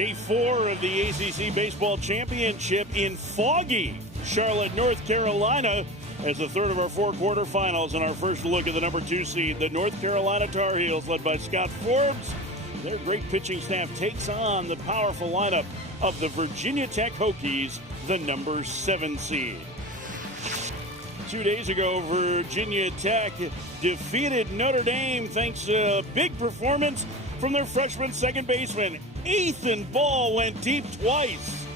Day 4 of the ACC Baseball Championship in foggy Charlotte, North Carolina, as the third of our four quarterfinals and our first look at the number 2 seed, the North Carolina Tar Heels, led by Scott Forbes. Their great pitching staff takes on the powerful lineup of the Virginia Tech Hokies, the number 7 seed. 2 days ago, Virginia Tech defeated Notre Dame thanks to a big performance from their freshman second baseman. Ethan Ball went deep twice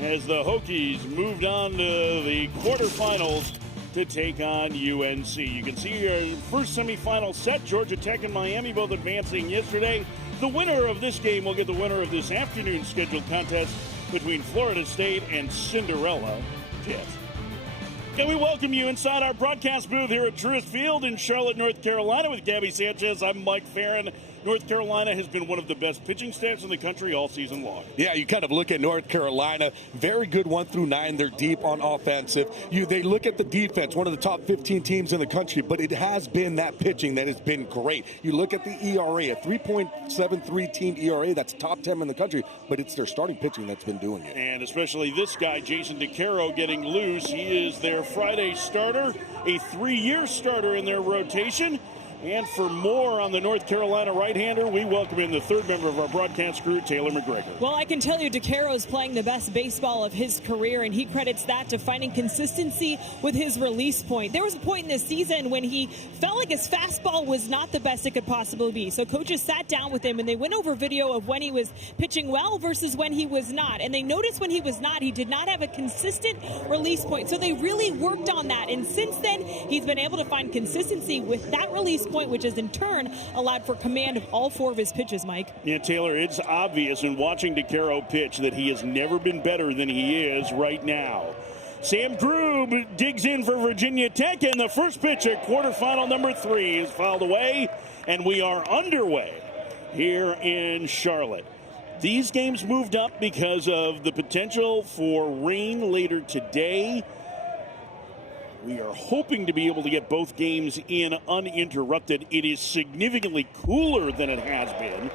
as the Hokies moved on to the quarterfinals to take on UNC. You can see your first semifinal set, Georgia Tech and Miami both advancing yesterday. The winner of this game will get the winner of this afternoon scheduled contest between Florida State and Cinderella Jets. And we welcome you inside our broadcast booth here at Truist Field in Charlotte, North Carolina with Gabby Sanchez. I'm Mike Farron. North Carolina has been one of the best pitching staffs in the country all season long. Yeah, you kind of look at North Carolina, very good 1 through 9. They're deep on offensive. They look at the defense, one of the top 15 teams in the country, but it has been that pitching that has been great. You look at the ERA, a 3.73 team ERA, that's top 10 in the country, but it's their starting pitching that's been doing it. And especially this guy, Jason DeCaro, getting loose. He is their Friday starter, a 3-year starter in their rotation. And for more on the North Carolina right-hander, we welcome in the third member of our broadcast crew, Taylor McGregor. Well, I can tell you DeCaro's playing the best baseball of his career, and he credits that to finding consistency with his release point. There was a point in this season when he felt like his fastball was not the best it could possibly be. So coaches sat down with him, and they went over video of when he was pitching well versus when he was not. And they noticed when he was not, he did not have a consistent release point. So they really worked on that. And since then, he's been able to find consistency with that release point, which has in turn allowed for command of all 4 of his pitches, Mike. Yeah, Taylor, it's obvious in watching DeCaro pitch that he has never been better than he is right now. Sam Grube digs in for Virginia Tech, and the first pitch at quarterfinal number 3 is fouled away, and we are underway here in Charlotte. These games moved up because of the potential for rain later today. We are hoping to be able to get both games in uninterrupted. It is significantly cooler than it has been.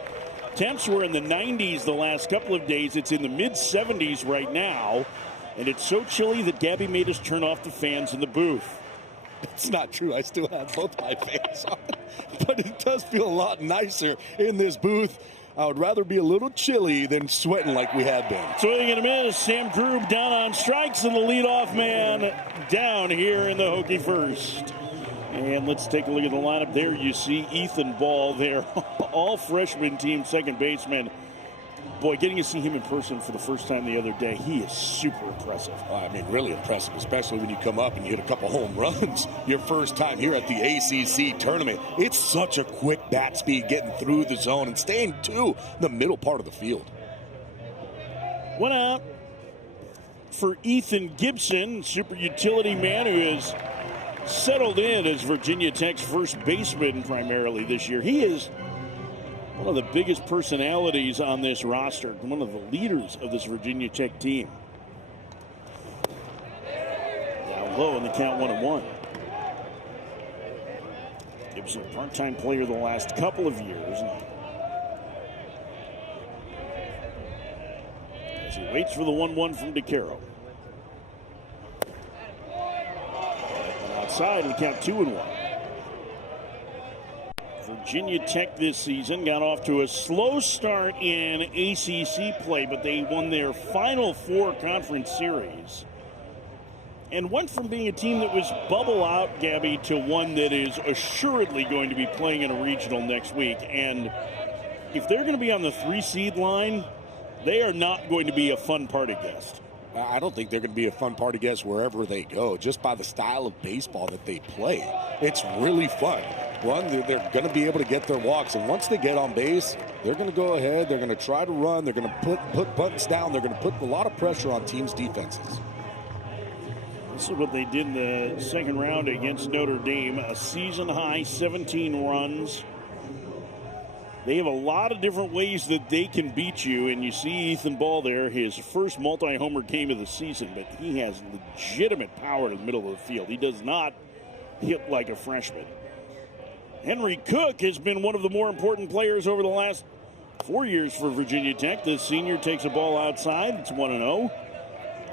Temps were in the 90s the last couple of days. It's in the mid-70s right now. And it's so chilly that Gabby made us turn off the fans in the booth. It's not true. I still have both my fans on. But it does feel a lot nicer in this booth. I would rather be a little chilly than sweating like we had been. Swinging and a miss. Sam Grube down on strikes, and the leadoff man down here in the Hokie first. And let's take a look at the lineup. There you see Ethan Ball there, all freshman team second baseman. Boy, getting to see him in person for the first time the other day, he is super impressive. I mean, really impressive, especially when you come up and you hit a couple home runs your first time here at the ACC tournament. It's such a quick bat speed getting through the zone and staying to the middle part of the field. One out for Ethan Gibson, super utility man who has settled in as Virginia Tech's first baseman primarily this year. He is one of the biggest personalities on this roster, one of the leaders of this Virginia Tech team. Down low in the count 1-1. Gibson, a part-time player the last couple of years. As he waits for the 1-1 from DeCaro. And outside in the count 2-1. Virginia Tech this season got off to a slow start in ACC play, but they won their final 4 conference series and went from being a team that was bubble out, Gabby, to one that is assuredly going to be playing in a regional next week. And if they're going to be on the 3 seed line, they are not going to be a fun party guest. I don't think they're going to be a fun party guest wherever they go, just by the style of baseball that they play. It's really fun. One, they're going to be able to get their walks, and once they get on base, they're going to go ahead, they're going to try to run, they're going to put buttons down, they're going to put a lot of pressure on teams' defenses. This is what they did in the second round against Notre Dame. A season-high 17 runs. They have a lot of different ways that they can beat you, and you see Ethan Ball there, his first multi-homer game of the season, but he has legitimate power in the middle of the field. He does not hit like a freshman. Henry Cook has been one of the more important players over the last 4 years for Virginia Tech. The senior takes a ball outside. It's 1-0.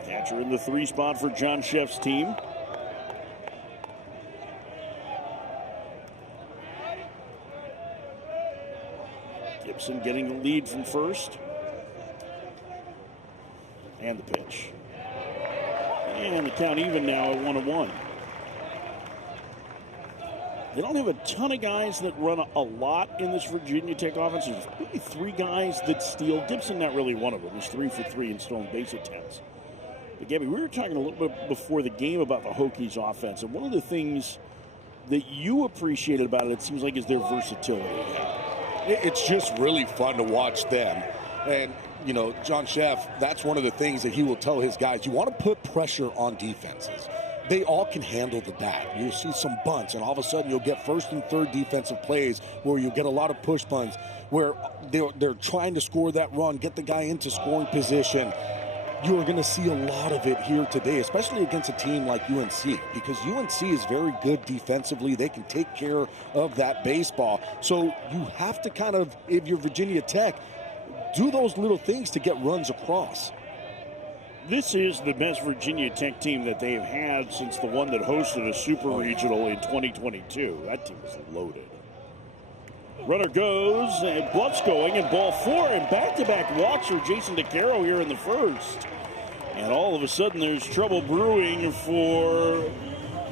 Catcher in the 3 spot for John Szef's team. Gibson getting the lead from first. And the pitch. And the count even now at 1-1. They don't have a ton of guys that run a lot in this Virginia Tech offense. There's maybe 3 guys that steal. Gibson, not really one of them. He's 3 for 3 in stolen base attempts. But Gabby, we were talking a little bit before the game about the Hokies offense, and one of the things that you appreciated about it seems like, is their versatility. It's just really fun to watch them. And, you know, John Szef, that's one of the things that he will tell his guys. You want to put pressure on defenses. They all can handle the bat. You'll see some bunts, and all of a sudden you'll get first and third defensive plays where you'll get a lot of push bunts, where they're trying to score that run, get the guy into scoring position. You're going to see a lot of it here today, especially against a team like UNC, because UNC is very good defensively. They can take care of that baseball. So you have to kind of, if you're Virginia Tech, do those little things to get runs across. This is the best Virginia Tech team that they've had since the one that hosted a super regional in 2022. That team was loaded. Runner goes, and Bluff's going, and ball 4, and back-to-back walks for Jason DeCaro here in the first. And all of a sudden, there's trouble brewing for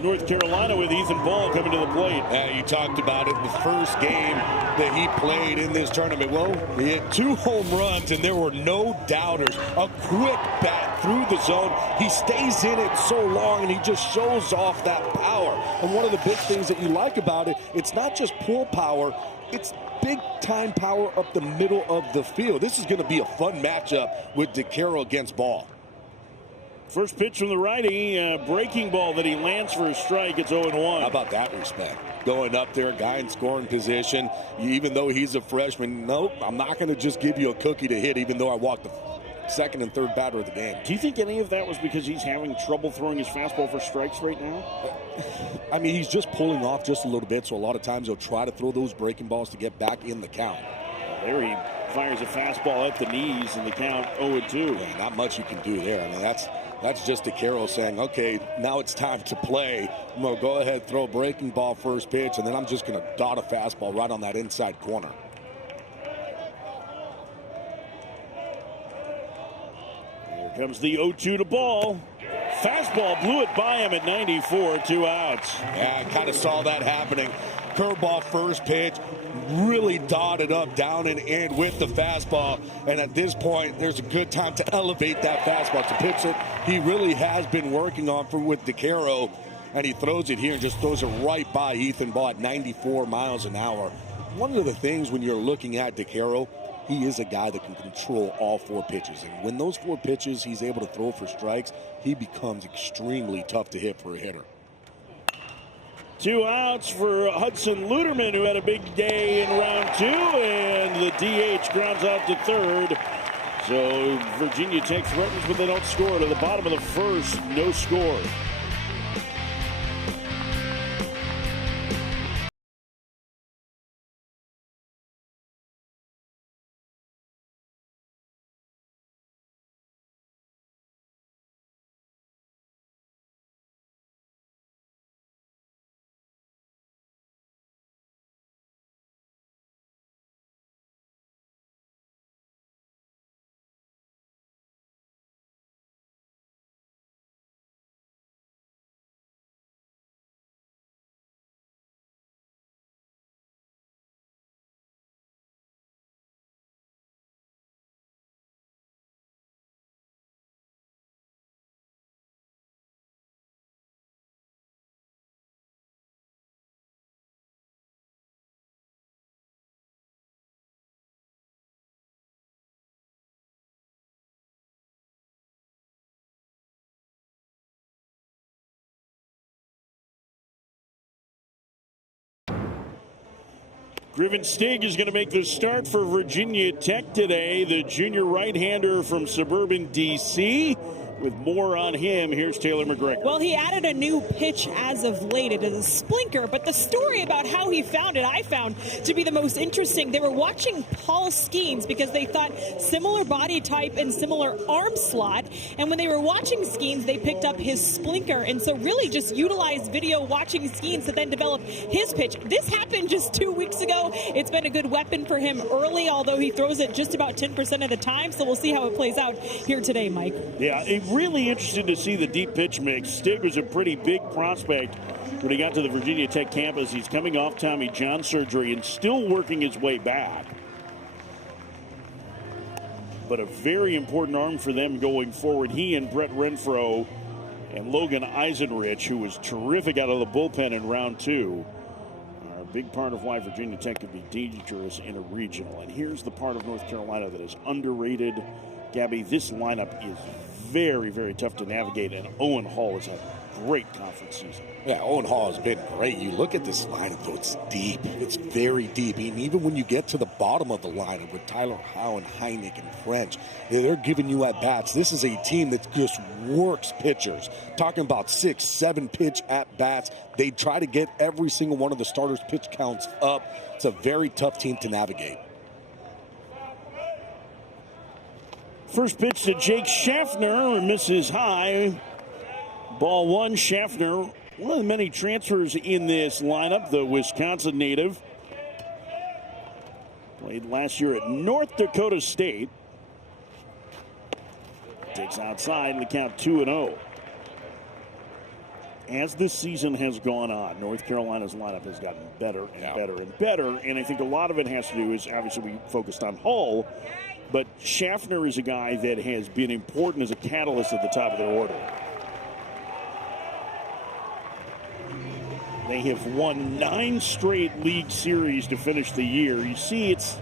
North Carolina with Ethan Ball coming to the plate. You talked about it, the first game that he played in this tournament. Well, he hit 2 home runs, and there were no doubters. A quick bat through the zone. He stays in it so long, and he just shows off that power. And one of the big things that you like about it, it's not just pull power, it's big-time power up the middle of the field. This is going to be a fun matchup with DeCaro against Ball. First pitch from the righty, breaking ball that he lands for a strike. It's 0-1. How about that respect? Going up there, guy in scoring position. Even though he's a freshman, nope, I'm not going to just give you a cookie to hit, even though I walked the second and third batter of the game. Do you think any of that was because he's having trouble throwing his fastball for strikes right now? I mean, he's just pulling off just a little bit, so a lot of times he'll try to throw those breaking balls to get back in the count. There he fires a fastball at the knees, and the count 0-2. Yeah, not much you can do there. I mean, that's just DeCaro saying, okay, now it's time to play. I'm going to go ahead, throw a breaking ball first pitch, and then I'm just going to dot a fastball right on that inside corner. Here comes the 0-2 to Ball. Fastball blew it by him at 94, 2 outs. Yeah, I kind of saw that happening. Curveball first pitch, really dotted up down and in with the fastball. And at this point, there's a good time to elevate that fastball. To pitch it, he really has been working on with DeCaro. And he throws it here and just throws it right by Ethan Ball at 94 miles an hour. One of the things when you're looking at DeCaro, he is a guy that can control all 4 pitches. And when those 4 pitches he's able to throw for strikes, he becomes extremely tough to hit for a hitter. 2 outs for Hudson Luterman, who had a big day in round 2, and the DH grounds out to third. So Virginia Tech threatens, but they don't score. To the bottom of the first, no score. Griffin Stig is going to make the start for Virginia Tech today. The junior right-hander from suburban D.C. With more on him, here's Taylor McGregor. Well, he added a new pitch as of late. It is a splinker, but the story about how he found it, I found to be the most interesting. They were watching Paul Skeens because they thought similar body type and similar arm slot. And when they were watching Skeens, they picked up his splinker. And so really just utilized video watching Skeens to then develop his pitch. This happened just 2 weeks ago. It's been a good weapon for him early, although he throws it just about 10% of the time. So we'll see how it plays out here today, Mike. Yeah, really interested to see the deep pitch mix. Stig was a pretty big prospect when he got to the Virginia Tech campus. He's coming off Tommy John surgery and still working his way back. But a very important arm for them going forward. He and Brett Renfro and Logan Eisenrich, who was terrific out of the bullpen in round 2, are a big part of why Virginia Tech could be dangerous in a regional. And here's the part of North Carolina that is underrated. Gabby, this lineup is very, very tough to navigate, and Owen Hall has had a great conference season. Yeah, Owen Hall has been great. You look at this lineup, though, it's deep. It's very deep. And even when you get to the bottom of the lineup with Tyler Howe and Heineck and French, they're giving you at-bats. This is a team that just works pitchers. Talking about 6, 7 pitch at-bats. They try to get every single one of the starters' pitch counts up. It's a very tough team to navigate. First pitch to Jake Schaffner, misses high. Ball 1, Schaffner, one of the many transfers in this lineup, the Wisconsin native. Played last year at North Dakota State. Takes outside in the count 2-0. As this season has gone on, North Carolina's lineup has gotten better and better and better. And I think a lot of it has to do is, obviously, we focused on Hull. But Schaffner is a guy that has been important as a catalyst at the top of their order. They have won 9 straight league series to finish the year. You see, it's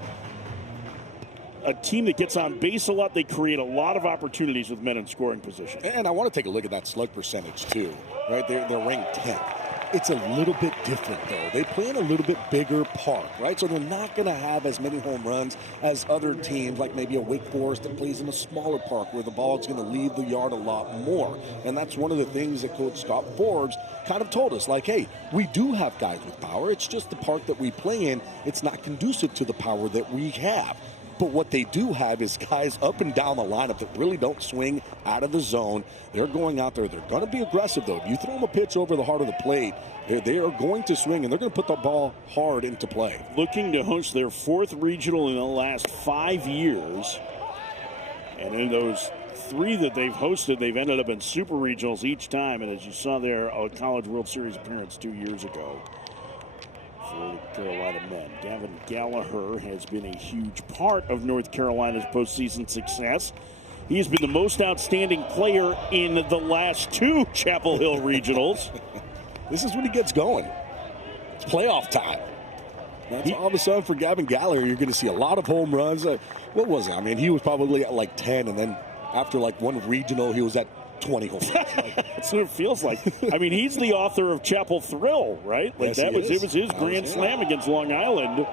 a team that gets on base a lot. They create a lot of opportunities with men in scoring position. And I want to take a look at that slug percentage, too. Right? They're ranked 10th. It's a little bit different, though. They play in a little bit bigger park, right? So they're not going to have as many home runs as other teams, like maybe a Wake Forest that plays in a smaller park where the ball is going to leave the yard a lot more. And that's one of the things that Coach Scott Forbes kind of told us, like, hey, we do have guys with power. It's just the park that we play in. It's not conducive to the power that we have. But what they do have is guys up and down the lineup that really don't swing out of the zone. They're going out there. They're going to be aggressive, though. If you throw them a pitch over the heart of the plate, they are going to swing, and they're going to put the ball hard into play. Looking to host their 4th regional in the last 5 years. And in those 3 that they've hosted, they've ended up in super regionals each time. And as you saw there, a College World Series appearance 2 years ago for the Carolina men. Gavin Gallagher has been a huge part of North Carolina's postseason success. He has been the most outstanding player in the last 2 Chapel Hill regionals. This is when he gets going. It's playoff time. That's all of a sudden for Gavin Gallagher, you're going to see a lot of home runs. What was it? I mean, he was probably at like 10, and then after like one regional, he was at 20 home runs. That's what it feels like. I mean, he's the author of Chapel Thrill, right? Like yes, it was his grand slam against Long Island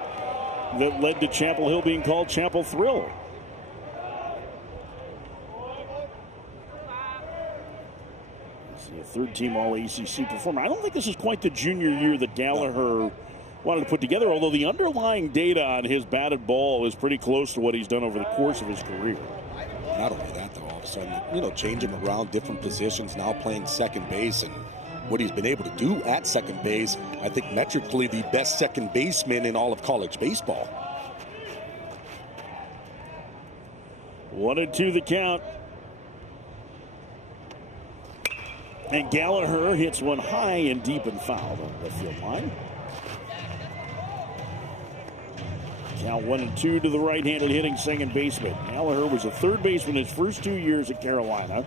that led to Chapel Hill being called Chapel Thrill. A 3rd-team All-ACC performer. I don't think this is quite the junior year that Gallagher wanted to put together, although the underlying data on his batted ball is pretty close to what he's done over the course of his career. Not only that, though, all of a sudden, change him around different positions, now playing second base, and what he's been able to do at second base, I think metrically the best second baseman in all of college baseball. 1-2 the count. And Gallagher hits one high and deep and foul on the field line. Count 1-2 to the right-handed hitting second baseman. Gallagher was a third baseman his first 2 years at Carolina.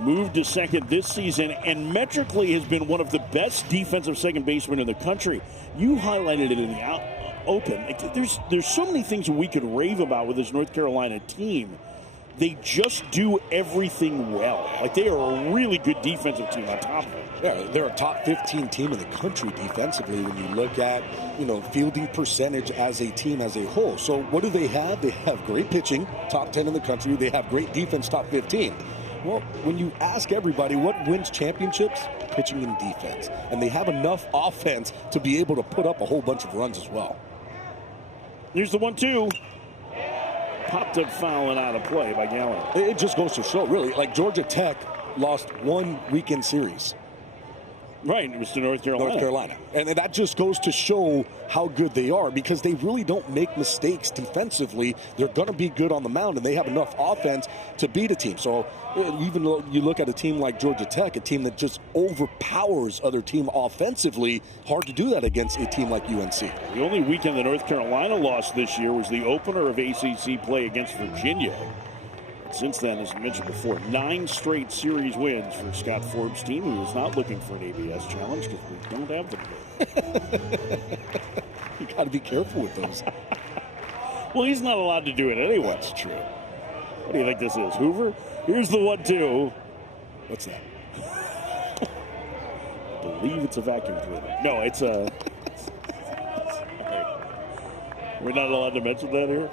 Moved to second this season and metrically has been one of the best defensive second basemen in the country. You highlighted it in the open. There's so many things that we could rave about with this North Carolina team. they just do everything well. Like, they are a really good defensive team on top of it. Yeah, they're a top 15 team in the country defensively when you look at, fielding percentage as a team as a whole. So what do they have? They have great pitching, top 10 in the country. They have great defense, top 15. Well, when you ask everybody what wins championships, pitching and defense. And they have enough offense to be able to put up a whole bunch of runs as well. Here's the 1-2. Popped up foul and out of play by Gallagher. It just goes to show, really, like Georgia Tech lost one weekend series. Right, it was to North Carolina. And that just goes to show how good they are, because they really don't make mistakes defensively. They're going to be good on the mound, and they have enough offense to beat a team. So even though you look at a team like Georgia Tech, a team that just overpowers other team offensively, hard to do that against a team like UNC. The only weekend that North Carolina lost this year was the opener of ACC play against Virginia. Since then, as I mentioned before, 9 straight series wins for Scott Forbes' team, who is not looking for an ABS challenge because we don't have them. You got to be careful with those. Well, he's not allowed to do it anyway. That's true. What do you think this is, Hoover? Here's the 1-2. What's that? I believe it's a vacuum cleaner. No, it's a... We're not allowed to mention that here?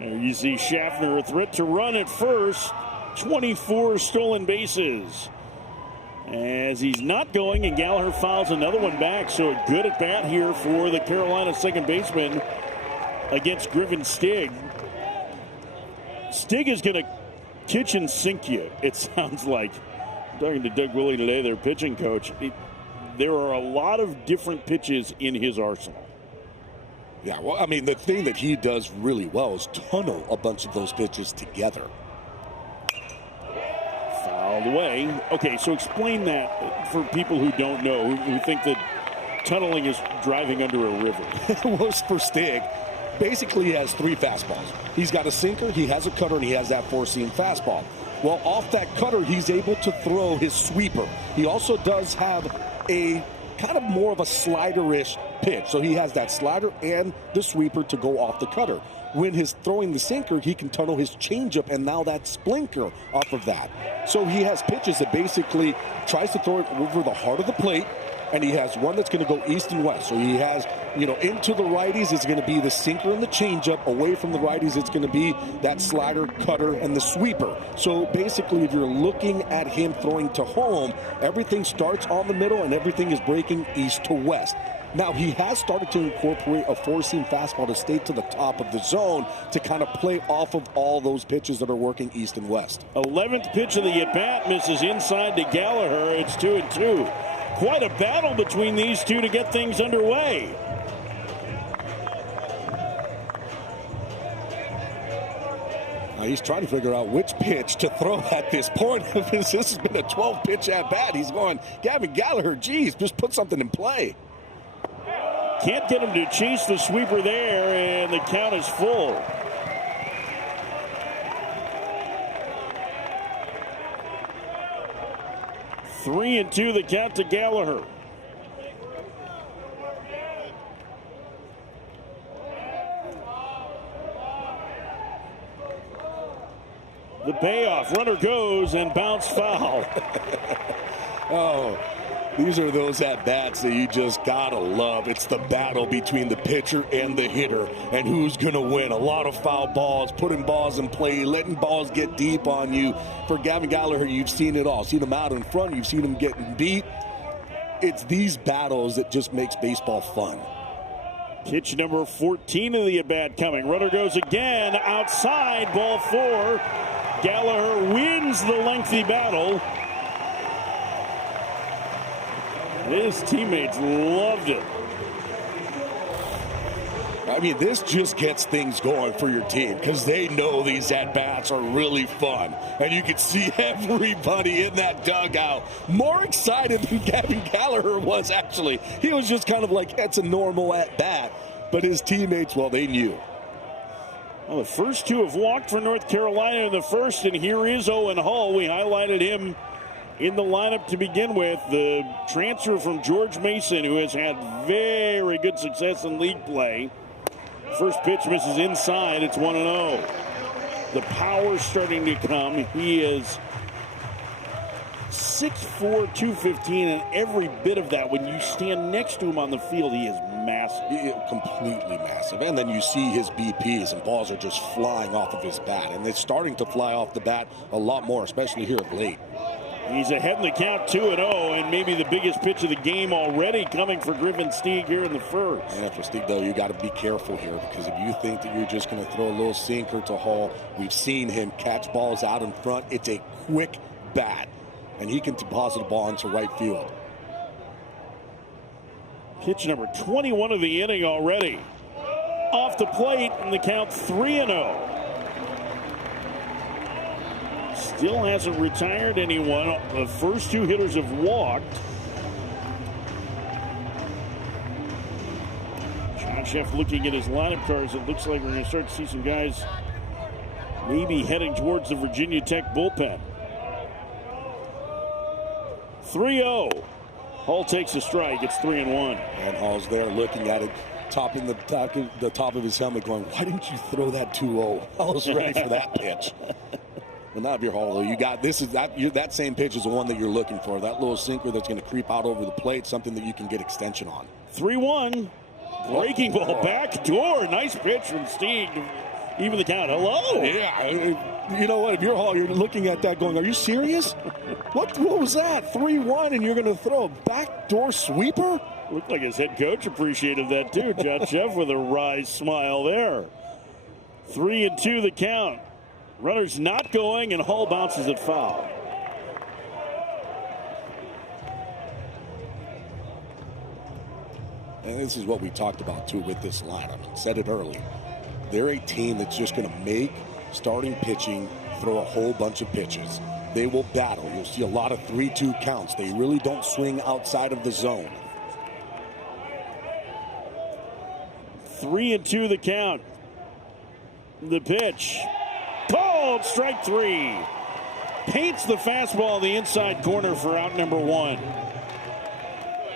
You see Schaffner, a threat to run at first. 24 stolen bases. As he's not going, and Gallagher fouls another one back. So a good at bat here for the Carolina second baseman against Griffin Stig. Stig is going to kitchen sink you, it sounds like. I'm talking to Doug Willie today, their pitching coach. There are a lot of different pitches in his arsenal. Yeah, well, I mean, the thing that he does really well is tunnel a bunch of those pitches together. Fouled away. Okay, so explain that for people who don't know, who think that tunneling is driving under a river. Well, for Stig, basically he has 3 fastballs. He's got a sinker, he has a cutter, and he has that 4-seam fastball. Well, off that cutter, he's able to throw his sweeper. He also does have a kind of more of a slider-ish pitch. So he has that slider and the sweeper to go off the cutter. When he's throwing the sinker, he can tunnel his changeup and now that splinter off of that. So he has pitches that basically tries to throw it over the heart of the plate, and he has one that's going to go east and west. So he has, into the righties, it's going to be the sinker and the changeup. Away from the righties, it's going to be that slider, cutter, and the sweeper. So basically, if you're looking at him throwing to home, everything starts on the middle and everything is breaking east to west. Now, he has started to incorporate a 4-seam fastball to stay to the top of the zone to kind of play off of all those pitches that are working east and west. 11th pitch of the at-bat misses inside to Gallagher. It's 2-2. Quite a battle between these two to get things underway. Now he's trying to figure out which pitch to throw at this point. This has been a 12-pitch at-bat. He's going, Gavin Gallagher, geez, just put something in play. Can't get him to chase the sweeper there, and the count is full. Three and 2, the count to Gallagher. The payoff, runner goes and bounce foul. Oh, these are those at-bats that you just gotta love. It's the battle between the pitcher and the hitter, and who's gonna win. A lot of foul balls, putting balls in play, letting balls get deep on you. For Gavin Gallagher, you've seen it all. Seen him out in front, you've seen him getting beat. It's these battles that just makes baseball fun. Pitch number 14 of the at-bat coming. Runner goes again, outside, ball 4. Gallagher wins the lengthy battle. His teammates loved it. I mean, this just gets things going for your team because they know these at-bats are really fun. And you can see everybody in that dugout more excited than Gavin Gallagher was, actually. He was just kind of like, that's a normal at-bat. But his teammates, well, they knew. Well, the first 2 have walked for North Carolina in the first, and here is Owen Hull. We highlighted him in the lineup to begin with. The transfer from George Mason, who has had very good success in league play. First pitch misses inside. It's 1-0. The power's starting to come. He is 6'4", 215, and every bit of that, when you stand next to him on the field, he is massive. Completely massive. And then you see his BPs, and balls are just flying off of his bat. And it's starting to fly off the bat a lot more, especially here of late. He's ahead in the count, 2-0, and maybe the biggest pitch of the game already coming for Griffin Stieg here in the first. And for Stieg, though, you got to be careful here, because if you think that you're just going to throw a little sinker to Hall, we've seen him catch balls out in front. It's a quick bat, and he can deposit a ball into right field. Pitch number 21 of the inning already. Off the plate, and the count 3-0. Still hasn't retired anyone. The first two hitters have walked. John Sheff looking at his lineup cards. It looks like we're going to start to see some guys maybe heading towards the Virginia Tech bullpen. 3-0. Hall takes a strike. It's 3-1. And Hall's there looking at it, topping the top of his helmet, going, "Why didn't you throw that 2-0? I was ready for that pitch." But not if you're Hall, though. You got that same pitch is the one that you're looking for. That little sinker that's going to creep out over the plate, something that you can get extension on. 3-1. Breaking ball back door. Nice pitch from Stieg. Even the count. Hello. Yeah. You know what? If you're Hall, you're looking at that going, "Are you serious? What was that? 3-1, and you're going to throw a backdoor sweeper?" Looked like his head coach appreciated that too. John Sheff with a wry smile there. 3-2 the count. Runners not going, and Hall bounces it foul. And this is what we talked about too with this lineup. I said it earlier. They're a team that's just going to make starting pitching throw a whole bunch of pitches. They will battle. You'll see a lot of 3-2 counts. They really don't swing outside of the zone. 3-2 the count. The pitch. Called strike three. Paints the fastball in the inside corner for out number one.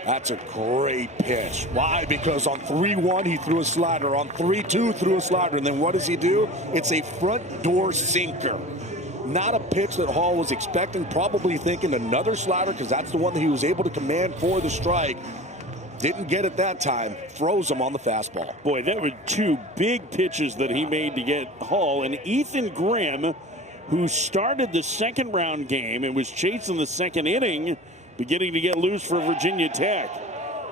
That's a great pitch. Why? Because on 3-1, he threw a slider. On 3-2, threw a slider. And then what does he do? It's a front door sinker. Not a pitch that Hall was expecting, probably thinking another slider, because that's the one that he was able to command for the strike. Didn't get it that time. Froze him on the fastball. Boy, that were two big pitches that he made to get Hall. And Ethan Grimm, who started the second round game and was chasing the second inning, beginning to get loose for Virginia Tech.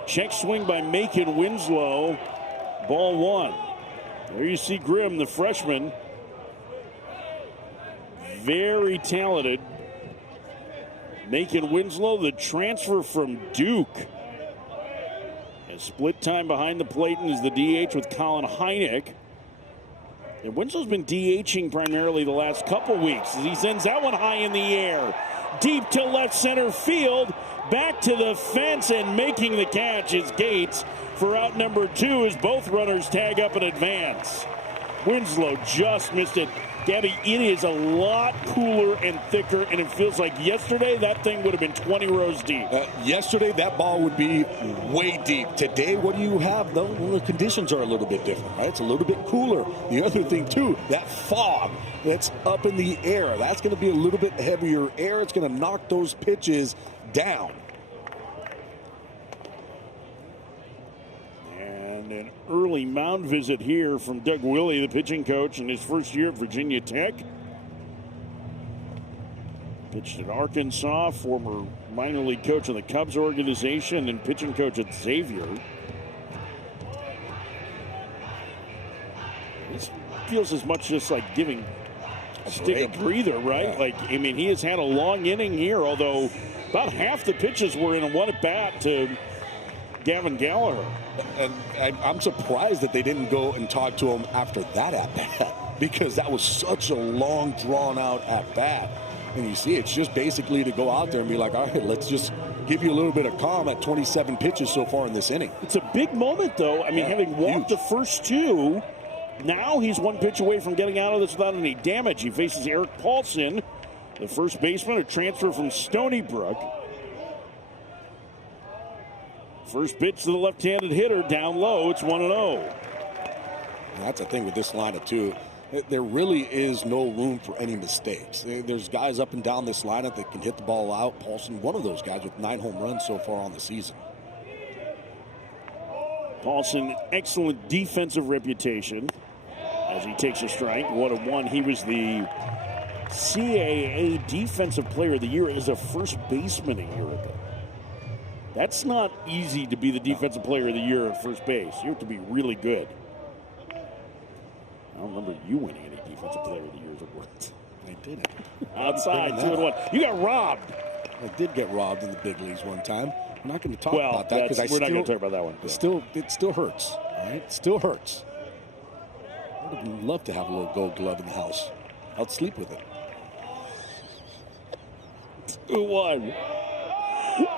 Check swing by Macon Winslow. Ball one. There you see Grimm, the freshman. Very talented. Macon Winslow, the transfer from Duke. Has split time behind the plate and is the DH with Colin Hynek. And Winslow's been DHing primarily the last couple weeks as he sends that one high in the air. Deep to left center field. Back to the fence, and making the catch is Gates for out number two as both runners tag up and advance. Winslow just missed it. Gabby, it is a lot cooler and thicker, and it feels like yesterday that thing would have been 20 rows deep. Yesterday that ball would be way deep. Today, what do you have? The conditions are a little bit different, right? It's a little bit cooler. The other thing, too, that fog that's up in the air, that's going to be a little bit heavier air. It's going to knock those pitches down. And an early mound visit here from Doug Willey, the pitching coach, in his first year at Virginia Tech. Pitched at Arkansas, former minor league coach of the Cubs organization, and pitching coach at Xavier. This feels as much just like giving Stick a breather, right? Yeah. He has had a long inning here, although about half the pitches were in a one at bat to Gavin Gallagher. And I'm surprised that they didn't go and talk to him after that at-bat, because that was such a long, drawn-out at-bat. And you see, it's just basically to go out there and be like, all right, let's just give you a little bit of calm at 27 pitches so far in this inning. It's a big moment, though. Having walked the first two, now he's one pitch away from getting out of this without any damage. He faces Eric Paulson, the first baseman, a transfer from Stony Brook. First pitch to the left-handed hitter, down low. It's 1-0. That's the thing with this lineup, too. There really is no room for any mistakes. There's guys up and down this lineup that can hit the ball out. Paulson, one of those guys with 9 home runs so far on the season. Paulson, excellent defensive reputation as he takes a strike. 1-1. He was the CAA Defensive Player of the Year as a first baseman a year ago. That's not easy to be the Defensive Player of the Year at first base. You have to be really good. I don't remember you winning any Defensive Player of the Year's awards. I didn't. Outside, 2-1. You got robbed. I did get robbed in the big leagues one time. We're not going to talk Well, about that because we're not going to talk about that one. It still hurts. All right, it still hurts. I would love to have a little Gold Glove in the house. I'd sleep with it. 2-1.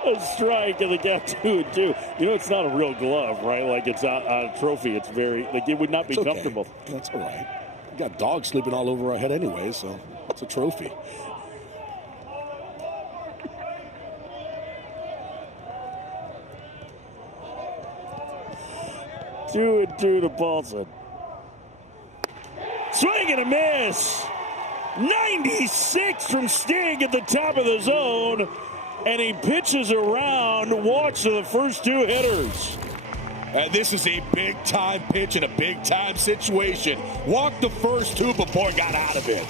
A strike and the count 2-2. You know, it's not a real glove, right? Like it's a trophy. It's very like it would not be comfortable. That's all right. We got dogs sleeping all over our head anyway, so it's a trophy. Two and two to Paulson. Swing and a miss. 96 from Stig at the top of the zone. And he pitches around, walks to the first 2 hitters. And this is a big-time pitch in a big-time situation. Walked the first 2, but boy got out of it.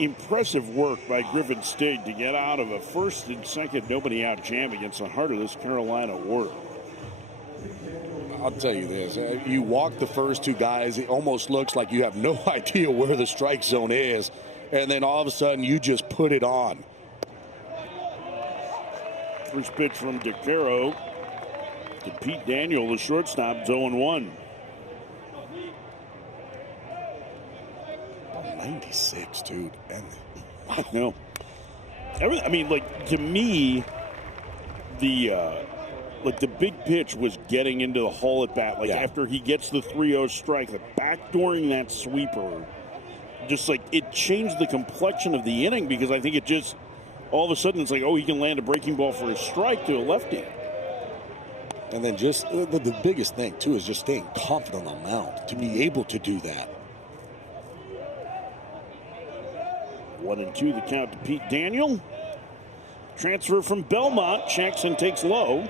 Impressive work by Griffin Stig to get out of a first and second nobody out jam against the heart of this Carolina order. I'll tell you this. You walk the first 2 guys, it almost looks like you have no idea where the strike zone is. And then all of a sudden, you just put it on. First pitch from DeCaro to Pete Daniel, the shortstop, 0-1. 96, dude. And no. I mean, like, to me, the big pitch was getting into the hole at bat. Like, after he gets the 3-0 strike, like, backdooring that sweeper, just like it changed the complexion of the inning because I think it just, all of a sudden, it's like, oh, he can land a breaking ball for a strike to a lefty. And then just the biggest thing, too, is just staying confident on the mound to be able to do that. 1-2, the count to Pete Daniel. Transfer from Belmont, checks and takes low.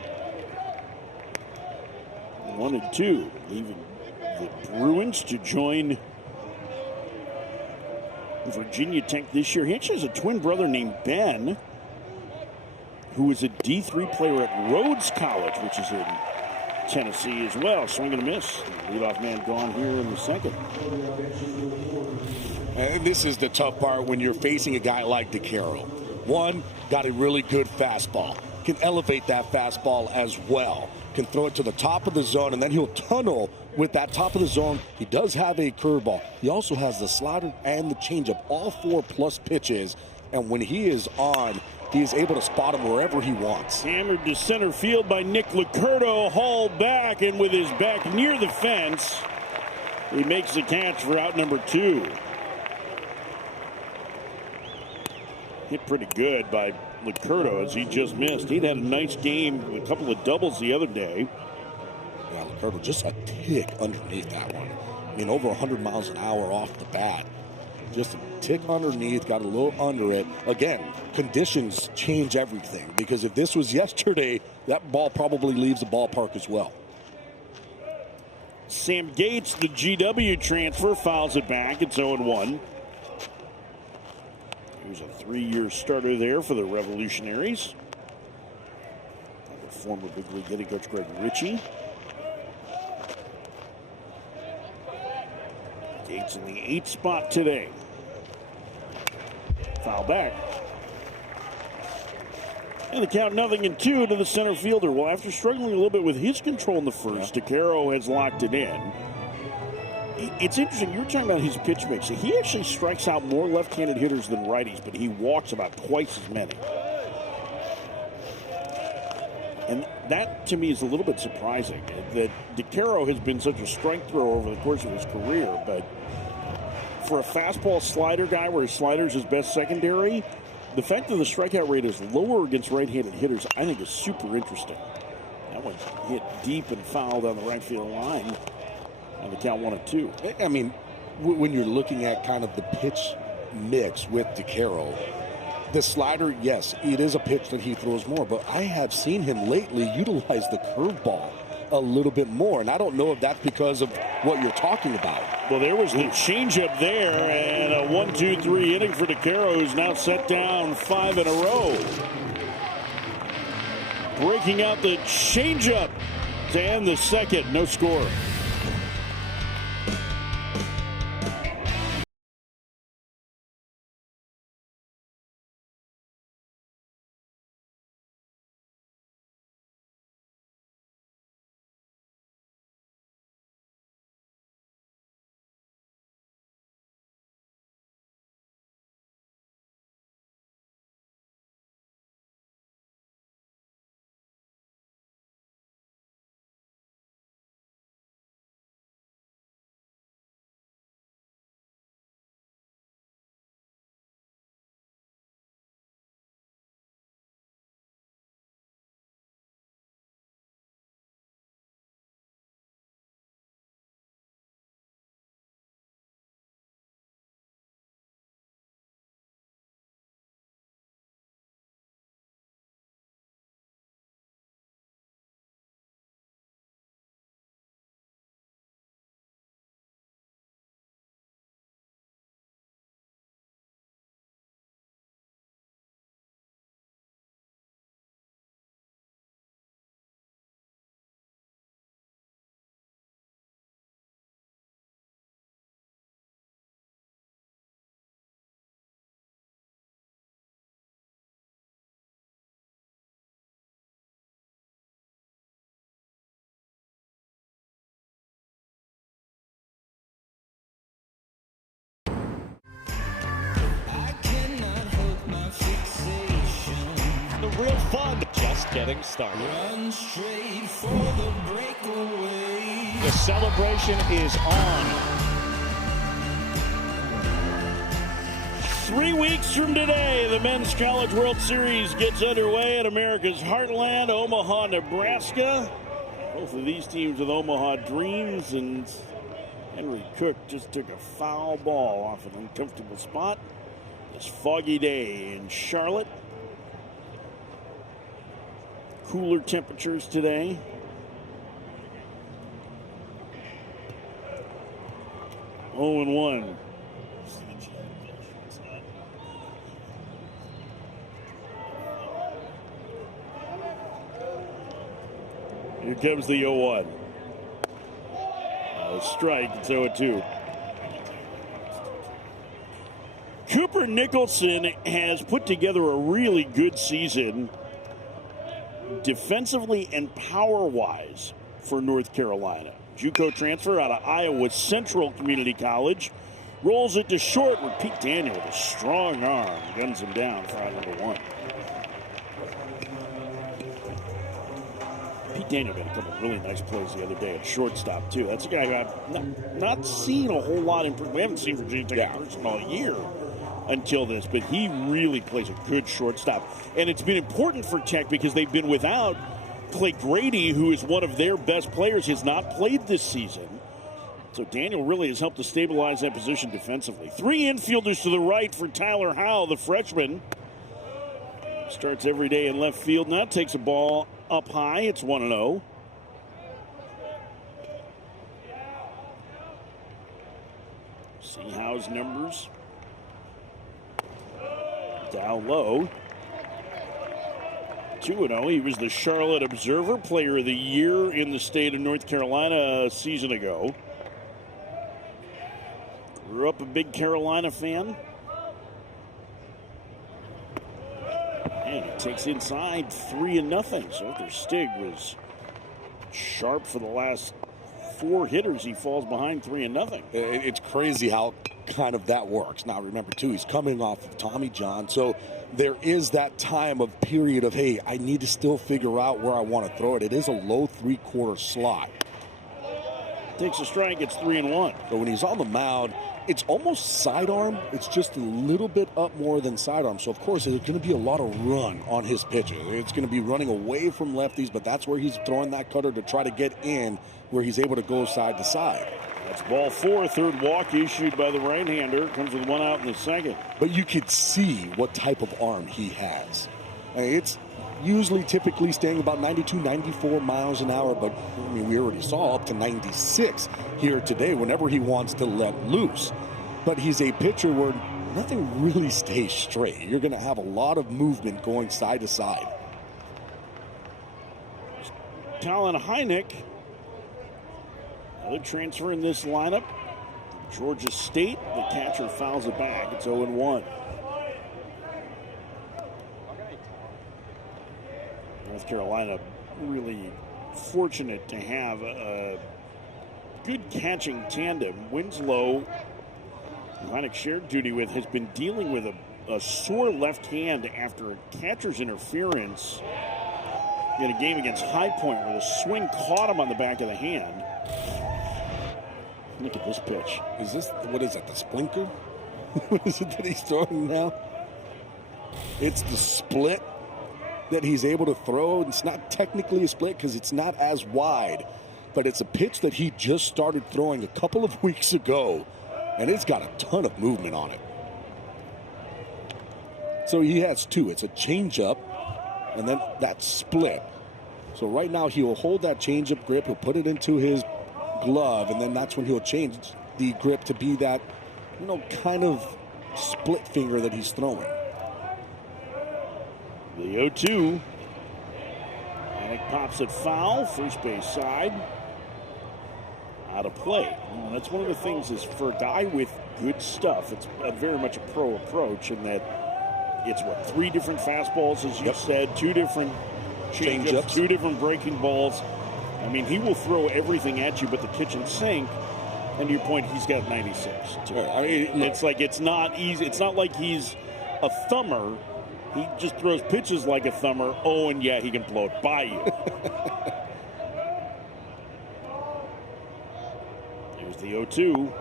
1-2, leaving the Bruins to join Virginia Tech this year. He actually has a twin brother named Ben, who is a D3 player at Rhodes College, which is in Tennessee as well. Swing and a miss. Leadoff man gone here in the second. And this is the tough part when you're facing a guy like DeCaro. One, got a really good fastball. Can elevate that fastball as well. Can throw it to the top of the zone, and then he'll tunnel with that top of the zone. He does have a curveball. He also has the slider and the changeup, all 4+ pitches. And when he is on, he is able to spot him wherever he wants. Hammered to center field by Nick Licurdo, hauled back, and with his back near the fence, he makes the catch for out number 2. Hit pretty good by Licurdo as he just missed. He'd had a nice game with a couple of doubles the other day. Yeah, Licurdo just a tick underneath that one. I mean, over 100 miles an hour off the bat. Just a tick underneath, got a little under it. Again, conditions change everything, because if this was yesterday, that ball probably leaves the ballpark as well. Sam Gates, the GW transfer, fouls it back. It's 0-1. Here's a 3-year starter there for the Revolutionaries. Former big league hitting coach Greg Ritchie. Gates in the 8th spot today. Foul back. And the count 0-2 to the center fielder. Well, after struggling a little bit with his control in the first, DeCaro has locked it in. It's interesting, you were talking about his pitch mix. He actually strikes out more left-handed hitters than righties, but he walks about twice as many. And that, to me, is a little bit surprising, that DeCaro has been such a strike thrower over the course of his career, but for a fastball slider guy where his slider is his best secondary, the fact that the strikeout rate is lower against right-handed hitters, I think, is super interesting. That one hit deep and foul down the right field line, and the count 1-2. I mean, when you're looking at kind of the pitch mix with DeCaro, the slider, yes, it is a pitch that he throws more, but I have seen him lately utilize the curveball a little bit more, and I don't know if that's because of what you're talking about. Well, there was the changeup there, and a 1-2-3 inning for DeCaro, who's now set down 5 in a row. Breaking out the changeup to end the second, no score. Real fun, just getting started. Run straight for the breakaway. The celebration is on. 3 weeks from today, the Men's College World Series gets underway at America's Heartland, Omaha, Nebraska. Both of these teams with Omaha dreams, and Henry Cook just took a foul ball off an uncomfortable spot. This foggy day in Charlotte. Cooler temperatures today. Oh, and 1. Here comes the 0-1. Strike, it's 0-2. Cooper Nicholson has put together a really good season defensively and power-wise for North Carolina. JUCO transfer out of Iowa Central Community College. Rolls it to short with Pete Daniel with a strong arm. Guns him down for out number 1. Daniel made a couple of really nice plays the other day at shortstop, too. That's a guy who I've not seen a whole lot in. We haven't seen Virginia Tech in person all year until this, but he really plays a good shortstop. And it's been important for Tech because they've been without Clay Grady, who is one of their best players, has not played this season. So Daniel really has helped to stabilize that position defensively. 3 infielders to the right for Tyler Howell, the freshman. Starts every day in left field. Now takes a ball up high. It's 1-0. See Howe's numbers. Down low. 2-0. He was the Charlotte Observer Player of the Year in the state of North Carolina a season ago. Grew up a big Carolina fan. And he takes inside 3-0. So Arthur Stig was sharp for the last 4 hitters. He falls behind 3-0. It's crazy how kind of that works. Now remember too, he's coming off of Tommy John, so there is that time of period of, hey, I need to still figure out where I want to throw it. It is a low 3/4 slot. Takes a strike, it's 3-1. So when he's on the mound, it's almost sidearm. It's just a little bit up more than sidearm. So, of course, there's going to be a lot of run on his pitches. It's going to be running away from lefties, but that's where he's throwing that cutter to try to get in where he's able to go side to side. That's ball 4. Third walk issued by the right-hander. Comes with 1 out in the second. But you could see what type of arm he has. It's usually typically staying about 92, 94 miles an hour, but I mean, we already saw up to 96 here today whenever he wants to let loose. But he's a pitcher where nothing really stays straight. You're going to have a lot of movement going side to side. Colin Hynek, another transfer in this lineup. Georgia State, the catcher fouls it back. It's 0-1. North Carolina really fortunate to have a good catching tandem. Winslow, who Hynek shared duty with, has been dealing with a sore left hand after a catcher's interference in a game against High Point where the swing caught him on the back of the hand. Look at this pitch. Is this, what is it, the splinker? What is it that he's throwing now? It's the split that he's able to throw. It's not technically a split because it's not as wide, but it's a pitch that he just started throwing a couple of weeks ago, and it's got a ton of movement on it. So he has 2. It's a changeup and then that split. So right now he'll hold that changeup grip, he'll put it into his glove, and then that's when he'll change the grip to be that, you know, kind of split finger that he's throwing. The 0-2. Hynek pops it foul, first base side. Out of play. And that's one of the things is for a guy with good stuff, it's very much a pro approach in that it's, 3 different fastballs, as you said, 2 different changeups, 2 different breaking balls. I mean, he will throw everything at you but the kitchen sink. And to your point, he's got 96. Too. I mean, it's like it's not easy. It's not like he's a thumber. He just throws pitches like a thumber. Oh, and yeah, he can blow it by you. Here's the 0-2.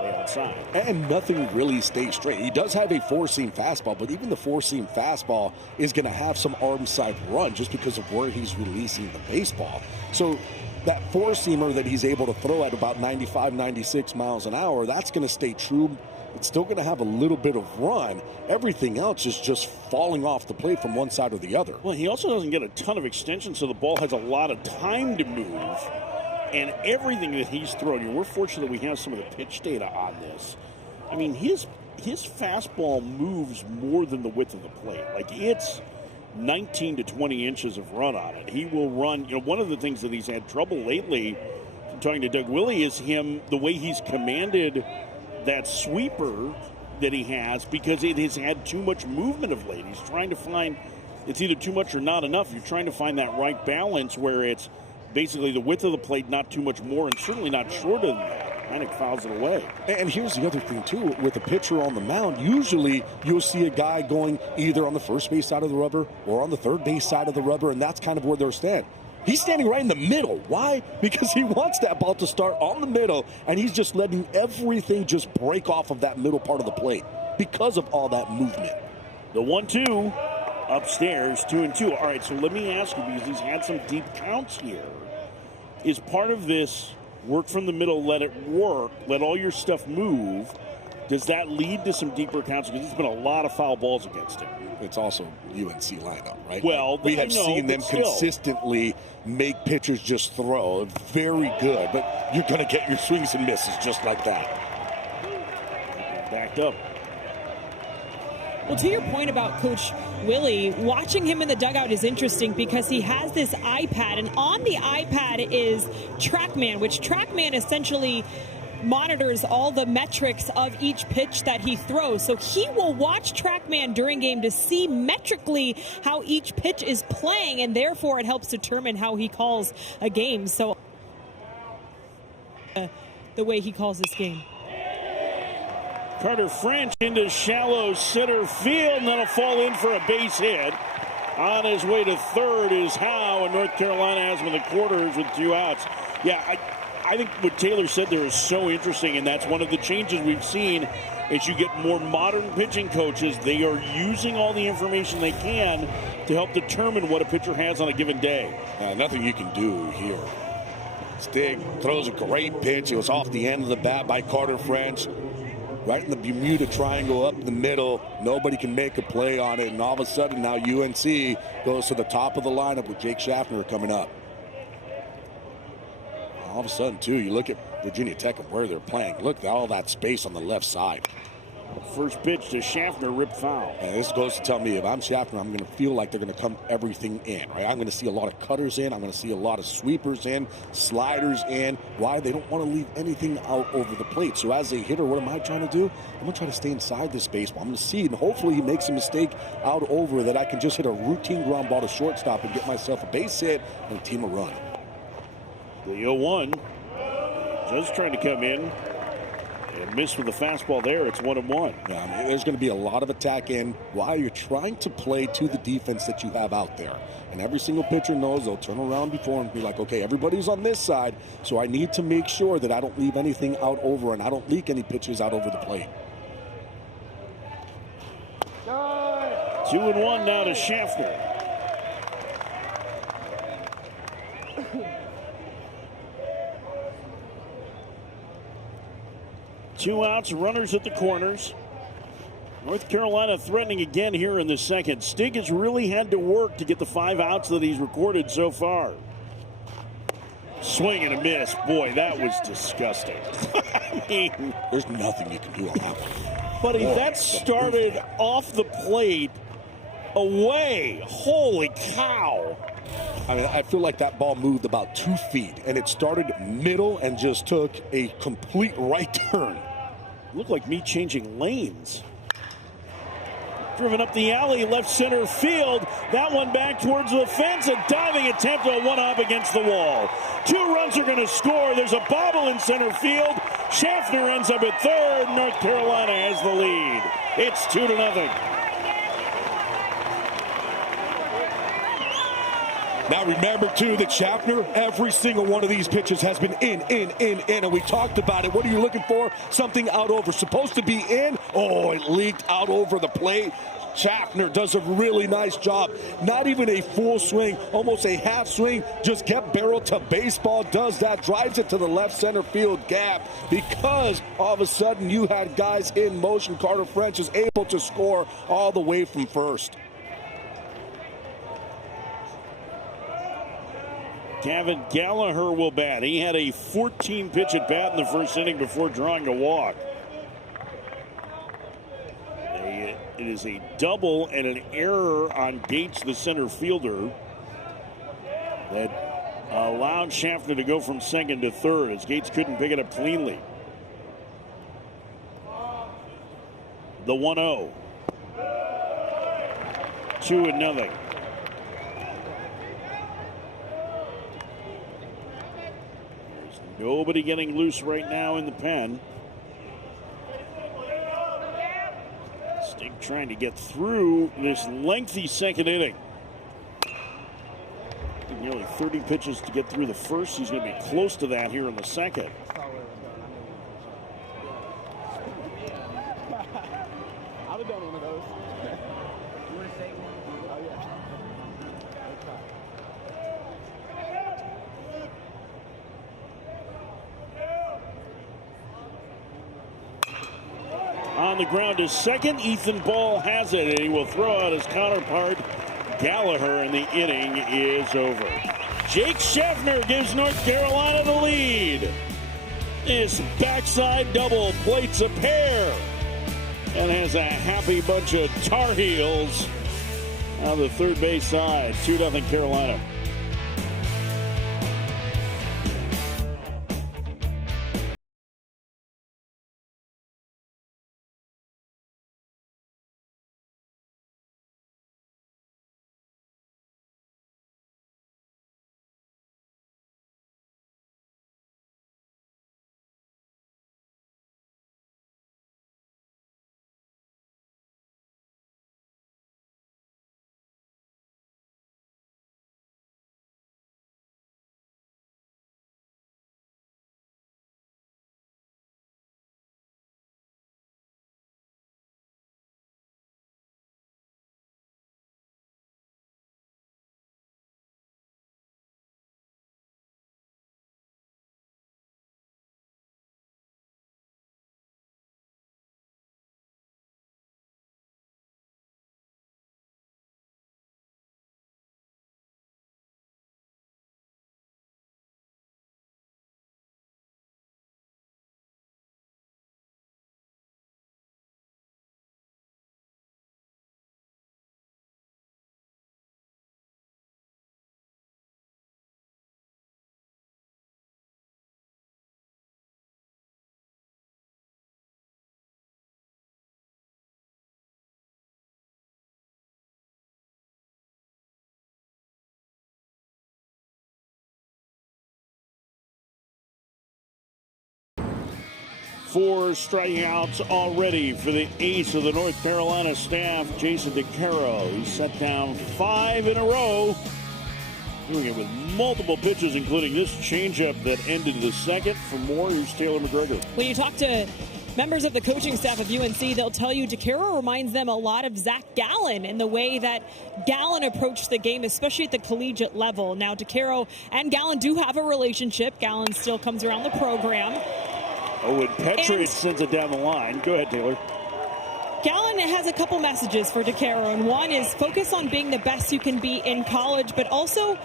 Way outside. And nothing really stays straight. He does have a 4-seam fastball, but even the 4-seam fastball is going to have some arm side run just because of where he's releasing the baseball. So that 4-seamer that he's able to throw at about 95, 96 miles an hour, that's going to stay true. It's still going to have a little bit of run. Everything else is just falling off the plate from one side or the other. Well, he also doesn't get a ton of extension, so the ball has a lot of time to move. And everything that he's thrown, we're fortunate that we have some of the pitch data on this. I mean, his fastball moves more than the width of the plate. Like, it's 19 to 20 inches of run on it. He will run. You know, one of the things that he's had trouble lately, talking to Doug Willie, is the way he's commanded that sweeper that he has, because it has had too much movement of late. He's trying to find, it's either too much or not enough. You're trying to find that right balance where it's basically the width of the plate, not too much more, and certainly not shorter than that. Hynek fouls it away. And here's the other thing, too. With a pitcher on the mound, usually you'll see a guy going either on the first base side of the rubber or on the third base side of the rubber, and that's kind of where they're standing. He's standing right in the middle. Why? Because he wants that ball to start on the middle, and he's just letting everything just break off of that middle part of the plate because of all that movement. The 1-2 upstairs, 2-2. All right, so let me ask you, because he's had some deep counts here. Is part of this work from the middle, let it work, let all your stuff move? Does that lead to some deeper counts? Because there's been a lot of foul balls against him. It's also UNC lineup, right? Well, we have seen them still consistently make pitchers just throw. Very good, but you're going to get your swings and misses just like that. Backed up. Well, to your point about Coach Willie, watching him in the dugout is interesting because he has this iPad, and on the iPad is TrackMan, which TrackMan essentially monitors all the metrics of each pitch that he throws. So he will watch TrackMan during game to see metrically how each pitch is playing, and therefore it helps determine how he calls a game. So the way he calls this game. Carter French into shallow center field, and that'll fall in for a base hit. On his way to third is Howe, and North Carolina has him in the quarters with 2 outs. Yeah, I think what Taylor said there is so interesting, and that's one of the changes we've seen as you get more modern pitching coaches. They are using all the information they can to help determine what a pitcher has on a given day. Nothing you can do here. Stig throws a great pitch. It was off the end of the bat by Carter French. Right in the Bermuda Triangle up the middle. Nobody can make a play on it. And all of a sudden now UNC goes to the top of the lineup with Jake Schaffner coming up. All of a sudden, too, you look at Virginia Tech and where they're playing. Look at all that space on the left side. First pitch to Schaffner, ripped foul. And this goes to tell me if I'm Schaffner, I'm going to feel like they're going to come everything in, right? I'm going to see a lot of cutters in. I'm going to see a lot of sweepers in, sliders in. Why? They don't want to leave anything out over the plate. So as a hitter, what am I trying to do? I'm going to try to stay inside this baseball. I'm going to see, and hopefully he makes a mistake out over that I can just hit a routine ground ball to shortstop and get myself a base hit and a team a run. The 0-1 just trying to come in. And missed with the fastball there. It's 1-1. Yeah, I mean, there's going to be a lot of attack in while you're trying to play to the defense that you have out there. And every single pitcher knows they'll turn around before and be like, okay, everybody's on this side, so I need to make sure that I don't leave anything out over and I don't leak any pitches out over the plate. 2-1 now to Schaffner. Two outs, runners at the corners. North Carolina threatening again here in the second. Stig has really had to work to get the 5 outs that he's recorded so far. Swing and a miss. Boy, that was disgusting. I mean, there's nothing you can do on that one. Buddy, that started off the plate away. Holy cow. I mean, I feel like that ball moved about 2 feet, and it started middle and just took a complete right turn. Looked like me changing lanes. Driven up the alley, left center field. That one back towards the fence. A diving attempt, a one-up against the wall. 2 runs are going to score. There's a bobble in center field. Schaffner ends up at third. North Carolina has the lead. It's 2-0. Now remember, too, that Schaffner, every single one of these pitches has been in. And we talked about it. What are you looking for? Something out over. Supposed to be in. Oh, it leaked out over the plate. Schaffner does a really nice job. Not even a full swing, almost a half swing. Just kept barrel to baseball. Does that. Drives it to the left center field gap. Because all of a sudden you had guys in motion. Carter French is able to score all the way from first. Gavin Gallagher will bat. He had a 14-pitch at bat in the first inning before drawing a walk. It is a double and an error on Gates, the center fielder, that allowed Schaffner to go from second to third as Gates couldn't pick it up cleanly. The 1-0. 2-0. Nobody getting loose right now in the pen. Stig trying to get through this lengthy second inning. Nearly 30 pitches to get through the first. He's going to be close to that here in the second. I'd have done one of those. You want to say one? Oh, yeah. On the ground to second. Ethan Ball has it, and he will throw out his counterpart, Gallagher, and the inning is over. Jake Scheffner gives North Carolina the lead. This backside double plates a pair and has a happy bunch of Tar Heels on the third base side. 2-0 Carolina. Four strikeouts already for the ace of the North Carolina staff, Jason DeCaro. He set down 5 in a row, doing it with multiple pitches, including this changeup that ended the second. For more, here's Taylor McGregor. When you talk to members of the coaching staff of UNC, they'll tell you DeCaro reminds them a lot of Zach Gallen in the way that Gallen approached the game, especially at the collegiate level. Now, DeCaro and Gallen do have a relationship. Gallen still comes around the program. Oh, and Petrovich sends it down the line. Go ahead, Taylor. Gallen has a couple messages for DeCaro, and one is focus on being the best you can be in college, but also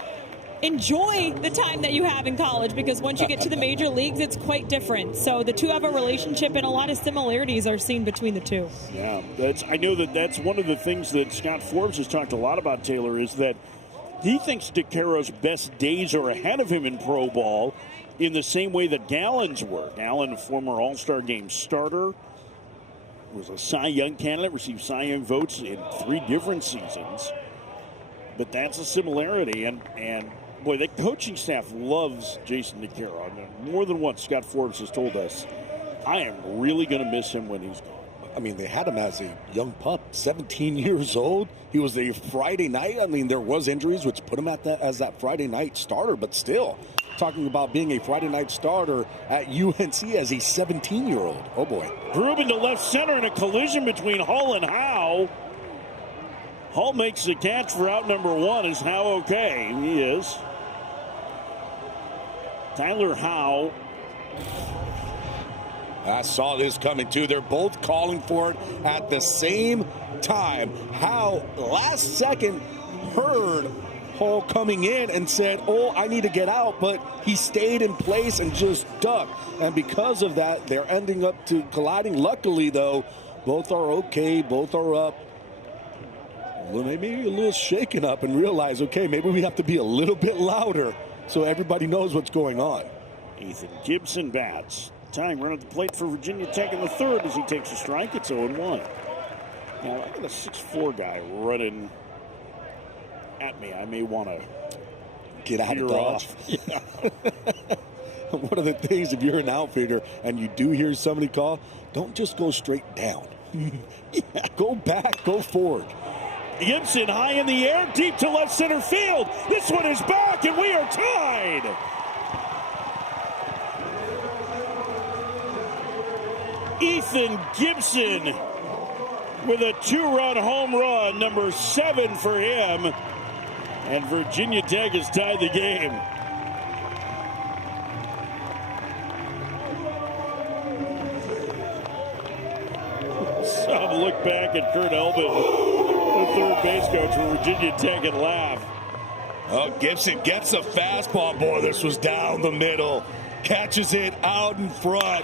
enjoy the time that you have in college, because once you get to the major leagues, it's quite different. So the two have a relationship, and a lot of similarities are seen between the two. Yeah, I know that's one of the things that Scott Forbes has talked a lot about, Taylor, is that he thinks DeCaro's best days are ahead of him in pro ball, in the same way that Gallen's were. Gallen, a former All-Star Game starter, was a Cy Young candidate, received Cy Young votes in 3 different seasons. But that's a similarity, and boy, the coaching staff loves Jason DeCaro. I mean, more than once, Scott Forbes has told us, I am really going to miss him when he's gone. I mean, they had him as a young pup, 17 years old. He was a Friday night. I mean, there was injuries, which put him as that Friday night starter, but still, talking about being a Friday night starter at UNC as a 17-year-old. Oh, boy. Grubin to left center in a collision between Hull and Howe. Hull makes the catch for out number 1. Is Howe okay? He is. Tyler Howe. I saw this coming, too. They're both calling for it at the same time. Howe, last second, heard Hull coming in and said, oh, I need to get out, but he stayed in place and just ducked. And because of that, they're ending up to colliding. Luckily, though, both are okay. Both are up. Well, maybe a little shaken up and realize, okay, maybe we have to be a little bit louder so everybody knows what's going on. Ethan Gibson bats. Tying run at the plate for Virginia Tech in the third as he takes a strike. It's 0-1. Now, I got a 6'4" guy running at me. I may want to get out of dodge. Yeah. One of the things, if you're an outfielder and you do hear somebody call, don't just go straight down. Yeah. Go back, go forward. Gibson high in the air, deep to left center field. This one is back, and we are tied. Ethan Gibson with a 2-run home run, number 7 for him. And Virginia Tech has tied the game. Some look back at Kurt Elvin, the third base coach for Virginia Tech, and laugh. Oh, Gibson gets a fastball. Boy, this was down the middle. Catches it out in front.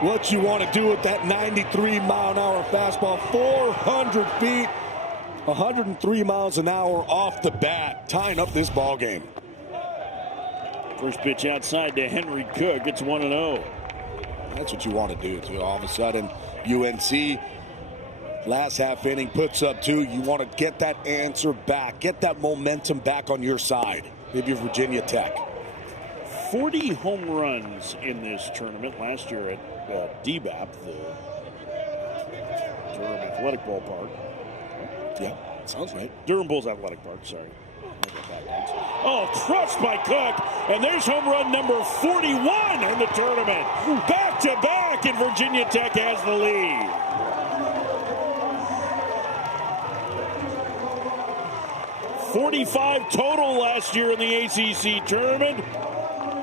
What you want to do with that 93-mile-an-hour fastball, 400 feet, 103 miles an hour off the bat, tying up this ball game. First pitch outside to Henry Cook. It's 1-0. That's what you want to do, too. All of a sudden, UNC, last half inning, puts up 2. You want to get that answer back, get that momentum back on your side. Maybe Virginia Tech. 40 home runs in this tournament last year at DBAP, the Durham Athletic Ballpark. Yeah, sounds right. Durham Bulls Athletic Park, sorry. Oh, crushed by Cook, and there's home run number 41 in the tournament. Back to back, and Virginia Tech has the lead. .45 total last year in the ACC tournament.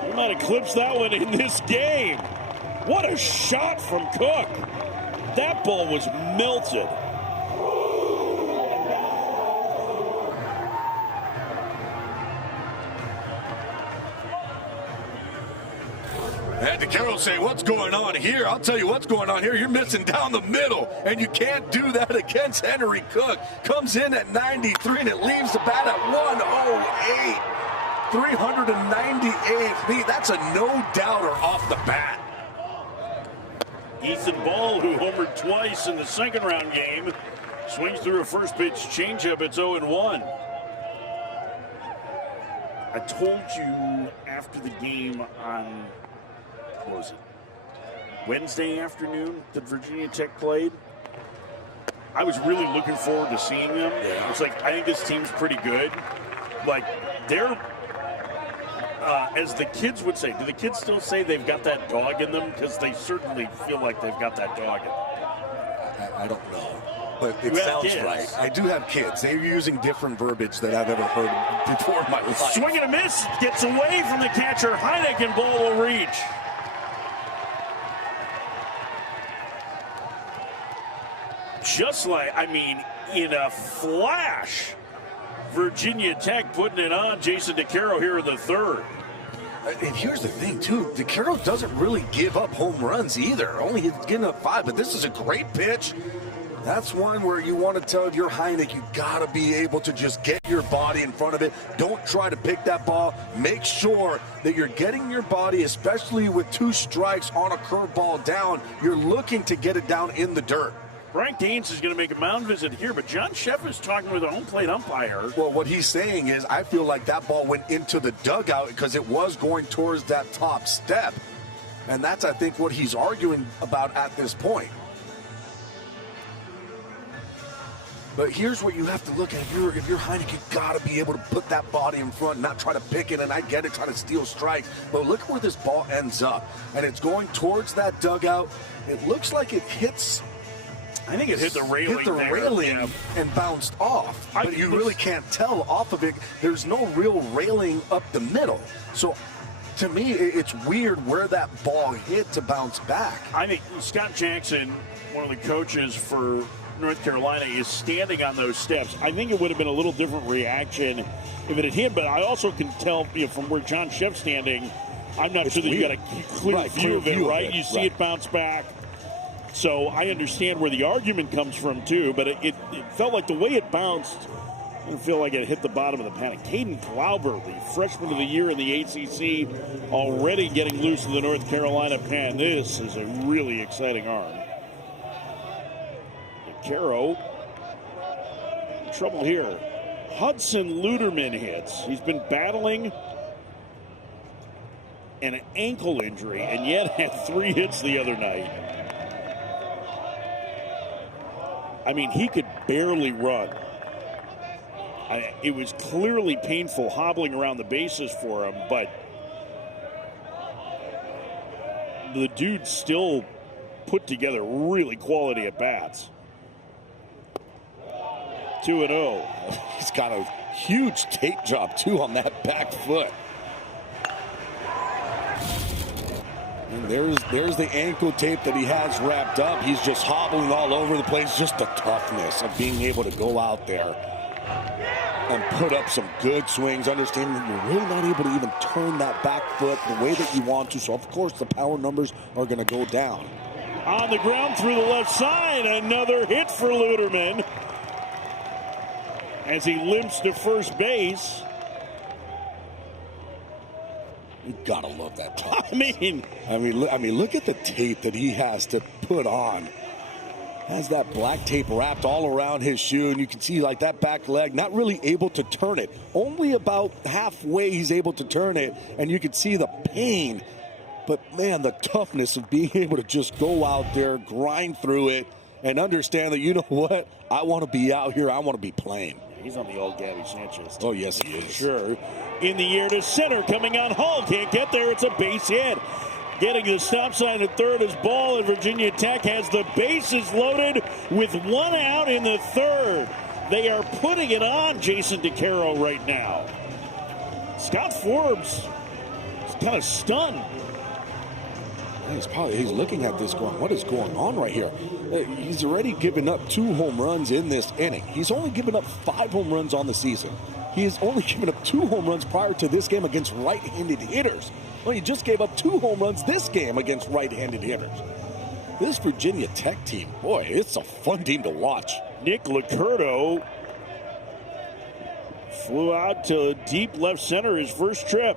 We might eclipse that one in this game. What a shot from Cook. That ball was melted. And DeCaro say, what's going on here? I'll tell you what's going on here. You're missing down the middle, and you can't do that against Henry Cook. Comes in at 93, and it leaves the bat at 108. 398 feet. That's a no-doubter off the bat. Ethan Ball, who homered twice in the second round game, swings through a first pitch changeup. It's 0-1. I told you after the game on, what was it, Wednesday afternoon that Virginia Tech played? I was really looking forward to seeing them. Yeah. It's like, I think this team's pretty good. Like, they're, as the kids would say, do the kids still say they've got that dog in them? Because they certainly feel like they've got that dog in them. I don't know, but it You have sounds kids. right. I do have kids. They're using different verbiage that I've ever heard before in my life. Swing and a miss, gets away from the catcher. Heineken, ball will reach. Just like, I mean, in a flash, Virginia Tech putting it on. Jason DeCaro here in the third. And here's the thing, too. DeCaro doesn't really give up home runs either. Only he's getting up 5, but this is a great pitch. That's one where you want to tell your Heineck, you got to be able to just get your body in front of it. Don't try to pick that ball. Make sure that you're getting your body, especially with 2 strikes on a curveball down. You're looking to get it down in the dirt. Frank Daines is going to make a mound visit here, but John Sheff is talking with a home plate umpire. Well, what he's saying is, I feel like that ball went into the dugout because it was going towards that top step. And that's, I think, what he's arguing about at this point. But here's what you have to look at. If you're Heineck, you got to be able to put that body in front, not try to pick it. And I get it, try to steal strikes. But look where this ball ends up. And it's going towards that dugout. It looks like it hits... I think it hit the railing. Hit the there. railing Yeah. and bounced off. But you really can't tell off of it. There's no real railing up the middle. So to me, it's weird where that ball hit to bounce back. I think Scott Jackson, one of the coaches for North Carolina, is standing on those steps. I think it would have been a little different reaction if it had hit, but I also can tell from where John Sheff's standing, I'm not sure that you got a clear view of it, right? You see it bounce back. So I understand where the argument comes from, too, but it felt like the way it bounced, I didn't feel like it hit the bottom of the pan. Caden Klauber, the freshman of the year in the ACC, already getting loose in the North Carolina pan. This is a really exciting arm. Caro, trouble here. Hudson Luderman hits. He's been battling an ankle injury and yet had 3 hits the other night. I mean, he could barely run. It was clearly painful hobbling around the bases for him, but the dude still put together really quality at bats. 2-0. He's got a huge tape drop, too, on that back foot. And there's the ankle tape that he has wrapped up. He's just hobbling all over the place. Just the toughness of being able to go out there and put up some good swings, understanding that you're really not able to even turn that back foot the way that you want to. So, of course, the power numbers are going to go down. On the ground through the left side, another hit for Luderman as he limps to first base. You gotta love that top. I mean, look at the tape that he has to put on. Has that black tape wrapped all around his shoe, and you can see like that back leg, not really able to turn it. Only about halfway he's able to turn it, and you can see the pain. But man, the toughness of being able to just go out there, grind through it, and understand that, you know what? I want to be out here. I want to be playing. He's on the old Gabby Sanchez team. Oh, yes, he is. Sure. In the air to center, coming on Hall. Can't get there. It's a base hit. Getting to the stop sign at third is Ball, and Virginia Tech has the bases loaded with one out in the third. They are putting it on Jason DeCaro right now. Scott Forbes is kind of stunned. He's looking at this going, what is going on right here? He's already given up 2 home runs in this inning. He's only given up 5 home runs on the season. He has only given up 2 home runs prior to this game against right-handed hitters. Well, he just gave up 2 home runs this game against right-handed hitters. This Virginia Tech team, boy, it's a fun team to watch. Nick Licurdo flew out to deep left center his first trip.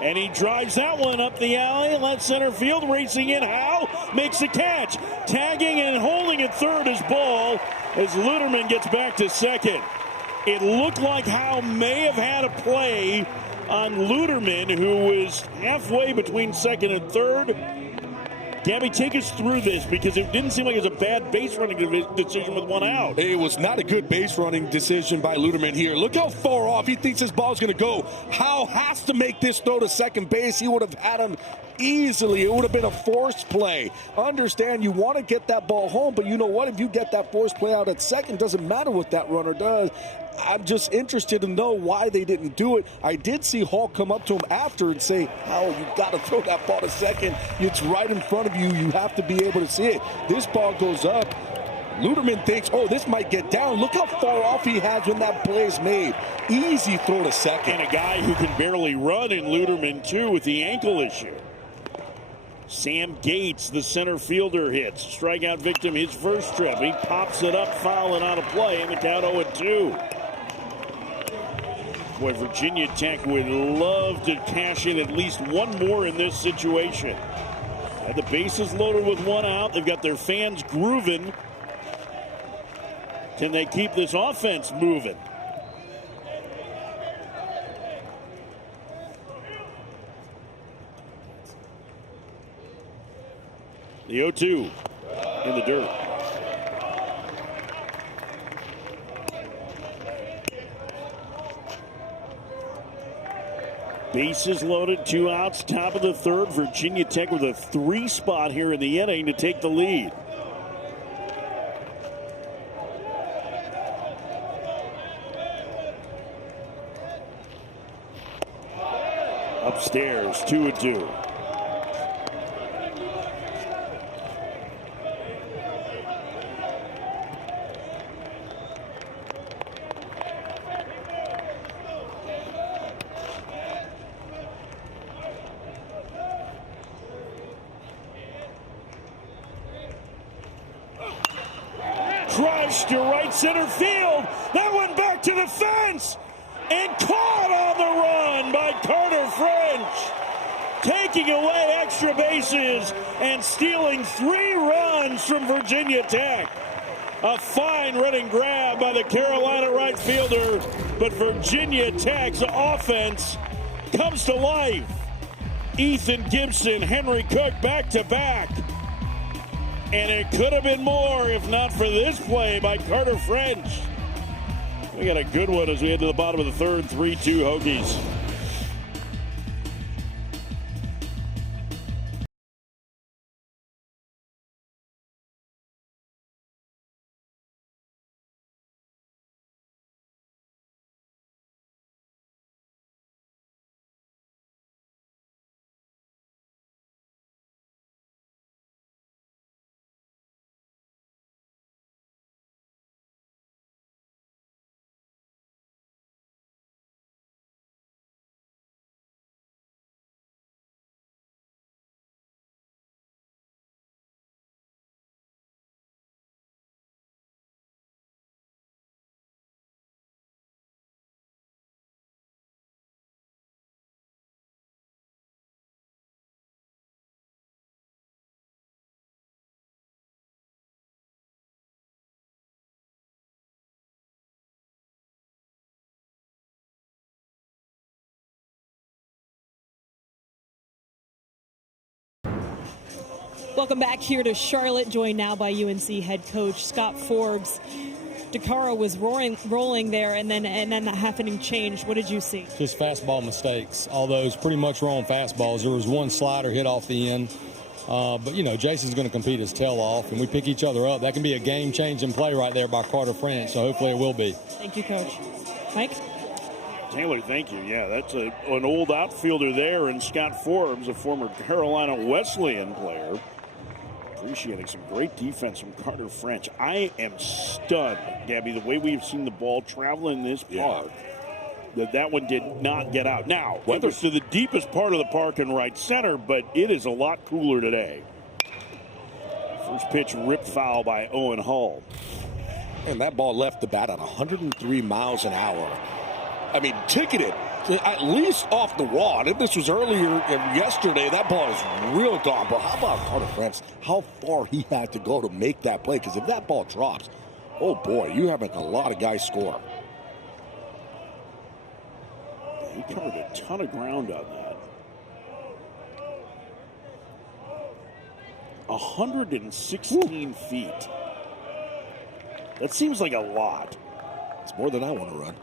And he drives that one up the alley, left center field, racing in. Howe makes the catch. Tagging and holding at third is Ball as Luderman gets back to second. It looked like Howe may have had a play on Luderman, who was halfway between second and third. Gabby, take us through this, because it didn't seem like it was a bad base running decision with one out. It was not a good base running decision by Luderman here. Look how far off he thinks his ball's going to go. Howe has to make this throw to second base. He would have had him easily. It would have been a forced play. Understand, you want to get that ball home, but you know what? If you get that forced play out at second, doesn't matter what that runner does. I'm just interested to know why they didn't do it. I did see Hall come up to him after and say, "Howe, you got to throw that ball to second. It's right in front of you. You have to be able to see it." This ball goes up. Luderman thinks, oh, this might get down. Look how far off he has when that play is made. Easy throw to second. And a guy who can barely run in Luderman, too, with the ankle issue. Sam Gates, the center fielder, hits. Strikeout victim his first trip. He pops it up, foul and out of play, and the count 0-2. Boy, Virginia Tech would love to cash in at least one more in this situation. And the bases loaded with one out. They've got their fans grooving. Can they keep this offense moving? The 0-2 in the dirt. Bases loaded, 2 outs, top of the third. Virginia Tech with a 3 spot here in the inning to take the lead. Upstairs, 2-2. Drives to right center field. That one back to the fence. And caught on the run by Carter French. Taking away extra bases and stealing 3 runs from Virginia Tech. A fine running grab by the Carolina right fielder. But Virginia Tech's offense comes to life. Ethan Gibson, Henry Cook back to back. And it could have been more if not for this play by Carter French. We got a good one as we head to the bottom of the third, 3-2 Hokies. Welcome back here to Charlotte, joined now by UNC head coach Scott Forbes. DeCaro was rolling there, and then the half inning changed. What did you see? Just fastball mistakes. All those pretty much wrong fastballs. There was one slider hit off the end. But, you know, Jason's going to compete his tail off, and we pick each other up. That can be a game-changing play right there by Carter French, so hopefully it will be. Thank you, Coach. Mike? Taylor, thank you. Yeah, that's an old outfielder there, and Scott Forbes, a former Carolina Wesleyan player. Appreciating some great defense from Carter French. I am stunned, Gabby, the way we've seen the ball travel in this park, that one did not get out. Now, it was to the deepest part of the park in right center, but it is a lot cooler today. First pitch ripped foul by Owen Hall. And that ball left the bat at 103 miles an hour. I mean, ticketed at least off the wall. And if this was earlier yesterday, that ball is real gone. But how about Carter French? How far he had to go to make that play? Because if that ball drops, oh boy, you have a lot of guys score. He covered a ton of ground on that. 116 feet. That seems like a lot. It's more than I want to run.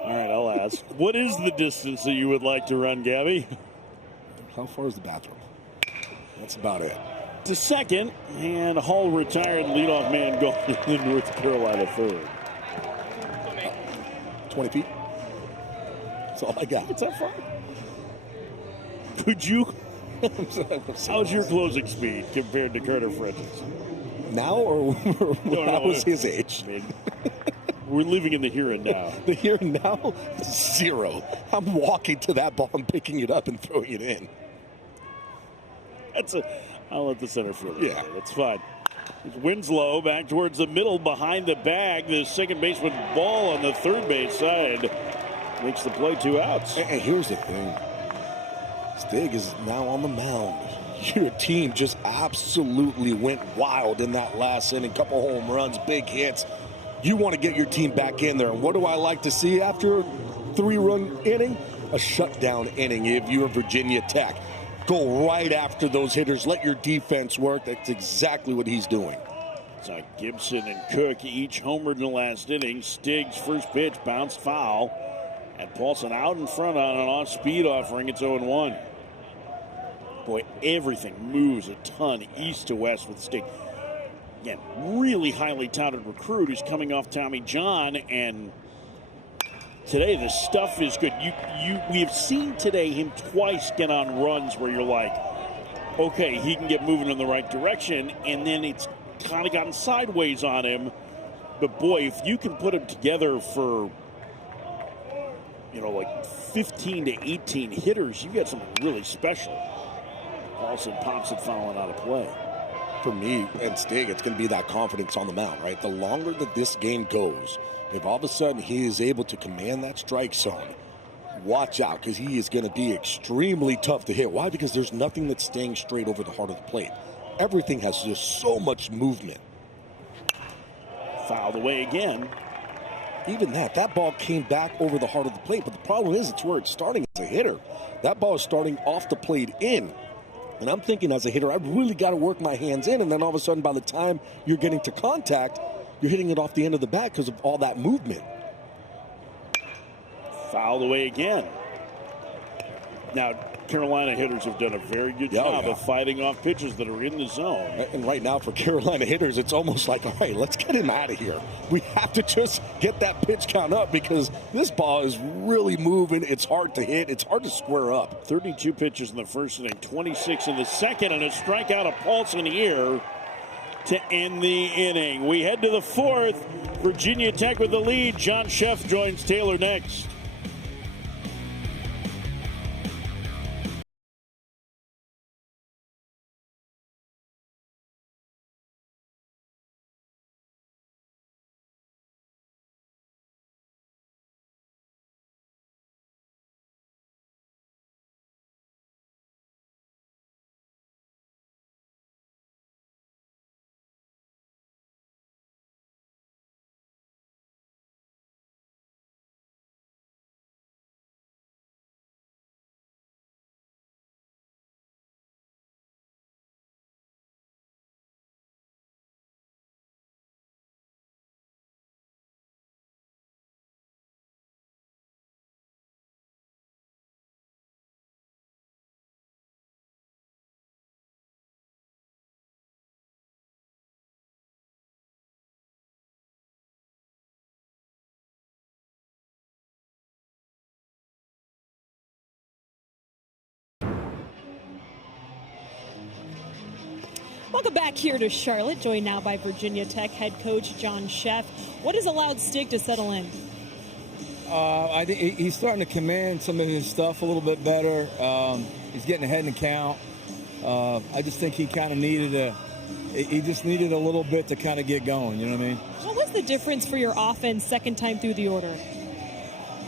All right, I'll ask. What is the distance that you would like to run, Gabby? How far is the bathroom? That's about it. To second, and Hall retired, leadoff man going in North Carolina third. 20 feet. That's all I got. It's that far. Could you? How's your closing speed compared to Carter French's? Now or when I was his age? We're living in the here and now. The here and now? Zero. I'm walking to that ball and picking it up and throwing it in. I'll let the center fielder. Yeah. That's fine. Winslow back towards the middle behind the bag. The second baseman ball on the third base side makes the play 2 outs. And here's the thing. Stig is now on the mound. Your team just absolutely went wild in that last inning. Couple home runs, big hits. You want to get your team back in there. And what do I like to see after a 3-run inning? A shutdown inning if you're Virginia Tech. Go right after those hitters. Let your defense work. That's exactly what he's doing. So Gibson and Cook each homered in the last inning. Stig's first pitch bounced foul. And Paulson out in front on an off-speed offering. It's 0-1. Boy, everything moves a ton east to west with Stig. Again, really highly touted recruit who's coming off Tommy John, and today the stuff is good. We have seen today him twice get on runs where you're like, okay, he can get moving in the right direction, and then it's kind of gotten sideways on him. But boy, if you can put him together for, like 15 to 18 hitters, you get something really special. Paulson pops it fouling out of play. For me and Stig, it's going to be that confidence on the mound, right? The longer that this game goes, if all of a sudden he is able to command that strike zone, watch out, because he is going to be extremely tough to hit. Why? Because there's nothing that's staying straight over the heart of the plate. Everything has just so much movement. Fouled away again. even that ball came back over the heart of the plate. But the problem is, it's where it's starting as a hitter. That ball is starting off the plate in. And I'm thinking as a hitter, I've really got to work my hands in. And then all of a sudden, by the time you're getting to contact, you're hitting it off the end of the bat because of all that movement. Fouled away again. Now, Carolina hitters have done a very good job of fighting off pitches that are in the zone. And right now for Carolina hitters, it's almost like, all right, let's get him out of here. We have to just get that pitch count up because this ball is really moving. It's hard to hit. It's hard to square up. 32 pitches in the first inning, 26 in the second, and a strikeout of Paulson here to end the inning. We head to the fourth. Virginia Tech with the lead. John Sheff joins Taylor next. Welcome back here to Charlotte, joined now by Virginia Tech head coach John Sheff. What has allowed Stig to settle in? I think he's starting to command some of his stuff a little bit better. He's getting ahead in the count. I just think he kind of needed a little bit to kind of get going, you know what I mean? What was the difference for your offense second time through the order?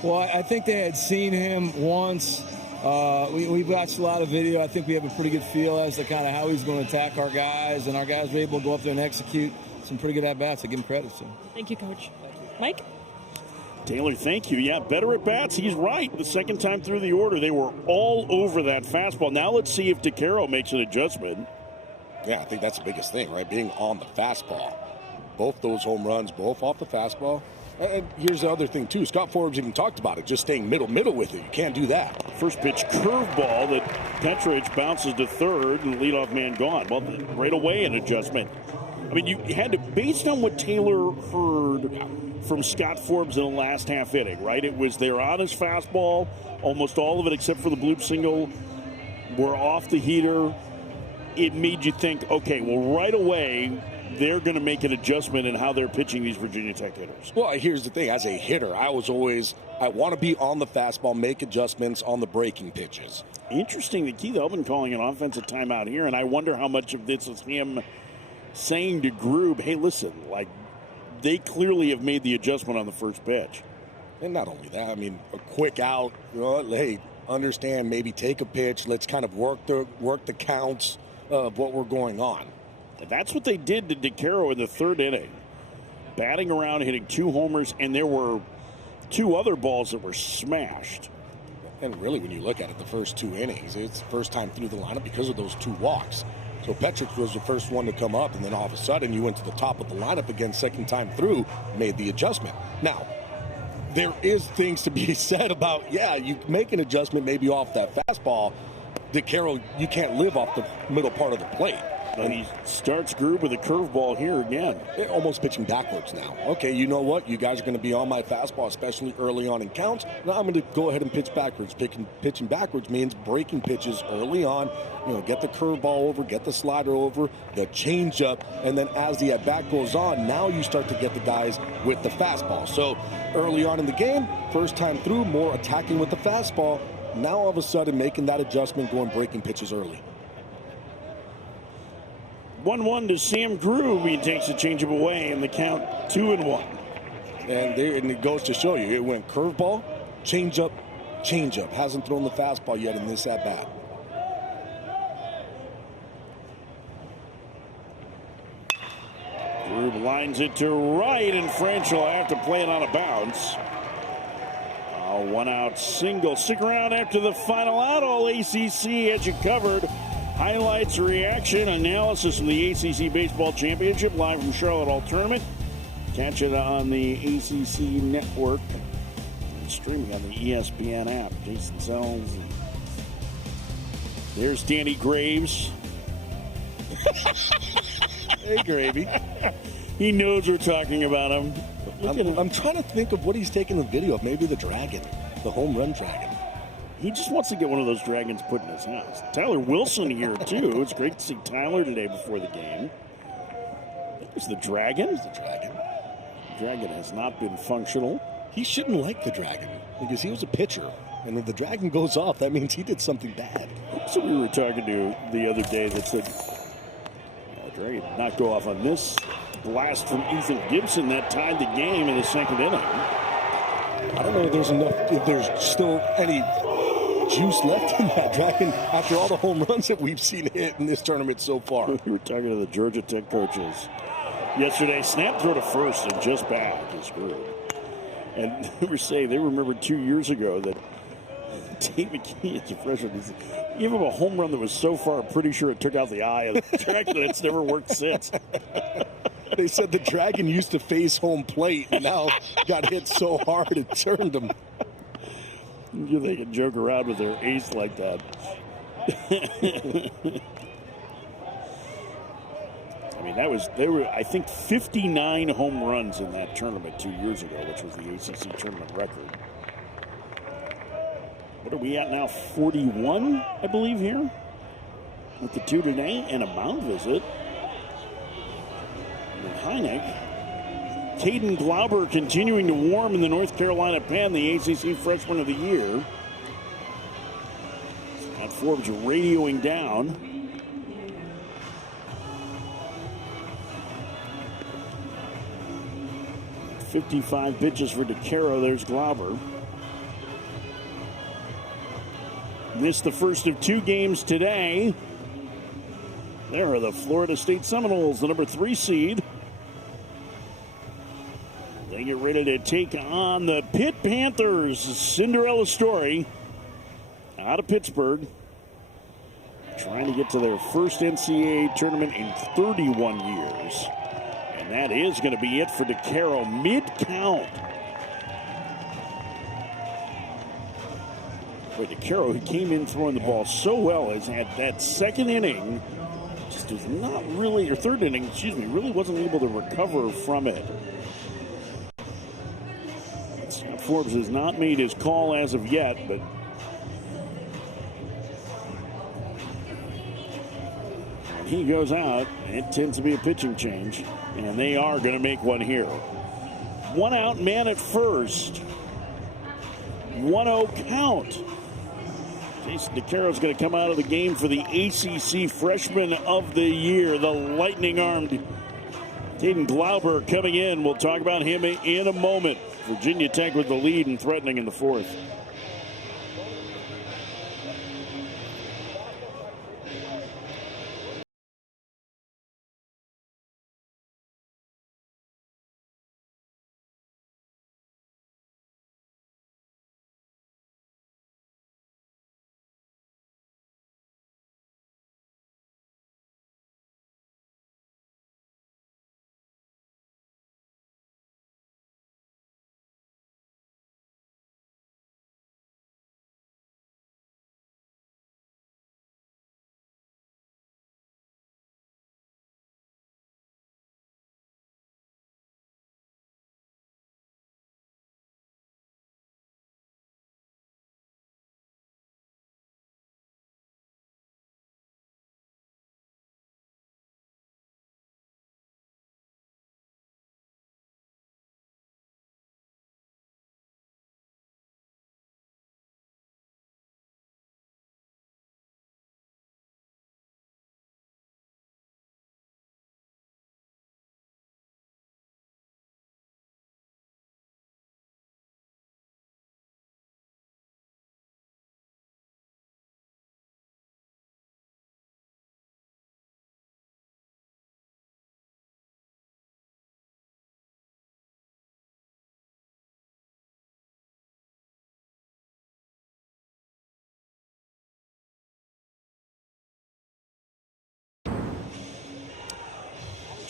Well, I think they had seen him once. We watched a lot of video. I think we have a pretty good feel as to kind of how he's going to attack our guys, and our guys were able to go up there and execute some pretty good at-bats. I give him credit. So. Thank you, Coach. Mike? Taylor, thank you. Yeah, better at-bats. He's right. The second time through the order, they were all over that fastball. Now let's see if DeCaro makes an adjustment. Yeah, I think that's the biggest thing, right? Being on the fastball. Both those home runs, both off the fastball. And here's the other thing, too. Scott Forbes even talked about it, just staying middle with it. You can't do that. First pitch curveball that Petrovich bounces to third and leadoff man gone. Well, right away an adjustment. I mean, you had to, based on what Taylor heard from Scott Forbes in the last half inning, right? It was they're on his fastball, almost all of it except for the bloop single were off the heater. It made you think, okay, well, right away, they're going to make an adjustment in how they're pitching these Virginia Tech hitters. Well, here's the thing. As a hitter, I want to be on the fastball, make adjustments on the breaking pitches. Interesting that Keith Elvin calling an offensive timeout here, and I wonder how much of this is him saying to Grube, hey, listen, like, they clearly have made the adjustment on the first pitch. And not only that, I mean, a quick out, you know, hey, understand, maybe take a pitch, let's kind of work the counts of what we're going on. That's what they did to DeCaro in the third inning. Batting around, hitting 2 homers, and there were 2 other balls that were smashed. And really, when you look at it, the first 2 innings, it's the first time through the lineup because of those 2 walks. So Petrovich was the first one to come up, and then all of a sudden you went to the top of the lineup again, second time through, made the adjustment. Now, there is things to be said about, yeah, you make an adjustment maybe off that fastball. DeCaro, you can't live off the middle part of the plate. And he starts Grube with a curveball here again. Almost pitching backwards now. Okay, you know what? You guys are going to be on my fastball, especially early on in counts. Now I'm going to go ahead and pitch backwards. Pitching backwards means breaking pitches early on. You know, get the curveball over, get the slider over, the changeup, and then as the at-bat goes on, now you start to get the guys with the fastball. So early on in the game, first time through, more attacking with the fastball. Now all of a sudden making that adjustment, going breaking pitches early. 1-1 to Sam Grube. He takes the changeup away and the count 2-1. And it goes to show you, it went curveball, changeup. Hasn't thrown the fastball yet in this at bat. Rube lines it to right, and French will have to play it on a bounce. A one-out single. Stick around after the final out. All ACC had you covered. Highlights, reaction, analysis from the ACC Baseball Championship live from Charlotte All Tournament. Catch it on the ACC Network and streaming on the ESPN app. Jason Sells. There's Danny Graves. Hey, Gravy. He knows we're talking about him. I'm trying to think of what he's taking the video of. Maybe the dragon, the home run dragon. He just wants to get one of those dragons put in his house. Tyler Wilson here, too. It's great to see Tyler today before the game. There's the dragon. The dragon. The dragon has not been functional. He shouldn't like the dragon because he was a pitcher. And if the dragon goes off, that means he did something bad. So we were talking to the other day that said, the dragon did not go off on this blast from Ethan Gibson that tied the game in the second inning. I don't know if there's still any juice left in that dragon after all the home runs that we've seen hit in this tournament so far. We were talking to the Georgia Tech coaches yesterday. Snap throw to first and just back is screwed. And they were saying they remembered 2 years ago that Tate McKee, as a freshman, gave him a home run that was so far pretty sure it took out the eye of the dragon. It's never worked since. They said the dragon used to face home plate and now got hit so hard it turned him. They can joke around with their ace like that. I mean, they were, I think, 59 home runs in that tournament 2 years ago, which was the ACC tournament record. What are we at now? 41, I believe, here with the two today and a mound visit. And Heineck. Caden Glauber continuing to warm in the North Carolina pen, the ACC Freshman of the Year. Scott Forbes radioing down. .55 pitches for DeCaro. There's Glauber. Missed the first of two games today. There are the Florida State Seminoles, the number 3 seed. They get ready to take on the Pitt Panthers. Cinderella story out of Pittsburgh. Trying to get to their first NCAA tournament in 31 years. And that is going to be it for DeCaro. Mid-count. But DeCaro, who came in throwing the ball so well, has had that second inning. Just was not really, or third inning, excuse me, really wasn't able to recover from it. Scott Forbes has not made his call as of yet, but when he goes out, it tends to be a pitching change, and they are going to make one here. One out, man at first. 1-0 count. Jason DeCaro is going to come out of the game for the ACC Freshman of the Year, the lightning-armed Caden Glauber coming in. We'll talk about him in a moment. Virginia Tech with the lead and threatening in the fourth.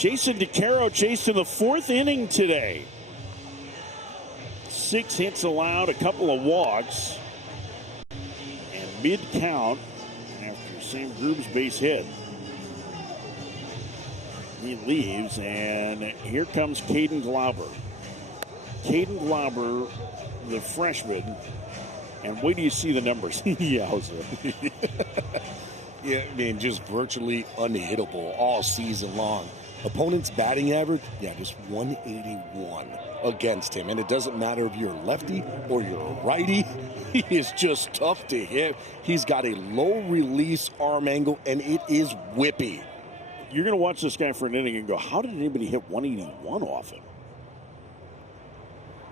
Jason DeCaro chased in the fourth inning today. 6 hits allowed, a couple of walks, and mid-count after Sam Groom's base hit. He leaves, and here comes Caden Glauber. Caden Glauber, the freshman, and wait till you see the numbers. Yowza. Yeah, I mean, just virtually unhittable all season long. Opponent's batting average, just 181 against him. And it doesn't matter if you're a lefty or you're a righty. He is just tough to hit. He's got a low release arm angle, and it is whippy. You're going to watch this guy for an inning and go, how did anybody hit 181 off him?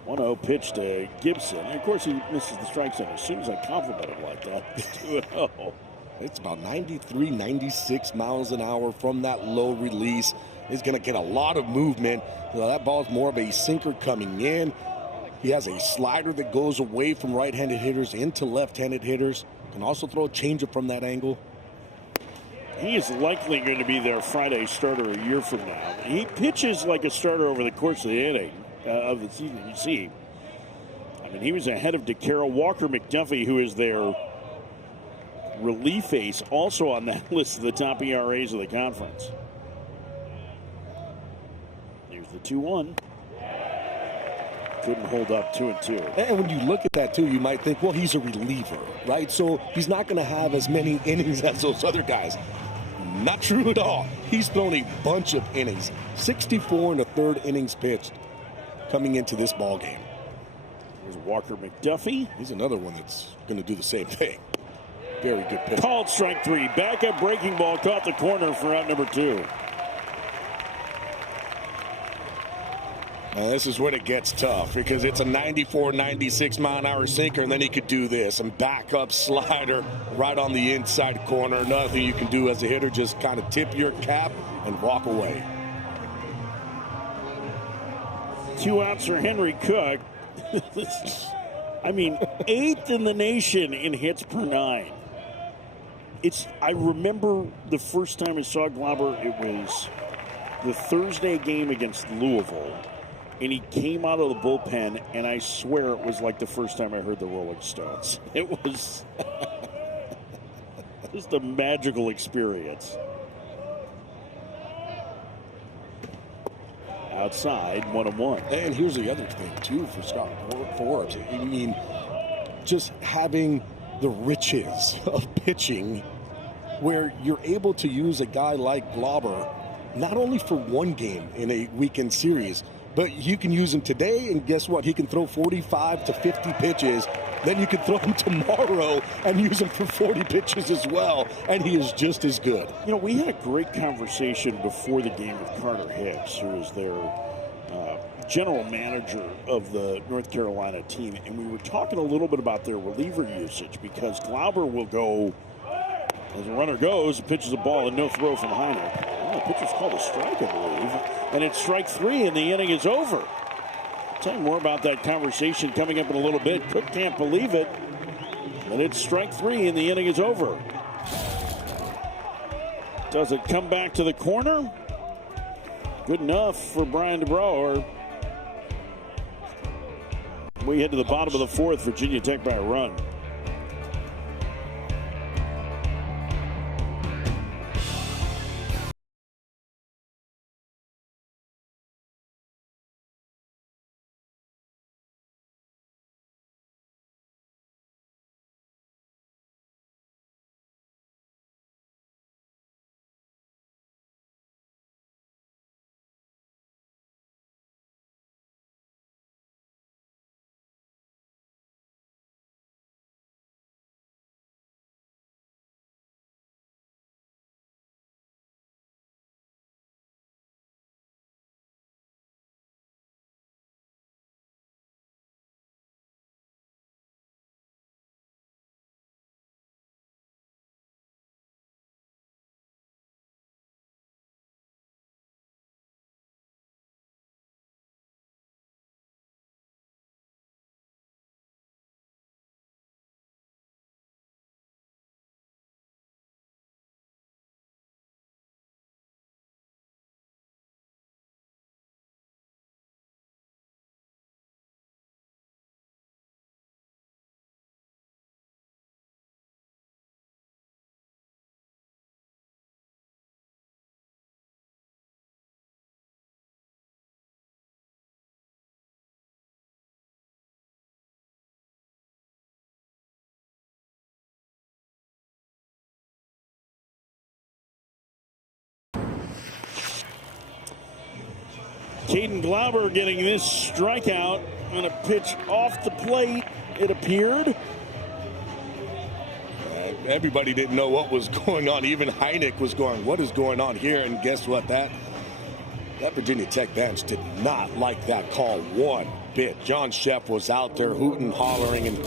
1-0 pitch to Gibson. And of course, he misses the strike zone. As soon as I compliment him like that, it's 2-0. It's about 93, 96 miles an hour from that low release. He's going to get a lot of movement. That ball's more of a sinker coming in. He has a slider that goes away from right-handed hitters into left-handed hitters. Can also throw a changeup from that angle. He is likely going to be their Friday starter a year from now. He pitches like a starter over the course of the inning of the season. You see, I mean, he was ahead of DeCaro. Walker McDuffie, who is their relief ace, also on that list of the top ERAs of the conference. Here's the 2-1. Couldn't hold up 2-2. And when you look at that, too, you might think, well, he's a reliever, right? So he's not going to have as many innings as those other guys. Not true at all. He's thrown a bunch of innings. 64 in the third innings pitched coming into this ball game. There's Walker McDuffie. He's another one that's going to do the same thing. Very good pitch. Called strike 3. Backup breaking ball caught the corner for out number 2. Now, this is when it gets tough because it's a 94, 96 mile an hour sinker, and then he could do this and back up slider right on the inside corner. Nothing you can do as a hitter, just kind of tip your cap and walk away. 2 outs for Henry Cook. I mean, 8th in the nation in hits per 9. I remember the first time I saw Glauber, it was the Thursday game against Louisville. And he came out of the bullpen, and I swear it was like the first time I heard the Rolling Stones. It was just a magical experience. Outside, 1-1. And here's the other thing, too, for Scott Forbes. I mean, just having the riches of pitching where you're able to use a guy like Glauber not only for one game in a weekend series, but you can use him today, and guess what? He can throw 45 to 50 pitches. Then you can throw him tomorrow and use him for 40 pitches as well, and he is just as good. You know, we had a great conversation before the game with Carter Hicks, who is their general manager of the North Carolina team, and we were talking a little bit about their reliever usage because Glauber will go, as the runner goes, pitches a ball and no throw from Heiner. The pitcher's called a strike, I believe. And it's strike 3, and the inning is over. I'll tell you more about that conversation coming up in a little bit. Cook can't believe it, but it's strike 3, and the inning is over. Does it come back to the corner? Good enough for Brian DeBrouwer. We head to the bottom of the 4th, Virginia Tech by a run. Caden Glauber getting this strikeout on a pitch off the plate, it appeared. Everybody didn't know what was going on. Even Heineck was going, what is going on here? And guess what? That Virginia Tech bench did not like that call one bit. John Sheff was out there hooting, hollering, and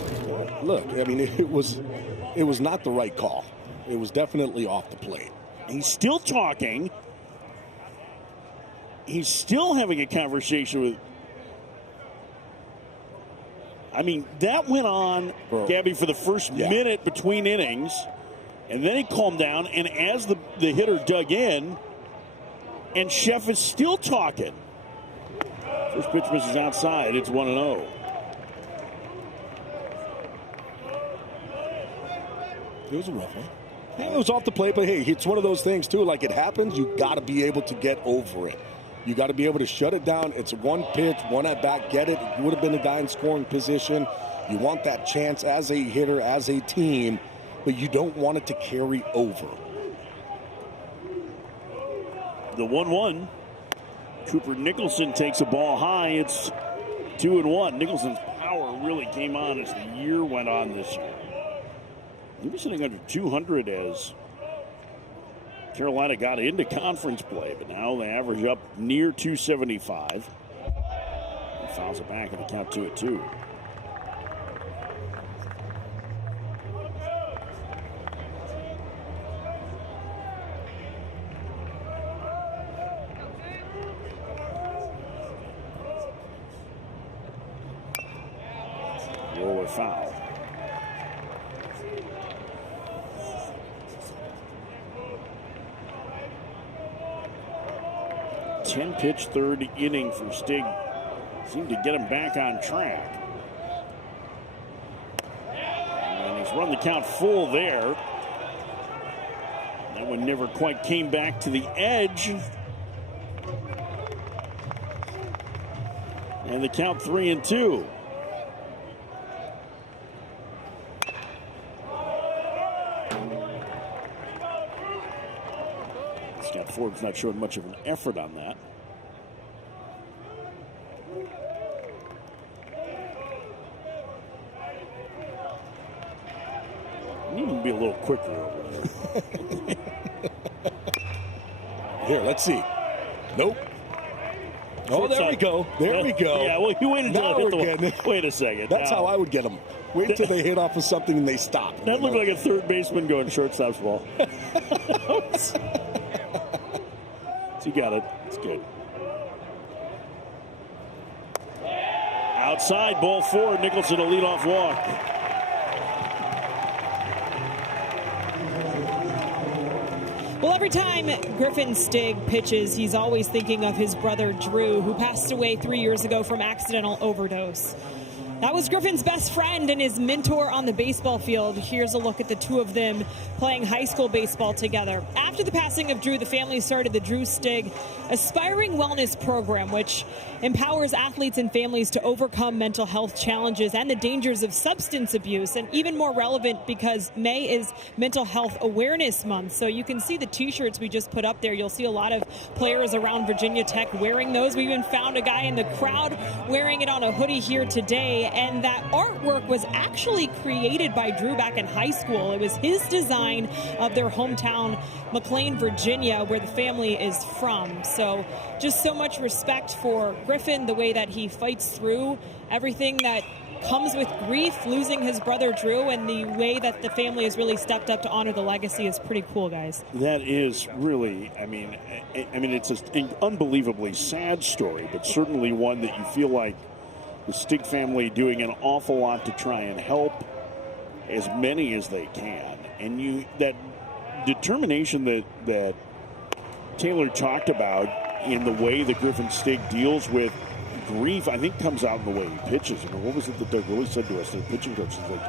look, I mean, it was not the right call. It was definitely off the plate. He's still talking. He's still having a conversation with. I mean, that went on, Gabby, for the first minute between innings, and then he calmed down, and as the hitter dug in, and Sheff is still talking. First pitch misses outside. It's 1-0. It was a rough one. Yeah, it was off the plate, but hey, it's one of those things, too. Like, it happens, you got to be able to get over it. You got to be able to shut it down. It's one pitch, one at bat, get it. You would have been a guy in scoring position. You want that chance as a hitter, as a team, but you don't want it to carry over. The 1-1. Cooper Nicholson takes a ball high. It's 2-1. Nicholson's power really came on as the year went on this year. He was sitting under 200 as Carolina got into conference play, but now they average up near 275. He fouls it back and the count 2-2. Roller foul. Ten-pitch third inning for Stig. Seemed to get him back on track. And he's run the count full there. That one never quite came back to the edge. And the count 3-2. Scott Forbes not showing much of an effort on that. Need to be a little quicker over there. Here, let's see. Nope. Oh, there we go. There we go. Yeah, well, you waited until Now it we're hit getting the. Wait a second. That's how I would get them. Wait until they hit off of something and they stop. That looked like a third baseman going shortstop's ball. So you got it. It's good. Outside, ball 4. Nicholson a leadoff walk. Well, every time Griffin Stig pitches, he's always thinking of his brother Drew, who passed away 3 years ago from accidental overdose. That was Griffin's best friend and his mentor on the baseball field. Here's a look at the two of them playing high school baseball together. After the passing of Drew, the family started the Drew Stig Aspiring Wellness Program, which empowers athletes and families to overcome mental health challenges and the dangers of substance abuse. And even more relevant because May is Mental Health Awareness Month. So you can see the t-shirts we just put up there. You'll see a lot of players around Virginia Tech wearing those. We even found a guy in the crowd wearing it on a hoodie here today. And that artwork was actually created by Drew back in high school. It was his design of their hometown, McLean, Virginia, where the family is from. So just so much respect for Griffin, the way that he fights through everything that comes with grief, losing his brother Drew, and the way that the family has really stepped up to honor the legacy is pretty cool, guys. That is really, I mean, it's an unbelievably sad story, but certainly one that you feel like the Stig family doing an awful lot to try and help as many as they can. And that determination that Taylor talked about in the way that Griffin Stig deals with grief, I think comes out in the way he pitches. I mean, what was it that Doug Willie said to us, their pitching coach? He's like,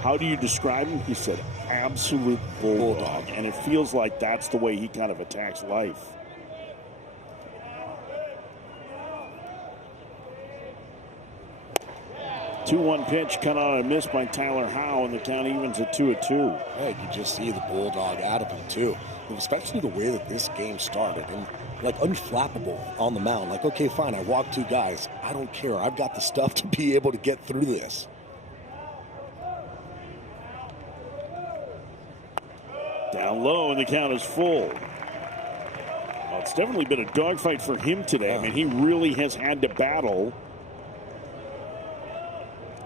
how do you describe him? He said, absolute bulldog. And it feels like that's the way he kind of attacks life. 2-1 pitch cut on a miss by Tyler Howe, and the count evens at 2-2. Yeah, you just see the bulldog out of him too, and especially the way that this game started, and like unflappable on the mound. Like, okay, fine, I walked 2 guys. I don't care. I've got the stuff to be able to get through this. Down low, and the count is full. Well, it's definitely been a dogfight for him today. I mean, he really has had to battle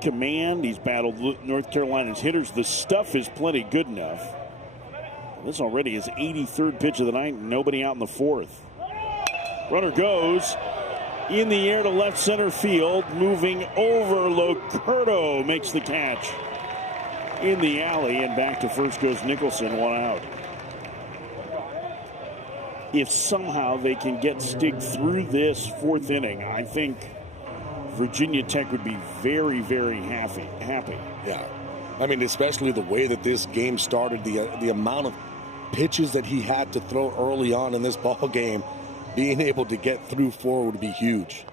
command. He's battled North Carolina's hitters. The stuff is plenty good enough. This already is 83rd pitch of the night. Nobody out in the 4th. Runner goes in the air to left center field. Moving over, Locurdo makes the catch in the alley, and back to first goes Nicholson, 1 out. If somehow they can get Stig through this 4th inning, I think Virginia Tech would be very, very happy. Yeah. I mean, especially the way that this game started, the amount of pitches that he had to throw early on in this ball game, being able to get through 4 would be huge.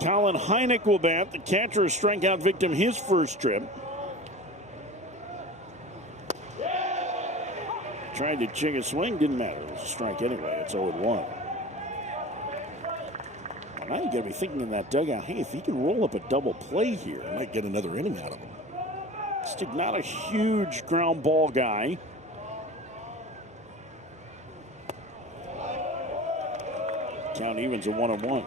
Colin Heineck will bat. The catcher, a strikeout victim, his first trip. Tried to chick a swing, didn't matter. It was a strike anyway. It's 0-1. Now you got to be thinking in that dugout, hey, if he can roll up a double play here, I might get another inning out of him. Stig not a huge ground ball guy. Count evens at 1-1.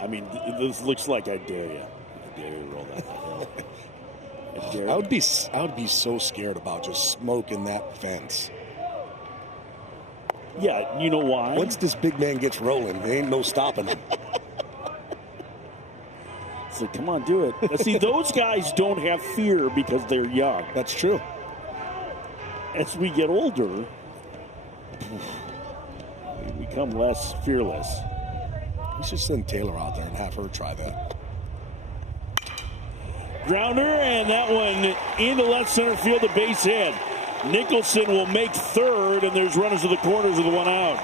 I mean, this looks like I dare you. I dare you to roll that. I would be so scared about just smoking that fence. Yeah, you know why? Once this big man gets rolling, there ain't no stopping him. So come on, do it. But see, those guys don't have fear because they're young. That's true. As we get older, we become less fearless. We should send Taylor out there and have her try that. Grounder, and that one into left center field, a base hit. Nicholson will make third, and there's runners to the corners of the 1 out.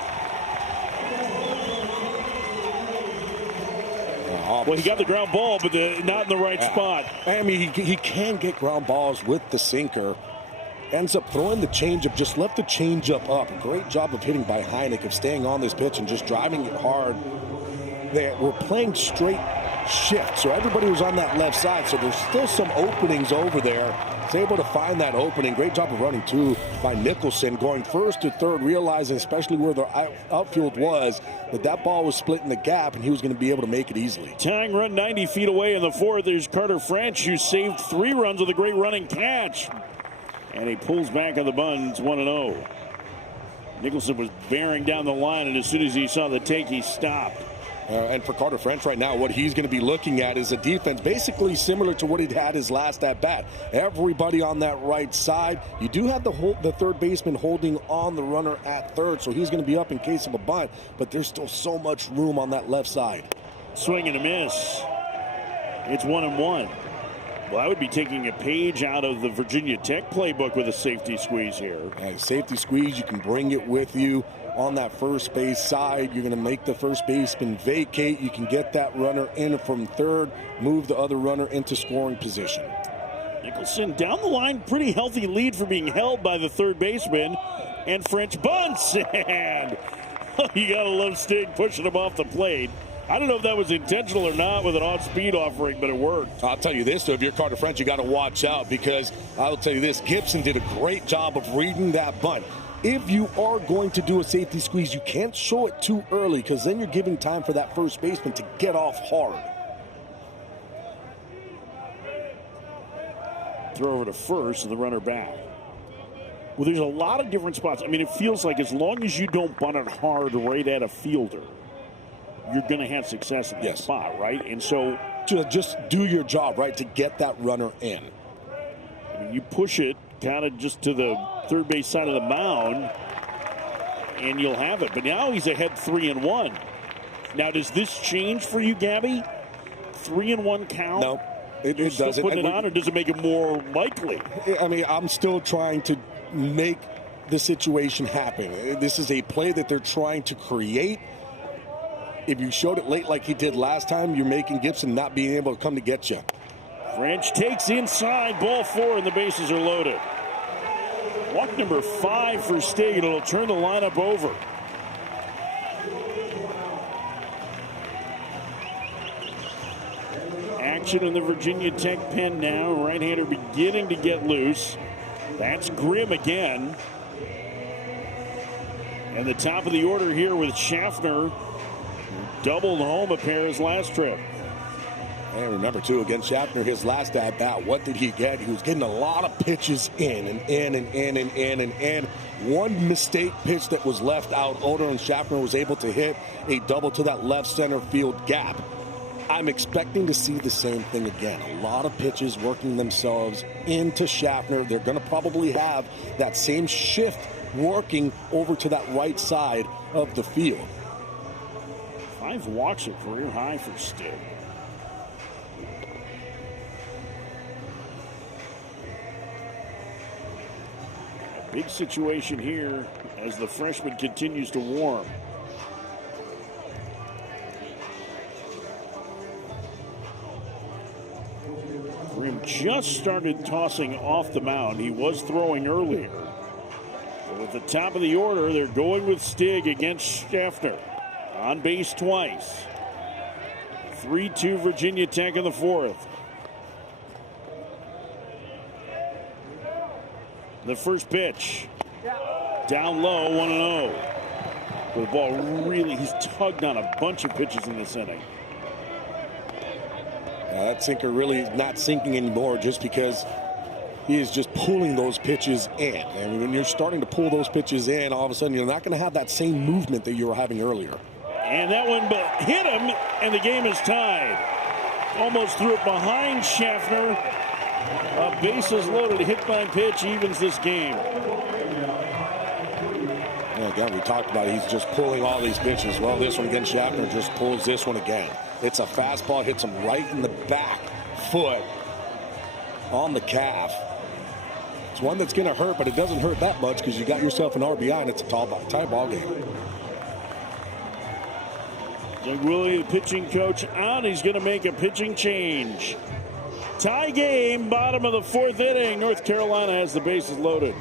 Well, he got the ground ball, but not in the right spot. I mean, he can get ground balls with the sinker. Ends up throwing the changeup, just left the changeup up. Great job of hitting by Heineck, of staying on this pitch and just driving it hard. They were playing straight shift, so everybody was on that left side, so there's still some openings over there. He's able to find that opening. Great job of running, too, by Nicholson, going first to third, realizing, especially where the outfield was, that ball was splitting the gap, and he was going to be able to make it easily. Tying run 90 feet away in the 4th. There's Carter French, who saved 3 runs with a great running catch. And he pulls back on the buns, 1-0. Nicholson was bearing down the line, and as soon as he saw the take, he stopped. And for Carter French right now, what he's going to be looking at is a defense basically similar to what he'd had his last at-bat. Everybody on that right side. You do have the third baseman holding on the runner at third, so he's going to be up in case of a bunt, but there's still so much room on that left side. Swing and a miss. It's 1-1. Well, I would be taking a page out of the Virginia Tech playbook with a safety squeeze here. Safety squeeze, you can bring it with you on that first base side. You're going to make the first baseman vacate. You can get that runner in from third, move the other runner into scoring position. Nicholson down the line, pretty healthy lead for being held by the third baseman. And French bunts. And you got to love Stig pushing him off the plate. I don't know if that was intentional or not with an off-speed offering, but it worked. I'll tell you this, though, if you're Carter French, you got to watch out, because I'll tell you this, Gibson did a great job of reading that bunt. If you are going to do a safety squeeze, you can't show it too early, because then you're giving time for that first baseman to get off hard. Throw over to first and the runner back. Well, there's a lot of different spots. I mean, it feels like as long as you don't bunt it hard right at a fielder, you're going to have success in that spot, right? And so to just do your job, right, to get that runner in. I mean, you push it kind of just to the third base side of the mound, and you'll have it. But now he's ahead 3-1. Now, does this change for you, Gabby? 3-1 count? No, it You're still doesn't. putting it on, or does it make it more likely? I mean, I'm still trying to make the situation happen. This is a play that they're trying to create. If you showed it late like he did last time, you're making Gibson not being able to come to get you. French takes inside, ball 4, and the bases are loaded. Walk number 5 for Stig, and it'll turn the lineup over. Action in the Virginia Tech pen now. Right-hander beginning to get loose. That's Grimm again. And the top of the order here with Schaffner. Doubled home a pair his last trip. And remember, too, against Schaffner, his last at-bat, what did he get? He was getting a lot of pitches in and in and in and in and in. One mistake pitch that was left out, Oder and Schaffner was able to hit a double to that left center field gap. I'm expecting to see the same thing again. A lot of pitches working themselves into Schaffner. They're going to probably have that same shift working over to that right side of the field. 5 walks, a career high for Stig. A big situation here as the freshman continues to warm. Grimm just started tossing off the mound. He was throwing earlier. But with the top of the order, they're going with Stig against Schaffner. On base twice. 3-2 Virginia Tech in the 4th. The first pitch. Down low, 1-0. The ball really, he's tugged on a bunch of pitches in this inning. That sinker really is not sinking anymore just because he is just pulling those pitches in. And when you're starting to pull those pitches in, all of a sudden you're not going to have that same movement that you were having earlier. And that one hit him, and the game is tied. Almost threw it behind Schaffner. A bases loaded hit by pitch evens this game. Yeah, again, we talked about it. He's just pulling all these pitches. Well, this one against Schaffner just pulls this one again. It's a fastball, hits him right in the back foot on the calf. It's one that's going to hurt, but it doesn't hurt that much because you got yourself an RBI, and it's a tie ball game. Doug Willie, the pitching coach, out. He's going to make a pitching change. Tie game, bottom of the 4th inning. North Carolina has the bases loaded.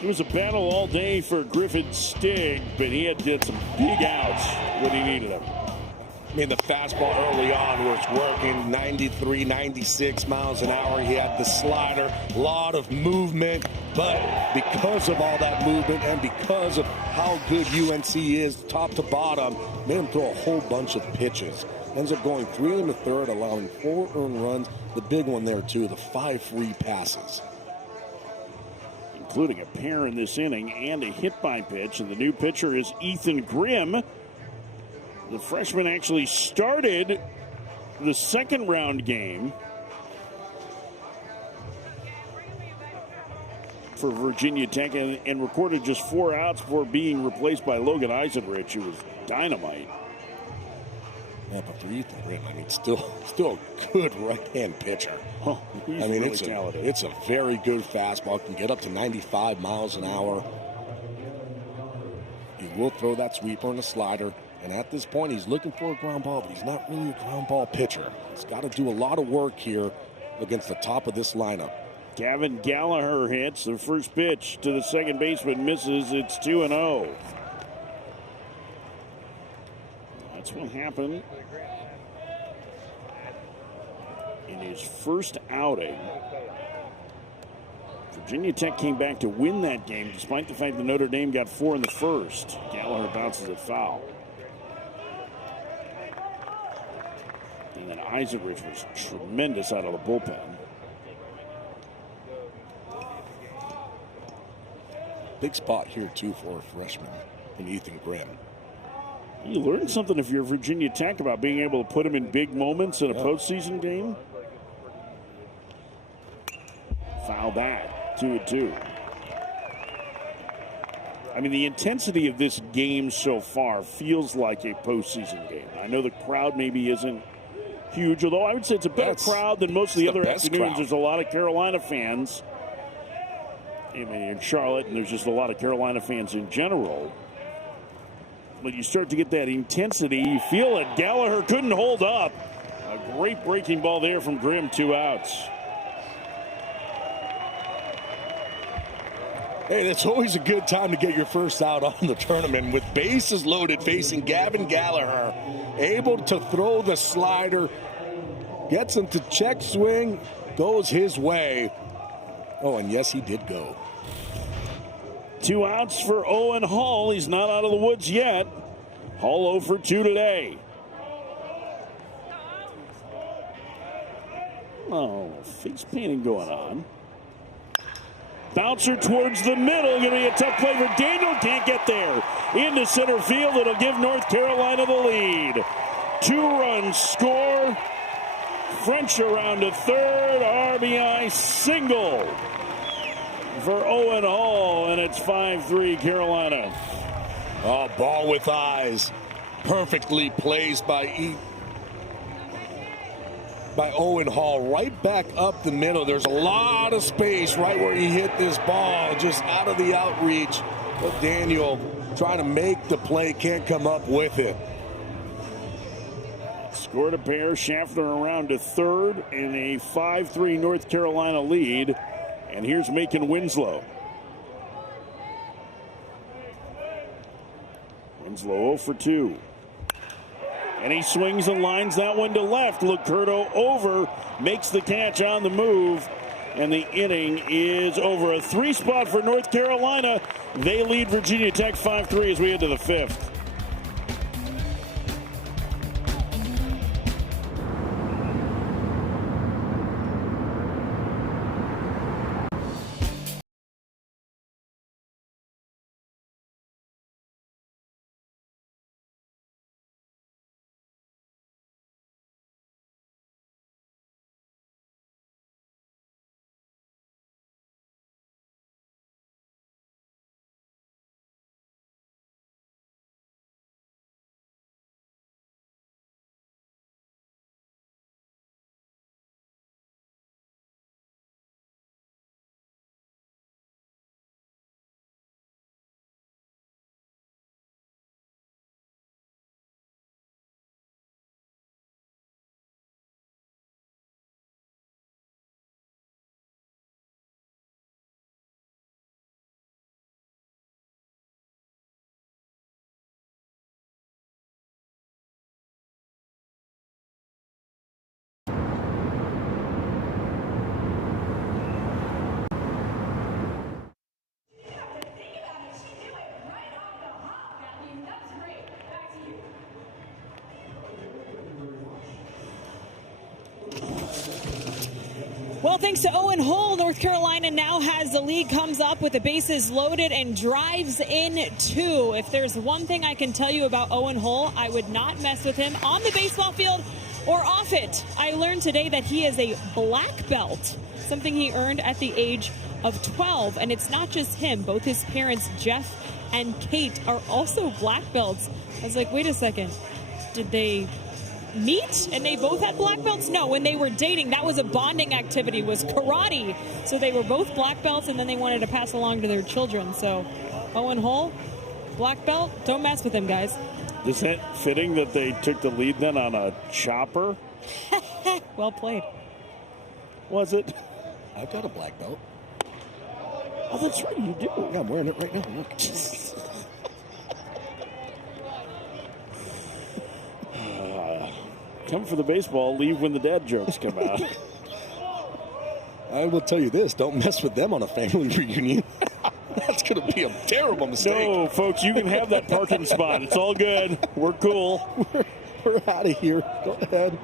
It was a battle all day for Griffin Stig, but he did some big outs when he needed them. I mean, the fastball early on was working 93, 96 miles an hour. He had the slider, a lot of movement, but because of all that movement and because of how good UNC is top to bottom, made him throw a whole bunch of pitches. Ends up going 3 1/3, allowing 4 earned runs. The big one there, too, the 5 free passes. Including a pair in this inning and a hit by pitch. And the new pitcher is Ethan Grimm. The freshman actually started the second round game for Virginia Tech and recorded just 4 outs before being replaced by Logan Eisenrich, who was dynamite. Yeah, but for Ethan Grimm, I mean, still a good right-hand pitcher. Oh, I mean, really talented. It's a very good fastball. Can get up to 95 miles an hour. He will throw that sweeper and a slider. And at this point, he's looking for a ground ball, but he's not really a ground ball pitcher. He's got to do a lot of work here against the top of this lineup. Gavin Gallagher hits. The first pitch to the second baseman misses. It's 2-0. That's what happened in his first outing. Virginia Tech came back to win that game despite the fact that Notre Dame got 4 in the first. Gallagher bounces it foul. And then Eisenrich was tremendous out of the bullpen. Big spot here, too, for a freshman in Ethan Grimm. You learn something if you're Virginia Tech about being able to put him in big moments in a postseason game. Foul back, 2-2. I mean, the intensity of this game so far feels like a postseason game. I know the crowd maybe isn't huge, although I would say it's a better crowd than most of the other afternoons. Crowd. There's a lot of Carolina fans. I mean, in Charlotte, and there's just a lot of Carolina fans in general. But you start to get that intensity. You feel it. Gallagher couldn't hold up. A great breaking ball there from Grimm, 2 outs. Hey, that's always a good time to get your first out on the tournament with bases loaded facing Gavin Gallagher. Able to throw the slider. Gets him to check swing. Goes his way. Oh, and yes, he did go. 2 outs for Owen Hall. He's not out of the woods yet. Hall 0 for 2 today. Oh, face painting going on. Bouncer towards the middle. Going to be a tough play for Daniel. Can't get there. Into center field. It'll give North Carolina the lead. 2-run score. French around to third. RBI single for Owen Hall, and it's 5-3 Carolina. Oh, ball with eyes. Perfectly placed by Owen Hall. Right back up the middle. There's a lot of space right where he hit this ball, just out of the outreach. But Daniel trying to make the play, can't come up with it. Scored a pair. Schaffner around to third in a 5-3 North Carolina lead. And here's Macon Winslow. Winslow 0 for 2. And he swings and lines that one to left. Lucurdo over, makes the catch on the move. And the inning is over. A 3 spot for North Carolina. They lead Virginia Tech 5-3 as we head to the 5th. Well, thanks to Owen Hall, North Carolina now has the lead, comes up with the bases loaded and drives in 2. If there's one thing I can tell you about Owen Hall, I would not mess with him on the baseball field or off it. I learned today that he is a black belt, something he earned at the age of 12. And it's not just him. Both his parents, Jeff and Kate, are also black belts. I was like, wait a second. Did they meet and they both had black belts? No, when they were dating, that was a bonding activity, was karate. So they were both black belts, and then they wanted to pass along to their children. So Owen Hall, Black belt, don't mess with him, guys. Is that fitting that they took the lead then on a chopper? Well played. Was it? I've got a black belt. Oh, that's right, you do. Yeah, I'm wearing it right now. Look. Come for the baseball, leave when the dad jokes come out. I will tell you this, don't mess with them on a family reunion. That's going to be a terrible mistake. No, folks, you can have that parking spot. It's all good. We're cool. We're out of here. Go ahead.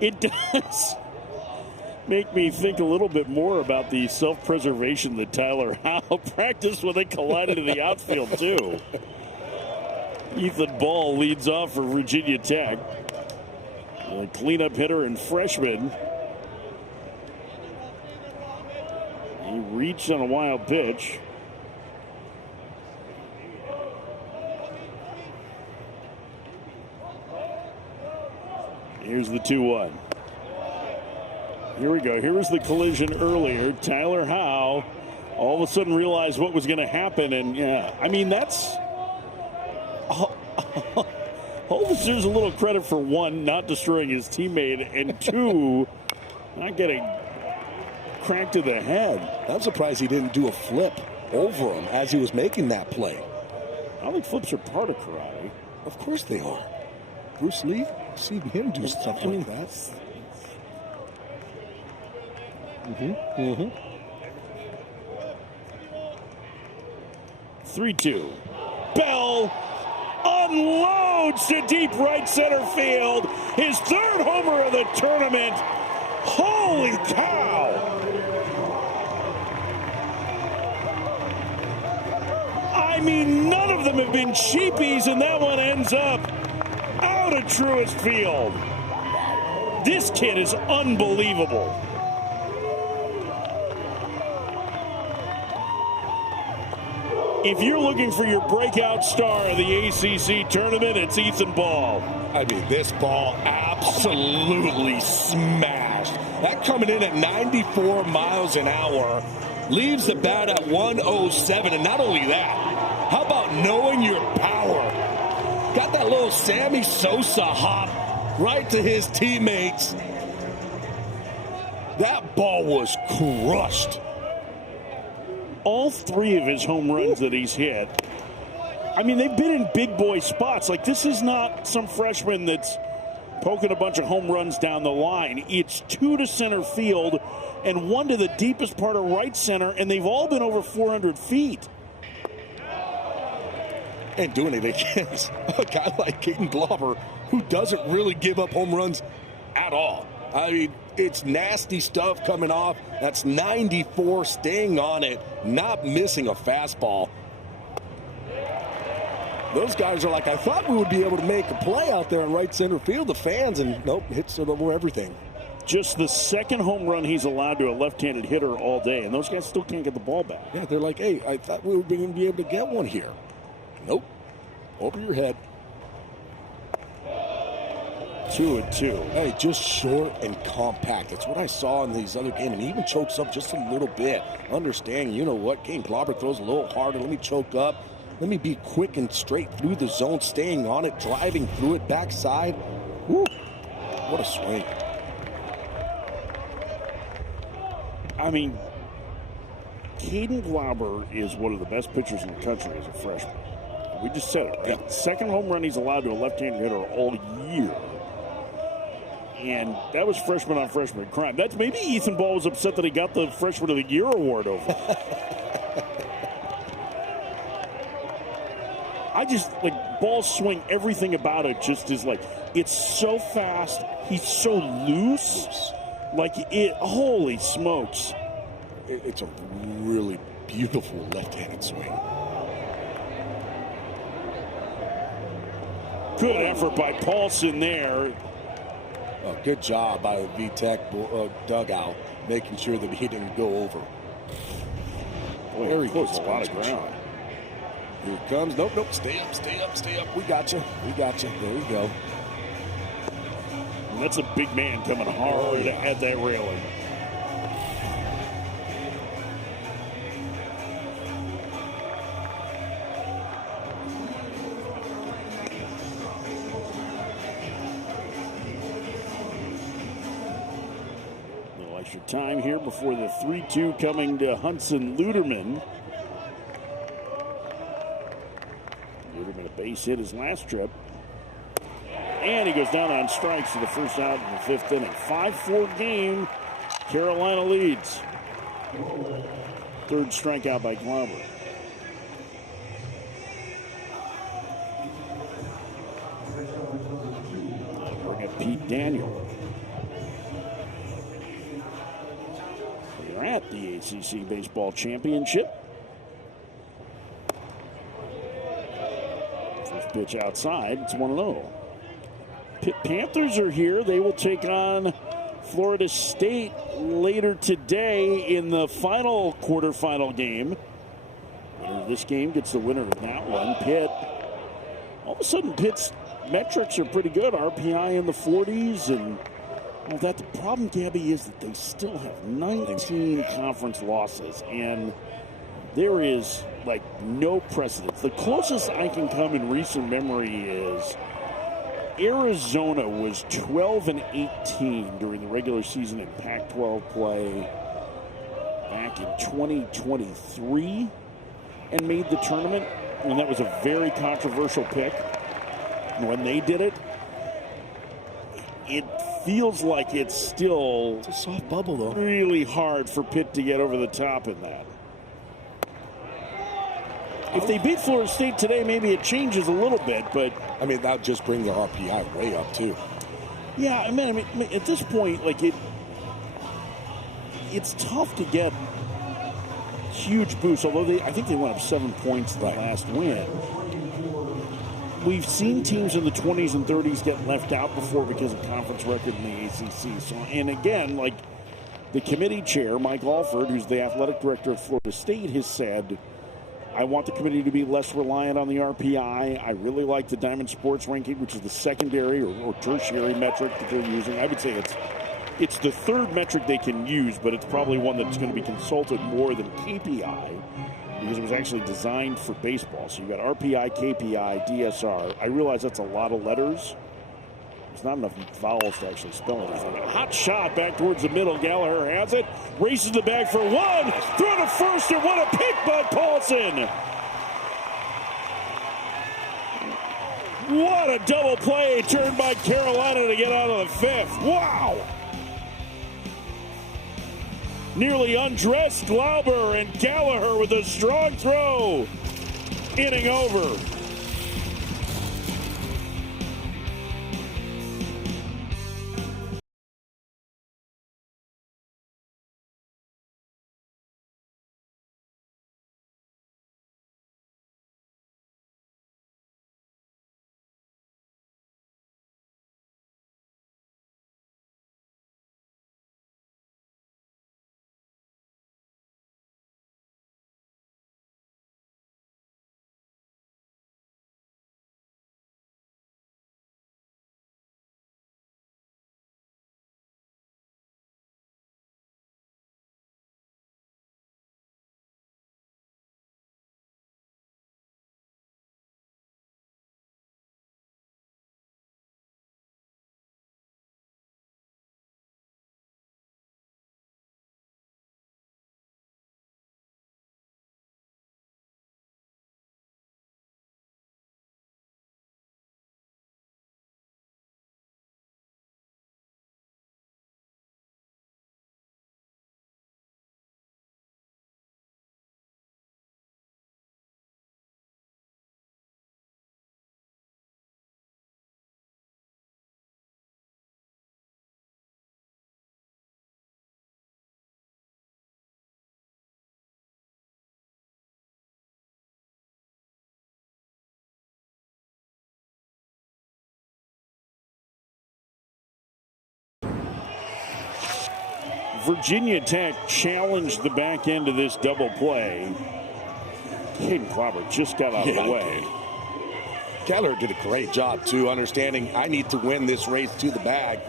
It does make me think a little bit more about the self-preservation that Tyler Howe practiced when they collided in the outfield, too. Ethan Ball leads off for Virginia Tech. A cleanup hitter and freshman. He reached on a wild pitch. Here's the 2-1. Here we go. Here was the collision earlier. Tyler Howe all of a sudden realized what was going to happen. And, yeah, I mean, that's... Hold deserves a little credit for, one, not destroying his teammate, and two, not getting cracked to the head. I'm surprised he didn't do a flip over him as he was making that play. I don't think flips are part of karate. Of course they are. Bruce Lee, I've seen him do stuff like that. 3-2. Bell unloads to deep right center field. His third homer of the tournament. Holy cow! I mean, none of them have been cheapies, and that one ends up out of Truist Field. This kid is unbelievable. If you're looking for your breakout star of the ACC tournament, it's Ethan Ball. I mean, this ball absolutely smashed. That coming in at 94 miles an hour leaves the bat at 107. And not only that, how about knowing your power? Got that little Sammy Sosa hop right to his teammates. That ball was crushed. All three of his home runs that he's hit, I mean, they've been in big boy spots. Like, this is not some freshman that's poking a bunch of home runs down the line. It's two to center field and one to the deepest part of right center, and they've all been over 400 feet. And doing it against a guy like Caden Glauber, who doesn't really give up home runs at all. I mean, it's nasty stuff coming off. That's 94, staying on it, not missing a fastball. Those guys are like, I thought we would be able to make a play out there in right center field, the fans, and nope, hits it over everything. Just the second home run he's allowed to a left-handed hitter all day, and those guys still can't get the ball back. Yeah, they're like, hey, I thought we would be able to get one here. Nope, over your head. 2-2. Hey, just short and compact. That's what I saw in these other games. And he even chokes up just a little bit. Understanding, you know what, Caden Glauber throws a little harder. Let me choke up. Let me be quick and straight through the zone, staying on it, driving through it, backside. Woo! What a swing. I mean, Caden Glauber is one of the best pitchers in the country as a freshman. We just said it, right? Yeah. Second home run he's allowed to a left-handed hitter all year. And that was freshman on freshman crime. That's maybe Ethan Ball was upset that he got the Freshman of the Year award over. I just, like, ball swing, everything about it just is like, it's so fast. He's so loose. Like, it, holy smokes. It's a really beautiful left-handed swing. Good effort by Paulson there. Oh, good job by the VTech dugout, making sure that he didn't go over. Very close, a lot of ground. Here it comes. Nope, nope. Stay up, stay up, stay up. We got you. We got you. There we go. And that's a big man coming hard at that railing. time here before the 3-2 coming to Hudson Luderman. Luderman a base hit his last trip. And he goes down on strikes to the first out in the fifth inning. 5-4 game. Carolina leads. Third strikeout by Glauber. Bring up Pete Daniel. We're at the ACC Baseball Championship. First pitch outside. It's 1-0. Pitt Panthers are here. They will take on Florida State later today in the final quarterfinal game. Winner of this game gets the winner of that one. Pitt, all of a sudden, Pitt's metrics are pretty good. RPI in the 40s and all that. The problem, Gabby, is that they still have 19 conference losses, and there is like no precedent. The closest I can come in recent memory is Arizona was 12-18 during the regular season in Pac-12 play back in 2023 and made the tournament. And that was a very controversial pick. And when they did it, it feels like it's still It's a soft bubble, though. really hard for Pitt to get over the top in that. If they beat Florida State today, maybe it changes a little bit, but I mean, that would just bring the RPI way up, too. yeah, I mean, at this point, like it's tough to get huge boosts. Although I think they went up 7 points in the last win. We've seen teams in the 20s and 30s get left out before because of conference record in the ACC. So, and again, like the committee chair, Mike Alford, who's the athletic director at Florida State, has said, I want the committee to be less reliant on the RPI. I really like the Diamond Sports ranking, which is the secondary or tertiary metric that they're using. I would say it's the third metric they can use, but it's probably one that's going to be consulted more than KPI because it was actually designed for baseball. So you got RPI, KPI, DSR. I realize that's a lot of letters. There's not enough vowels to actually spell anything. A hot shot back towards the middle. Gallagher has it. Races the bag for one. Throw to first, and what a pick by Paulson. What a double play turned by Carolina to get out of the fifth. Wow. Nearly undressed Glauber and Gallagher with a strong throw. Inning over. Virginia Tech challenged the back end of this double play. Caden Glauber just got out of the way. Gallagher did a great job, too, understanding I need to win this race to the bag.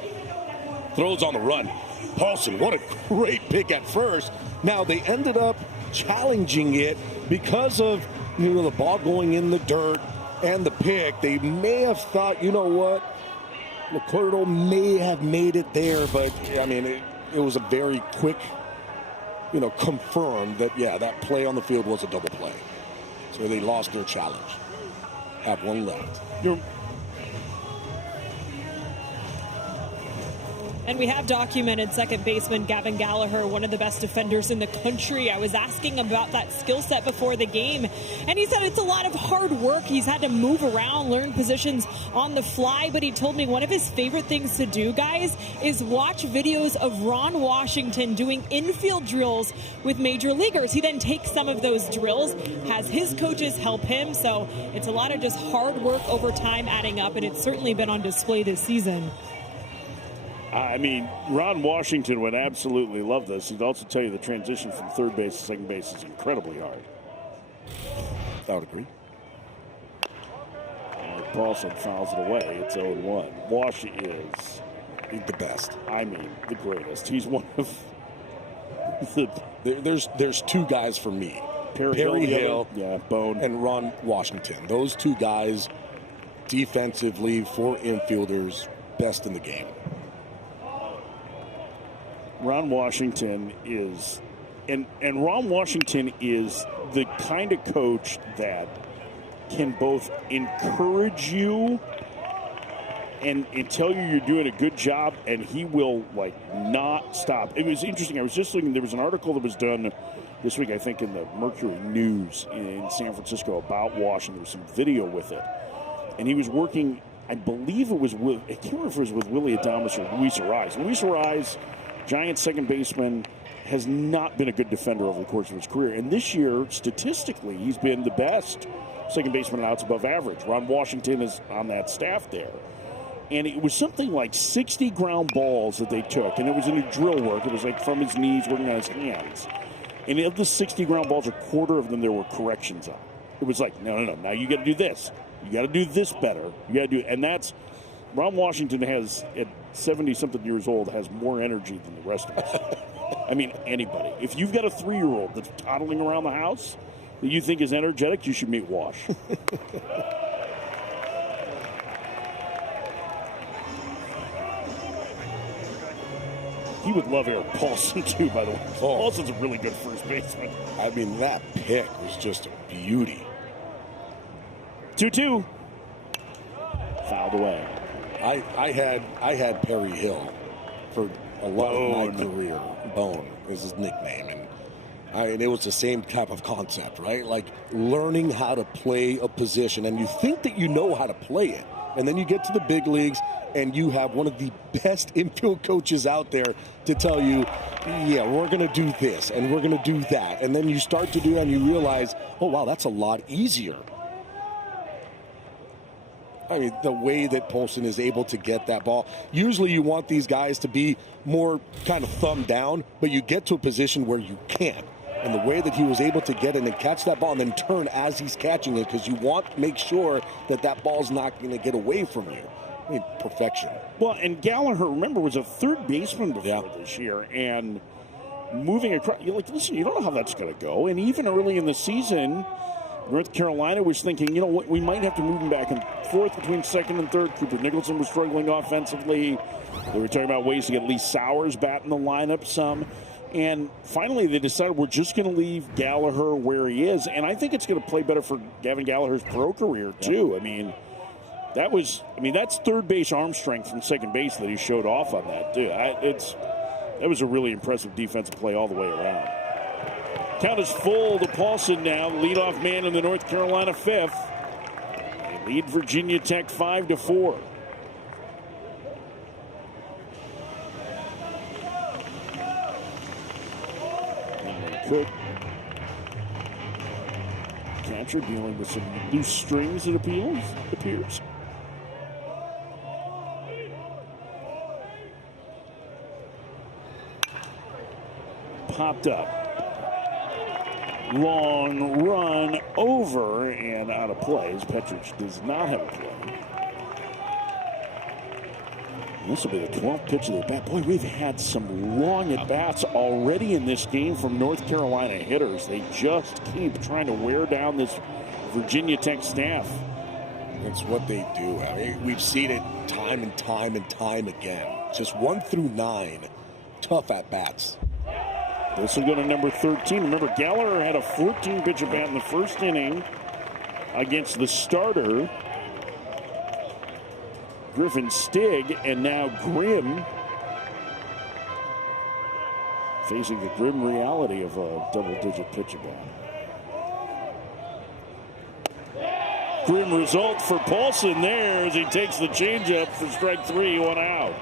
Throws on the run. Paulson, what a great pick at first. Now, they ended up challenging it because of the ball going in the dirt and the pick. They may have thought, you know what, McCordle may have made it there, but, I mean, it was a very quick, confirmed that, that play on the field was a double play. So they lost their challenge. Have one left. And we have documented second baseman Gavin Gallagher, one of the best defenders in the country. I was asking about that skill set before the game, and he said it's a lot of hard work. He's had to move around, learn positions on the fly, but he told me one of his favorite things to do, guys, is watch videos of Ron Washington doing infield drills with major leaguers. He then takes some of those drills, has his coaches help him, so it's a lot of just hard work over time adding up, and it's certainly been on display this season. I mean, Ron Washington would absolutely love this. He'd also tell you the transition from third base to second base is incredibly hard. I would agree. Paulson fouls it away. It's 0-1. Wash is the best. I mean, the greatest. He's one of the... There's two guys for me. Perry Hill, Bone, and Ron Washington. Those two guys, defensively, for infielders, best in the game. Ron Washington is, and Ron Washington is the kind of coach that can both encourage you and tell you you're doing a good job, and he will not stop. It was interesting. I was just looking. There was an article that was done this week, I think, in the Mercury News in San Francisco about Washington. There was some video with it, and he was working. I believe it was with. I can't remember if it was with Willie Adames or Luis Arraez. Luis Arraez, Giants second baseman, has not been a good defender over the course of his career. And this year, statistically, he's been the best second baseman in outs above average. Ron Washington is on that staff there. And it was something like 60 ground balls that they took. And it was in a drill work. It was from his knees, working on his hands. And of the 60 ground balls, a quarter of them there were corrections on. It was like, no. Now you got to do this. You got to do this better. You got to do, and that's Ron Washington has, at 70-something years old, has more energy than the rest of us. I mean, anybody. If you've got a 3-year-old that's toddling around the house that you think is energetic, you should meet Wash. He would love Eric Paulson, too, by the way. Paulson's a really good first baseman. I mean, that pick was just a beauty. 2-2. Fouled away. I had Perry Hill for a lot of my career. Bone is his nickname, and it was the same type of concept, right? Like learning how to play a position, and you think that you know how to play it, and then you get to the big leagues, and you have one of the best infield coaches out there to tell you, yeah, we're going to do this, and we're going to do that, and then you start to do that, and you realize, oh wow, that's a lot easier. I mean, the way that Paulson is able to get that ball. Usually you want these guys to be more kind of thumb down, but you get to a position where you can't. And the way that he was able to get in and catch that ball and then turn as he's catching it, because you want to make sure that that ball's not going to get away from you. I mean, perfection. Well, and Gallagher, remember, was a third baseman before this year. And moving across, you're like, listen, you don't know how that's going to go. And even early in the season, North Carolina was thinking, you know what, we might have to move him back and forth between second and third. Cooper Nicholson was struggling offensively. They were talking about ways to get Lee Sowers back in the lineup some. And finally, they decided we're just going to leave Gallagher where he is. And I think it's going to play better for Gavin Gallagher's pro career, too. I mean, that's third base arm strength from second base that he showed off on that, too. That was a really impressive defensive play all the way around. Count is full to Paulson now, leadoff man in the North Carolina fifth. They lead Virginia Tech 5-4. Cook. Catcher dealing with some loose strings, it appears. Popped up. Long run over and out of play. Petrich does not have a play. This will be the 12th pitch of the bat. Boy, we've had some long at-bats already in this game from North Carolina hitters. They just keep trying to wear down this Virginia Tech staff. That's what they do. I mean, we've seen it time and time and time again. Just 1 through 9. tough at bats. This will go to number 13. Remember, Gallagher had a 14-pitch at bat in the first inning against the starter, Griffin Stig, and now Grimm facing the grim reality of a double-digit pitch at bat. Grim result for Paulson there as he takes the changeup for strike 3, 1 out.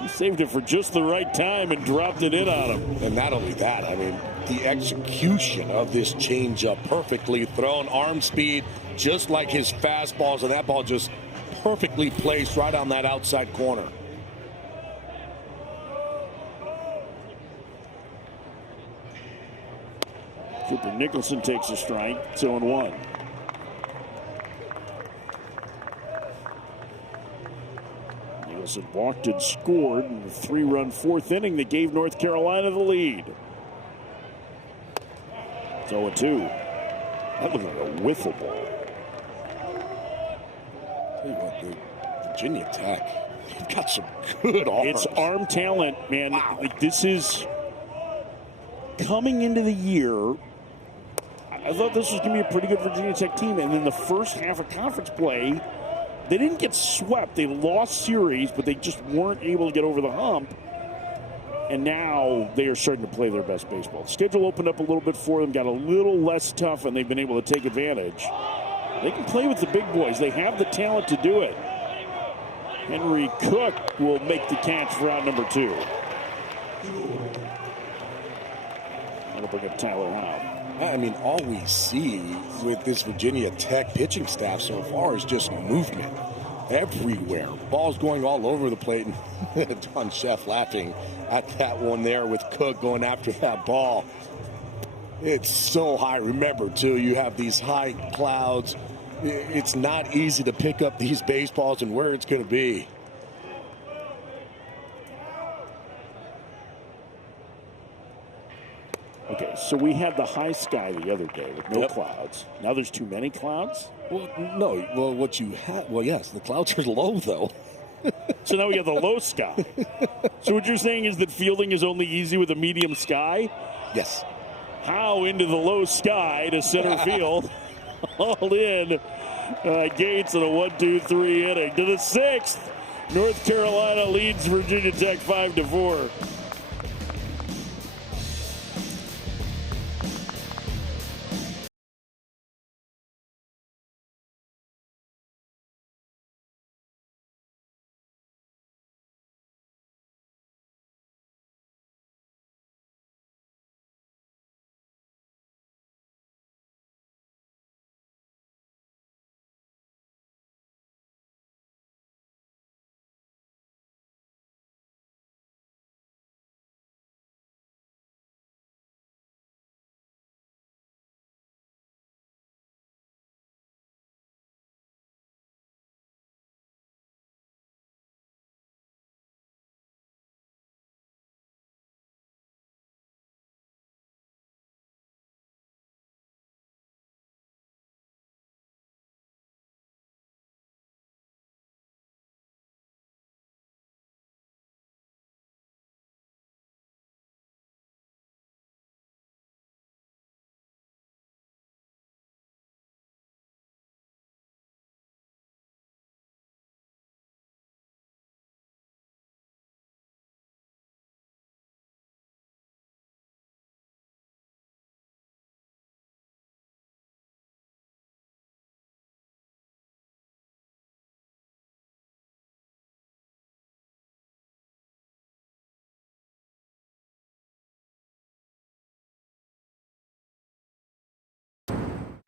He saved it for just the right time and dropped it in on him. And not only that, I mean, the execution of this changeup, perfectly thrown, arm speed, just like his fastballs, and that ball just perfectly placed right on that outside corner. Cooper Nicholson takes a strike, 2-1. Nicholson walked and scored in the 3-run fourth inning that gave North Carolina the lead. 0-2. That looked like a wiffle ball. Tell you what, dude, Virginia Tech, they've got some good arms. It's arm talent, man. Wow. Like, this is coming into the year. I thought this was going to be a pretty good Virginia Tech team, and then the first half of conference play, they didn't get swept. They lost series, but they just weren't able to get over the hump. And now they are starting to play their best baseball. The schedule opened up a little bit for them, got a little less tough, and they've been able to take advantage. They can play with the big boys. They have the talent to do it. Henry Cook will make the catch for out number 2. That'll bring up Tyler Howe. I mean, all we see with this Virginia Tech pitching staff so far is just movement everywhere. Balls going all over the plate. And Don Chef laughing at that one there with Cook going after that ball. It's so high. Remember, too, you have these high clouds. It's not easy to pick up these baseballs and where it's going to be. Okay, so we had the high sky the other day with no clouds. Now there's too many clouds? Well, no. Well, what you had, well, yes, the clouds are low, though. So now we have the low sky. So what you're saying is that fielding is only easy with a medium sky? Yes. Howe into the low sky to center field. All in. Gates in a 1-2-3 inning. To the 6th. North Carolina leads Virginia Tech 5-4.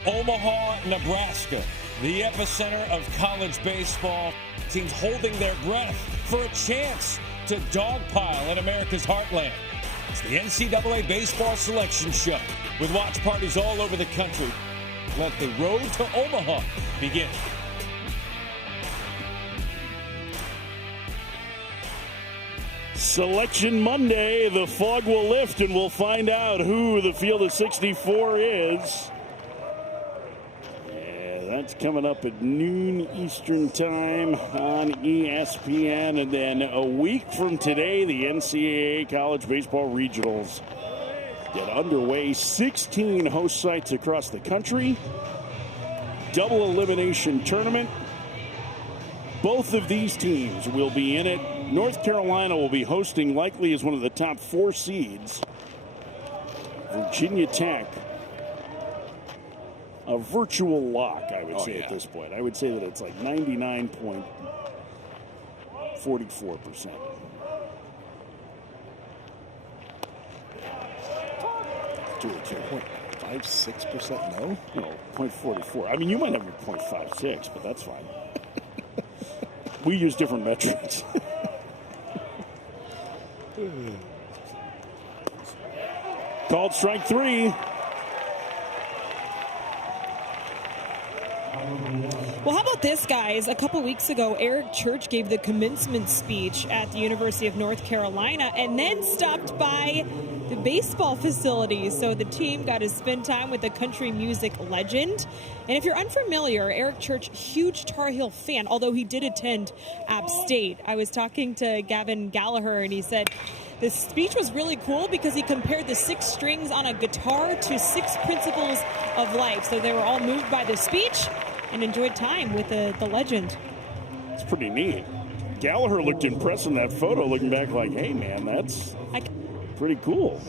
Omaha, Nebraska, the epicenter of college baseball. Teams holding their breath for a chance to dogpile in America's heartland. It's the NCAA Baseball Selection Show with watch parties all over the country. Let the road to Omaha begin. Selection Monday, the fog will lift and we'll find out who the field of 64 is. That's coming up at noon Eastern time on ESPN. And then a week from today, the NCAA College Baseball Regionals get underway. 16 host sites across the country. Double elimination tournament. Both of these teams will be in it. North Carolina will be hosting, likely as one of the top 4 seeds, Virginia Tech. A virtual lock, I would say, at this point. I would say that it's like 99.44%. Do it 2.56% no? No, 0.44. I mean, you might have your 0.56, but that's fine. We use different metrics. Called strike 3. Well, how about this, guys? A couple weeks ago, Eric Church gave the commencement speech at the University of North Carolina and then stopped by the baseball facility. So the team got to spend time with the country music legend. And if you're unfamiliar, Eric Church, huge Tar Heel fan, although he did attend App State. I was talking to Gavin Gallagher, and he said this speech was really cool because he compared the 6 strings on a guitar to 6 principles of life. So they were all moved by the speech and enjoyed time with the legend. It's pretty neat. Gallagher looked impressed in that photo, looking back like, hey, man, that's pretty cool.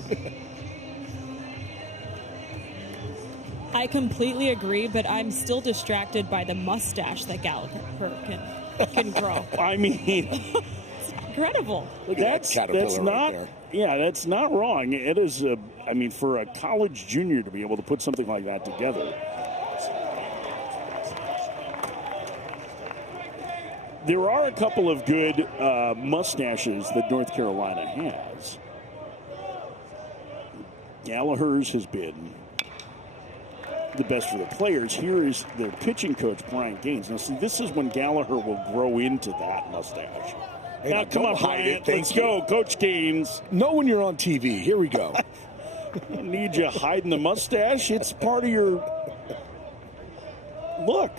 I completely agree, but I'm still distracted by the mustache that Gallagher can grow. I mean, it's incredible. That's not right, that's not wrong. It is, for a college junior to be able to put something like that together. There are a couple of good mustaches that North Carolina has. Gallagher's has been the best for the players. Here is their pitching coach, Brian Gaines. Now, see, this is when Gallagher will grow into that mustache. Hey, now, come on, Brian. Let's go, Coach Gaines. Know when you're on TV. Here we go. I don't need you hiding the mustache. It's part of your look.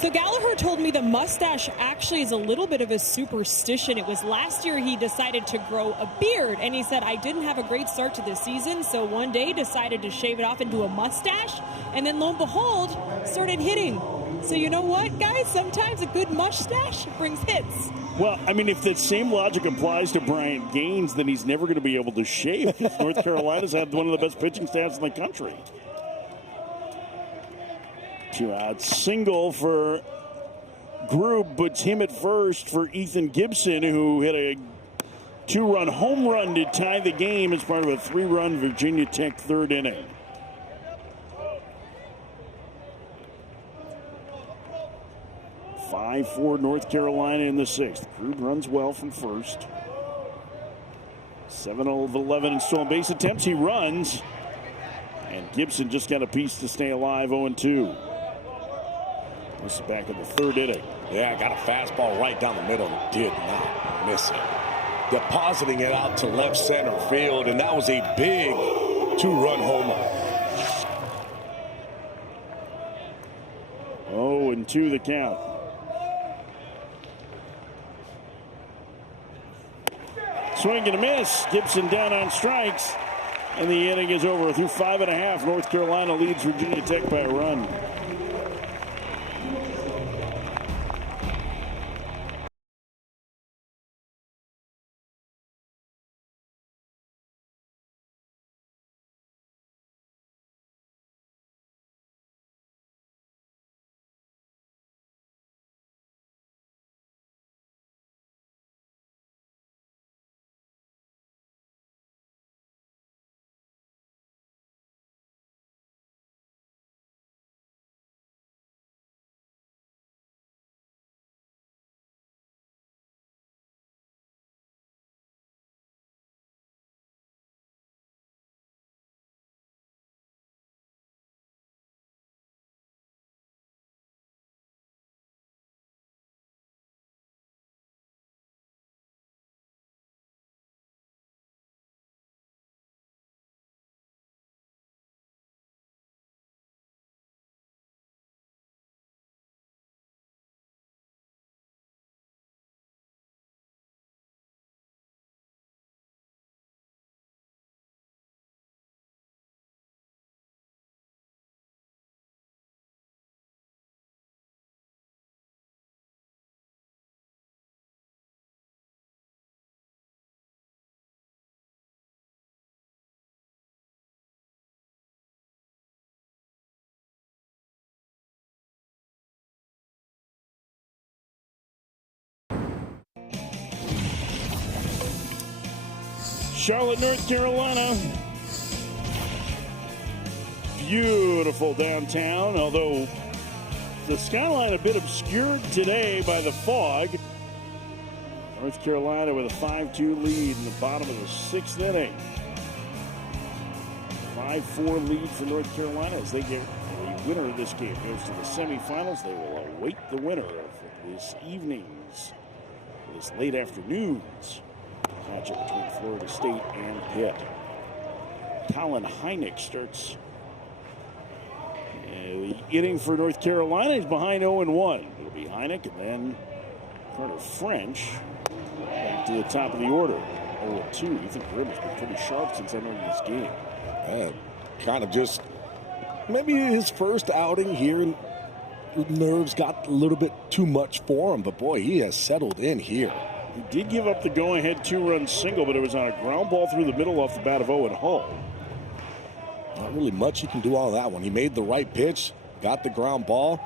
So Gallagher told me the mustache actually is a little bit of a superstition. It was last year he decided to grow a beard, and he said, I didn't have a great start to the season, so one day decided to shave it off into a mustache, and then lo and behold, started hitting. So you know what, guys? Sometimes a good mustache brings hits. Well, I mean, if the same logic applies to Brian Gaines, then he's never going to be able to shave because North Carolina's had one of the best pitching staffs in the country. 2-out single for Group, puts him at first for Ethan Gibson, who hit a 2-run home run to tie the game as part of a 3-run Virginia Tech third inning. Five for North Carolina in the 6th. Group runs well from first. 7 of 11 in stolen base attempts. He runs. And Gibson just got a piece to stay alive, 0-2. This is back in the 3rd inning. Yeah, got a fastball right down the middle and did not miss it. Depositing it out to left center field, and that was a big 2-run homer. 0-2 the count. Swing and a miss. Gibson down on strikes. And the inning is over. Through 5.5, North Carolina leads Virginia Tech by a run. Charlotte, North Carolina. Beautiful downtown, although the skyline a bit obscured today by the fog. North Carolina with a 5-2 lead in the bottom of the 6th inning. 5-4 lead for North Carolina as they get the winner of this game goes to the semifinals. They will await the winner of this evening's, this late afternoon's matchup between Florida State and Pitt. Colin Hynek starts the inning for North Carolina. He's behind 0-1. It'll be Hynek and then Carter French back to the top of the order. 0-2. Ethan Grimm has been pretty sharp since entering this game. Kind of just maybe his first outing here, and nerves got a little bit too much for him, but boy, he has settled in here. He did give up the go-ahead 2-run single, but it was on a ground ball through the middle off the bat of Owen Hull. Not really much he can do on that one. He made the right pitch, got the ground ball.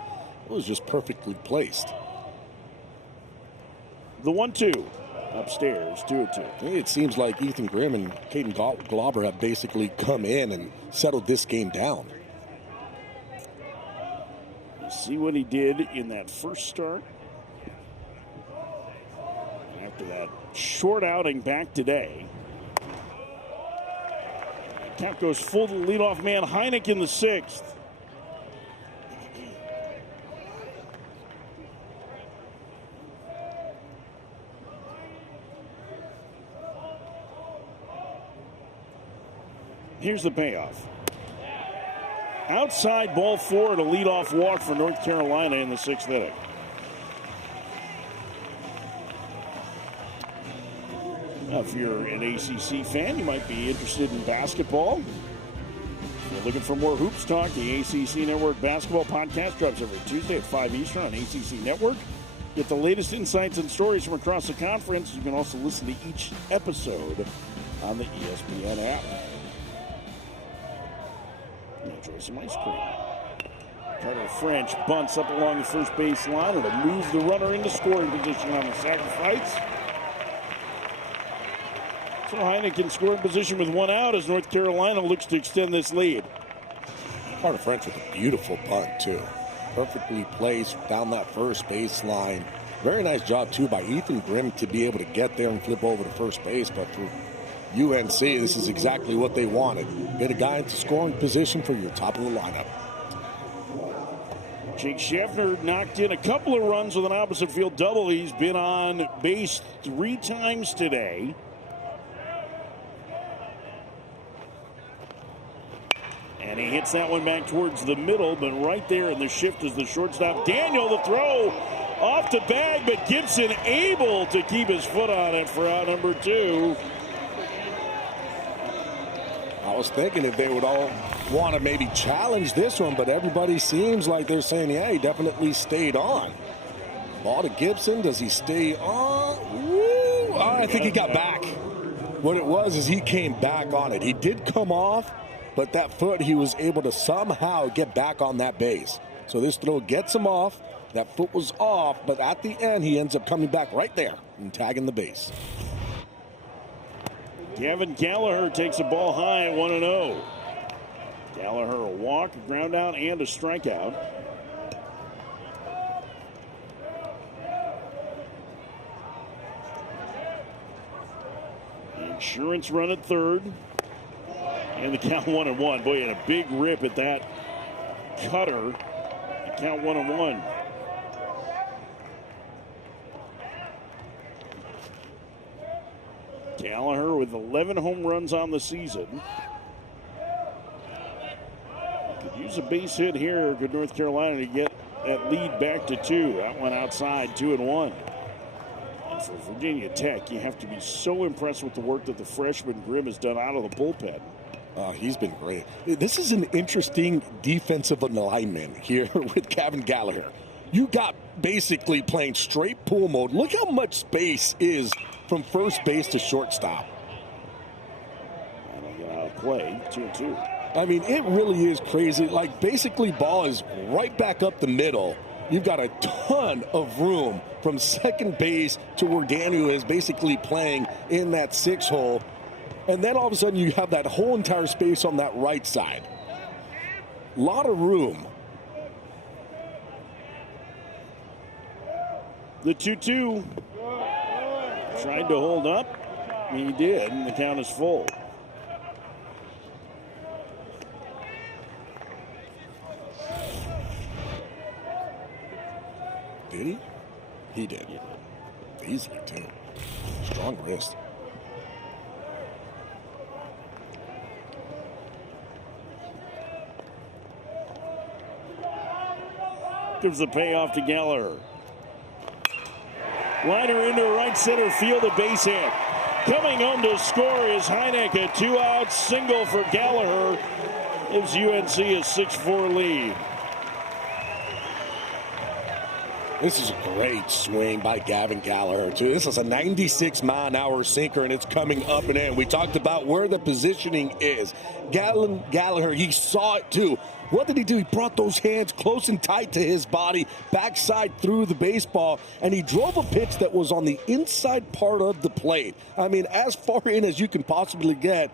It was just perfectly placed. The 1-2 upstairs, 2-2. It seems like Ethan Grimm and Caden Glauber have basically come in and settled this game down. You see what he did in that first start. After that short outing back today. Count goes full to the leadoff man, Hynek in the 6th. Here's the payoff. Outside ball 4 and a leadoff walk for North Carolina in the 6th inning. Now, if you're an ACC fan, you might be interested in basketball. If you're looking for more hoops talk, the ACC Network Basketball Podcast drops every Tuesday at 5 Eastern on ACC Network. Get the latest insights and stories from across the conference. You can also listen to each episode on the ESPN app. Enjoy some ice cream. Carter French bunts up along the first base line and moves the runner into scoring position on the sacrifice. So Hynek in scoring position with 1 out as North Carolina looks to extend this lead. Carter French with a beautiful bunt, too. Perfectly placed down that first base line. Very nice job, too, by Ethan Grimm to be able to get there and flip over to first base. But for UNC, this is exactly what they wanted. Get a guy into scoring position for your top of the lineup. Jake Schaffner knocked in a couple of runs with an opposite field double. He's been on base 3 times today. And he hits that one back towards the middle, but right there in the shift is the shortstop. Daniel, the throw off the bag, but Gibson able to keep his foot on it for out number 2. I was thinking if they would all want to maybe challenge this one, but everybody seems like they're saying, yeah, he definitely stayed on. Ball to Gibson. Does he stay on? Woo! I think he got back. What it was is he came back on it. He did come off, but that foot, he was able to somehow get back on that base. So this throw gets him off. That foot was off, but at the end, he ends up coming back right there and tagging the base. Gavin Gallagher takes a ball high at 1-0. Gallagher a walk, a ground out, and a strikeout. The insurance run at third. And the count 1-1. Boy, had a big rip at that cutter. The count 1-1. Gallagher with 11 home runs on the season. Could use a base hit here. Good North Carolina to get that lead back to 2. That one outside, 2-1. And for Virginia Tech, you have to be so impressed with the work that the freshman Grimm has done out of the bullpen. He's been great. This is an interesting defensive alignment here with Gavin Gallagher. You got basically playing straight pull mode. Look how much space is from first base to shortstop. And they get out of play, 2-2. I mean, it really is crazy. Like, basically, ball is right back up the middle. You've got a ton of room from second base to where Daniel is basically playing in that 6 hole. And then all of a sudden you have that whole entire space on that right side. A lot of room. The 2-2. Tried to hold up. He did, and the count is full. Did he? He did. Easily, too. Strong wrist. Gives the payoff to Gallagher. Liner into right center field, a base hit. Coming home to score is Heineck. A 2-out single for Gallagher. Gives UNC a 6-4 lead. This is a great swing by Gavin Gallagher, too. This is a 96-mile-an-hour sinker, and it's coming up and in. We talked about where the positioning is. Gallagher, he saw it, too. What did he do? He brought those hands close and tight to his body, backside through the baseball, and he drove a pitch that was on the inside part of the plate. I mean, as far in as you can possibly get,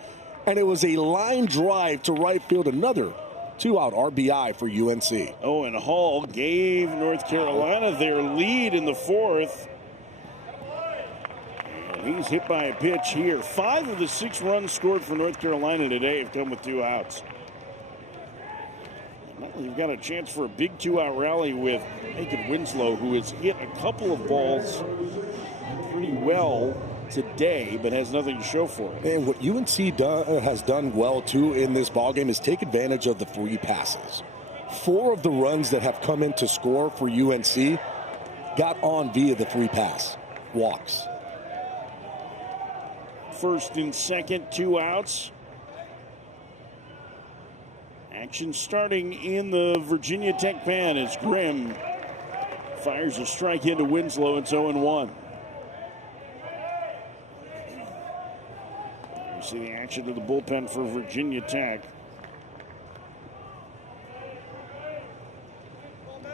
and it was a line drive to right field. Another 2-out RBI for UNC. Owen Hall gave North Carolina their lead in the fourth. And he's hit by a pitch here. 5 of the 6 runs scored for North Carolina today have come with 2 outs. Well, you've got a chance for a big 2-out rally with Aiken Winslow, who has hit a couple of balls pretty well today, but has nothing to show for it. And what UNC has done well, too, in this ballgame is take advantage of the free passes. 4 of the runs that have come in to score for UNC got on via the free pass. Walks. First and second, 2 outs. Action starting in the Virginia Tech pen as Grimm fires a strike into Winslow. It's 0-1. You see the action of the bullpen for Virginia Tech.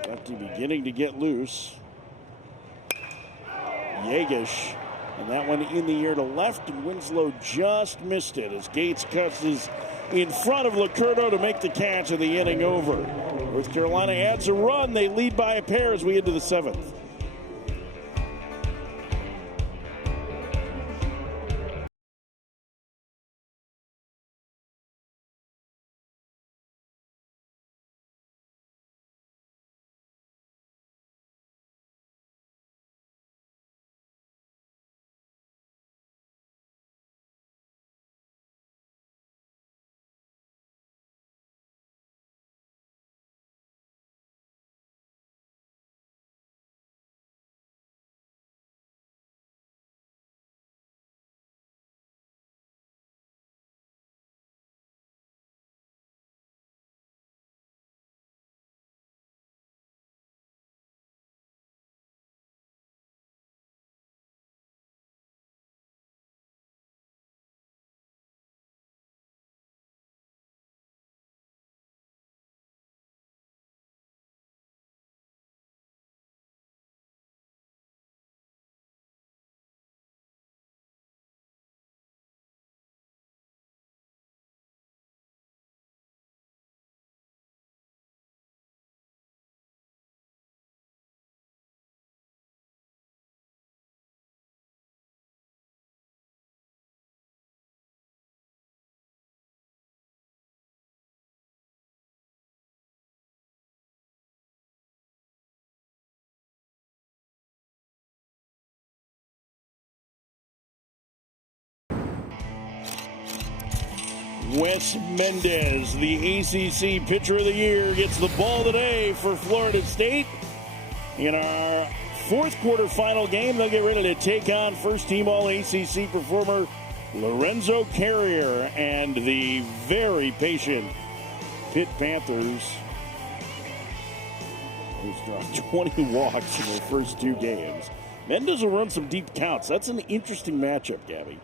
Lefty beginning to get loose. Yegish, and that one in the air to left, and Winslow just missed it as Gates cuts his in front of Lacurdo to make the catch of the inning over. North Carolina adds a run. They lead by a pair as we head to the 7th. Wes Mendez, the ACC Pitcher of the Year, gets the ball today for Florida State. In our fourth quarter final game, they'll get ready to take on first-team All-ACC performer Lorenzo Carrier and the very patient Pitt Panthers, who's dropped 20 walks in their first 2 games. Mendez will run some deep counts. That's an interesting matchup, Gabby.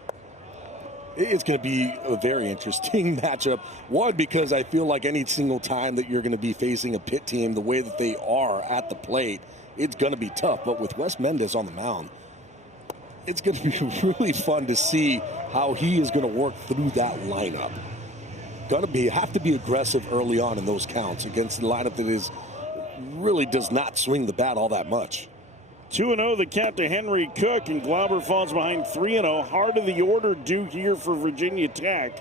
It's going to be a very interesting matchup. One, because I feel like any single time that you're going to be facing a Pitt team the way that they are at the plate, it's going to be tough. But with Wes Mendez on the mound, it's going to be really fun to see how he is going to work through that lineup. Have to be aggressive early on in those counts against the lineup that really does not swing the bat all that much. 2-0 the count to Henry Cook, and Glauber falls behind 3-0. Heart of the order due here for Virginia Tech.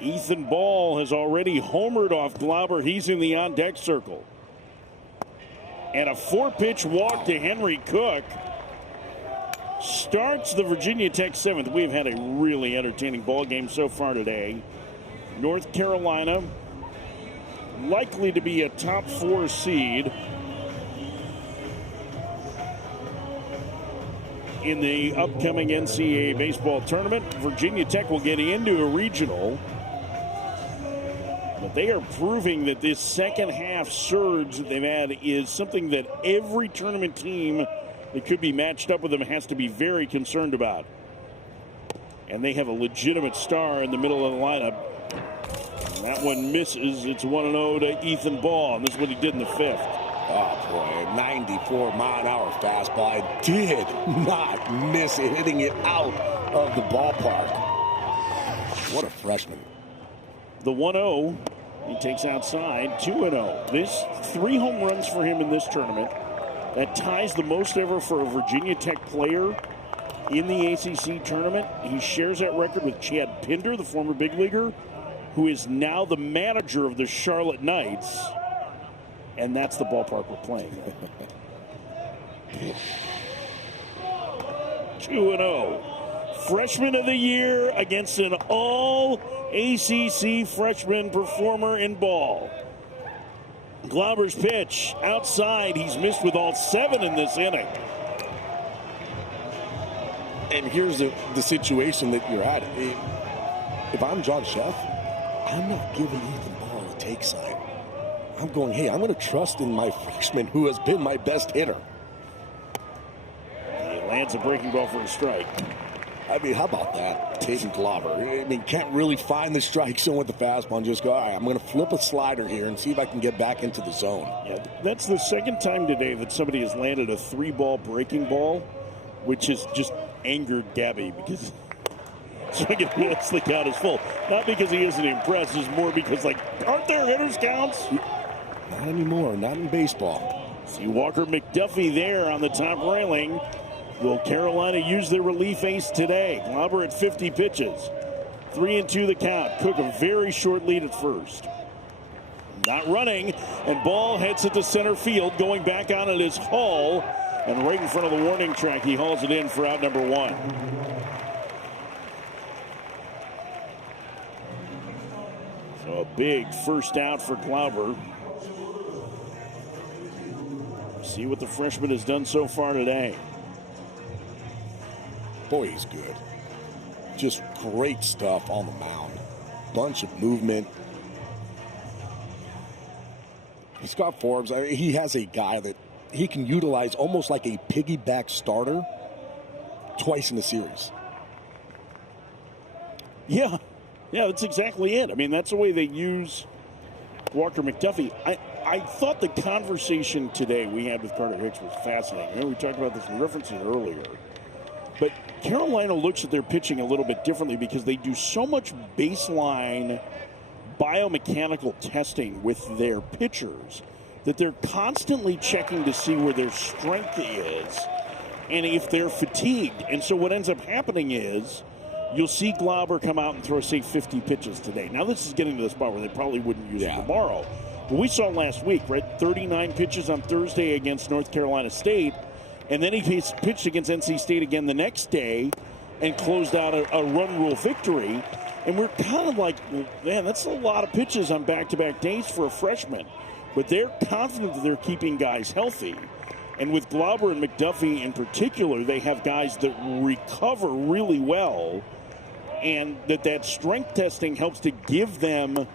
Ethan Ball has already homered off Glauber. He's in the on-deck circle. And a 4-pitch walk to Henry Cook starts the Virginia Tech 7th. We've had a really entertaining ball game so far today. North Carolina likely to be a top 4 seed in the upcoming NCAA baseball tournament. Virginia Tech will get into a regional, but they are proving that this second half surge that they've had is something that every tournament team that could be matched up with them has to be very concerned about. And they have a legitimate star in the middle of the lineup. And that one misses. It's 1-0 to Ethan Ball, and this is what he did in the 5th. Oh, boy, 94-mile-an-hour fastball. I did not miss it, hitting it out of the ballpark. What a freshman. The 1-0, he takes outside, 2-0. This 3 home runs for him in this tournament. That ties the most ever for a Virginia Tech player in the ACC tournament. He shares that record with Chad Pinder, the former big leaguer, who is now the manager of the Charlotte Knights. And that's the ballpark we're playing. 2-0. Freshman of the year against an all-ACC freshman performer in ball. Glauber's pitch outside. He's missed with all 7 in this inning. And here's the situation that you're at. If I'm John Sheff, I'm not giving Ethan Ball a take sign. I'm going, hey, I'm going to trust in my freshman who has been my best hitter. He lands a breaking ball for a strike. I mean, how about that? Taking Glauber. I mean, can't really find the strike zone with the fastball and just go, all right, I'm going to flip a slider here and see if I can get back into the zone. Yeah, that's the second time today that somebody has landed a 3-ball breaking ball, which has just angered Gabby because swinging and miss, the count is full. Not because he isn't impressed, it's more because, like, aren't there hitters counts? Not anymore, not in baseball. See Walker McDuffie there on the top railing. Will Carolina use their relief ace today? Glauber at 50 pitches. 3-2 the count. Cook a very short lead at first. Not running, and Ball heads it to center field. Going back on it is Hall, and right in front of the warning track, he hauls it in for out number 1. So a big first out for Glauber. See what the freshman has done so far today. Boy, he's good. Just great stuff on the mound. Bunch of movement. Scott Forbes, I mean, he has a guy that he can utilize almost like a piggyback starter twice in the series. Yeah, that's exactly it. I mean, that's the way they use Walker McDuffie. I thought the conversation today we had with Carter Hicks was fascinating. I know we talked about this in references earlier. But Carolina looks at their pitching a little bit differently because they do so much baseline biomechanical testing with their pitchers that they're constantly checking to see where their strength is and if they're fatigued. And so what ends up happening is you'll see Glauber come out and throw, say, 50 pitches today. Now this is getting to the spot where they probably wouldn't use it tomorrow. But we saw last week, right? 39 pitches on Thursday against North Carolina State. And then he pitched against NC State again the next day and closed out a run rule victory. And we're kind of like, well, man, that's a lot of pitches on back-to-back days for a freshman. But they're confident that they're keeping guys healthy. And with Glauber and McDuffie in particular, they have guys that recover really well. And that strength testing helps to give them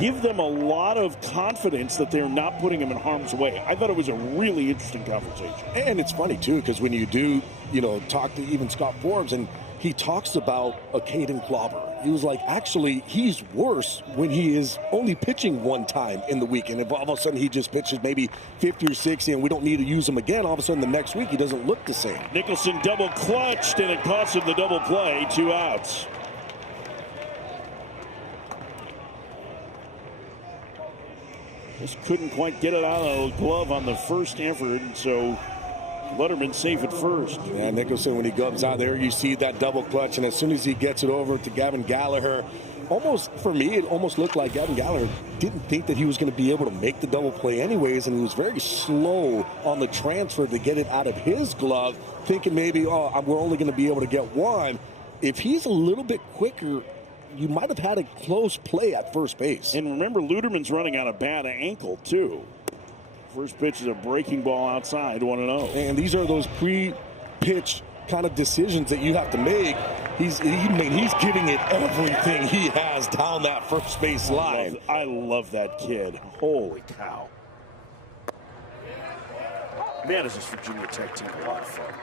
a lot of confidence that they're not putting them in harm's way. I thought it was a really interesting conversation. And it's funny, too, because when you do, talk to even Scott Forbes, and he talks about a Caden Klauber. He was like, actually, he's worse when he is only pitching one time in the week. And if all of a sudden he just pitches maybe 50 or 60 and we don't need to use him again, all of a sudden the next week he doesn't look the same. Nicholson double clutched, and it cost him the double play. 2 outs. Just couldn't quite get it out of the glove on the first effort, so Letterman safe at first. Yeah, Nicholson, when he comes out there, you see that double clutch, and as soon as he gets it over to Gavin Gallagher, almost, for me, it almost looked like Gavin Gallagher didn't think that he was going to be able to make the double play anyways, and he was very slow on the transfer to get it out of his glove, thinking maybe, oh, we're only going to be able to get one. If he's a little bit quicker, you might have had a close play at first base. And remember, Luderman's running on a bad ankle, too. First pitch is a breaking ball outside, 1-0. And these are those pre-pitch kind of decisions that you have to make. He's giving it everything he has down that first base line. I love that kid. Holy cow. Man, is this Virginia Tech team a lot of fun.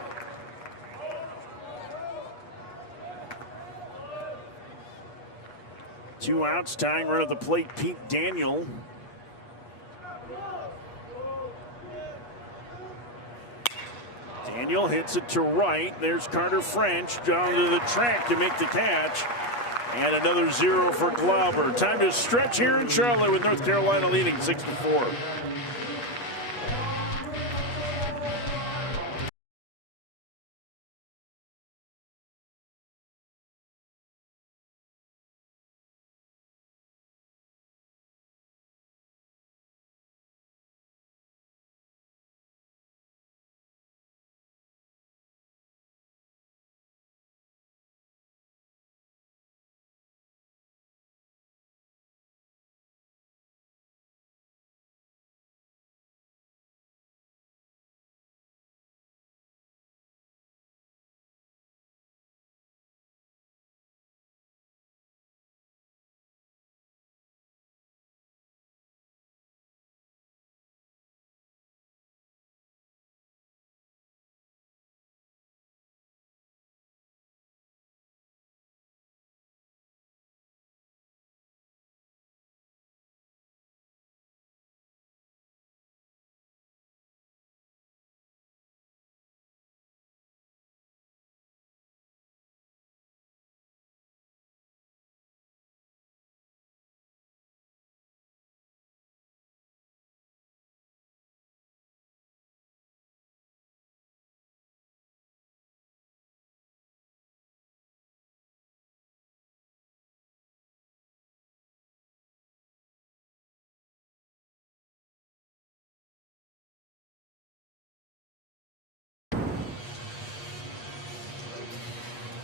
Two outs, tying right at the plate, Pete Daniel. Daniel hits it to right. There's Carter French down to the track to make the catch. And another 0 for Klauber. Time to stretch here in Charlotte with North Carolina leading 6-4.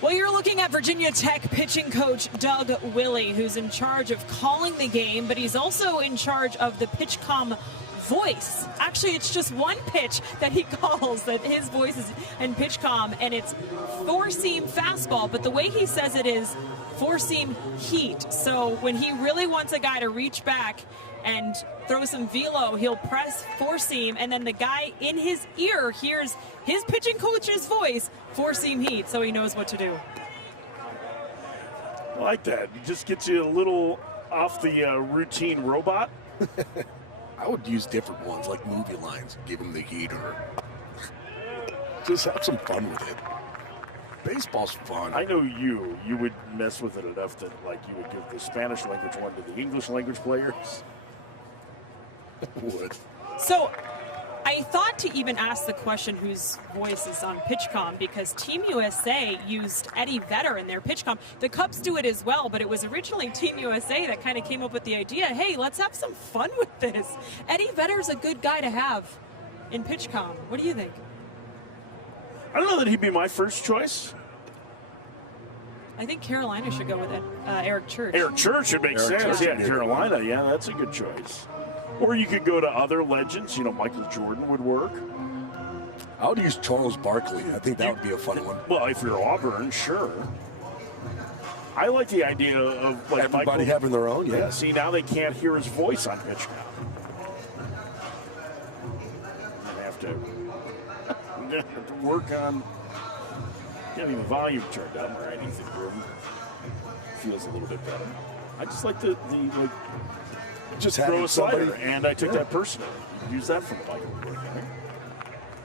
Well, you're looking at Virginia Tech pitching coach Doug Willey, who's in charge of calling the game, but he's also in charge of the PitchCom voice. Actually, it's just one pitch that he calls, that his voice is in PitchCom, and it's four-seam fastball, but the way he says it is four-seam heat. So when he really wants a guy to reach back and throw some velo, he'll press four-seam, and then the guy in his ear hears his pitching coach's voice, four-seam heat, so he knows what to do. I like that. It just gets you a little off the routine robot. I would use different ones, like movie lines, give him the heat, or just have some fun with it. Baseball's fun. I know you would mess with it enough that, like, you would give the Spanish language one to the English language players. Would. So I thought to even ask the question whose voice is on PitchCom, because Team USA used Eddie Vedder in their PitchCom. The Cubs do it as well, but it was originally Team USA that kind of came up with the idea, hey, let's have some fun with this. Eddie Vedder's a good guy to have in PitchCom. What do you think? I don't know that he'd be my first choice. I think Carolina should go with it. Eric Church. Eric Church should make sense. Yeah, Carolina, yeah, that's a good choice. Or you could go to other legends. You know, Michael Jordan would work. I would use Charles Barkley. I think that would be a fun one. Well, if you're Auburn, sure. I like the idea of, like, everybody Michael having their own. Yeah. See, now they can't hear his voice on pitch now. They have to work on Getting the volume turned up, right? Anything room feels a little bit better. I just like the Just throw having a slider, somebody, and I took that personally. Use that for the mic. Right?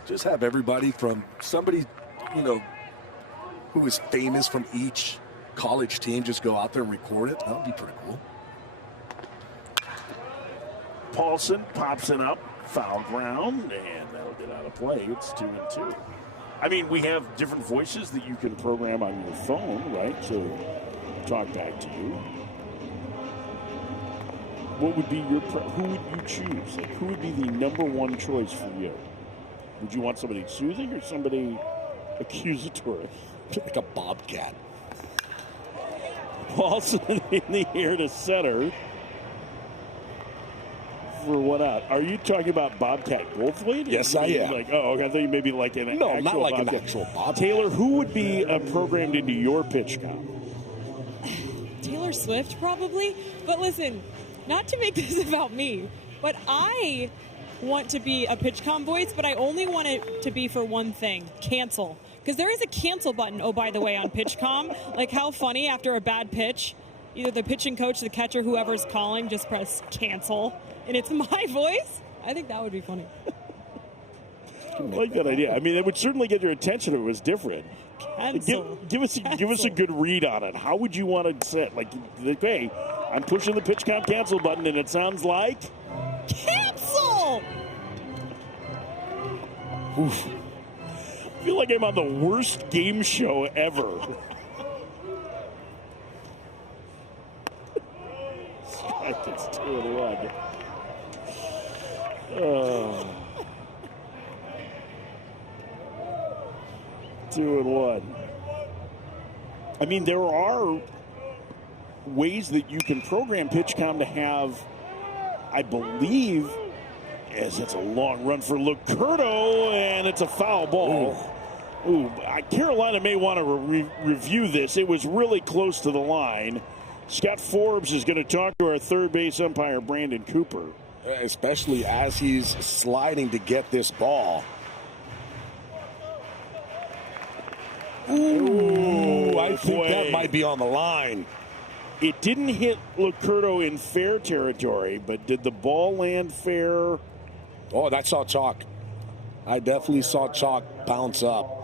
just have everybody from somebody, who is famous from each college team just go out there and record it. That would be pretty cool. Paulson pops it up, foul ground, and that'll get out of play. It's 2-2. I mean, we have different voices that you can program on your phone, right? To talk back to you. What would be who would you choose? Like, who would be the number one choice for you? Would you want somebody soothing or somebody accusatory? Like a bobcat. Paulson in the air to center. For what out? Are you talking about Bobcat Goldthwait? Yes, I am. Like, okay, I thought you maybe like an No, actual not like Bobcat. an actual bobcat. Taylor, who would be programmed into your pitch comp? Taylor Swift, probably. But listen, not to make this about me, but I want to be a PitchCom voice, but I only want it to be for one thing: cancel. Because there is a cancel button, oh, by the way, on PitchCom. Like, how funny, after a bad pitch, either the pitching coach, the catcher, whoever's calling, just press cancel, and it's my voice. I think that would be funny. I like that idea. I mean, it would certainly get your attention if it was different. Cancel. Give us a good read on it. How would you want to set? Like, hey, I'm pushing the PitchCom cancel button, and it sounds like Cancel! Oof. I feel like I'm on the worst game show ever. It's 2-1. 2-1. I mean, there are ways that you can program PitchCom to have, I believe, as it's a long run for Lucurdo, and it's a foul ball. Ooh, Carolina may want to review this. It was really close to the line. Scott Forbes is going to talk to our third base umpire, Brandon Cooper. Especially as he's sliding to get this ball. Ooh, I think that might be on the line. It didn't hit Lucurdo in fair territory, but did the ball land fair? Oh, I saw chalk. I definitely saw chalk bounce up.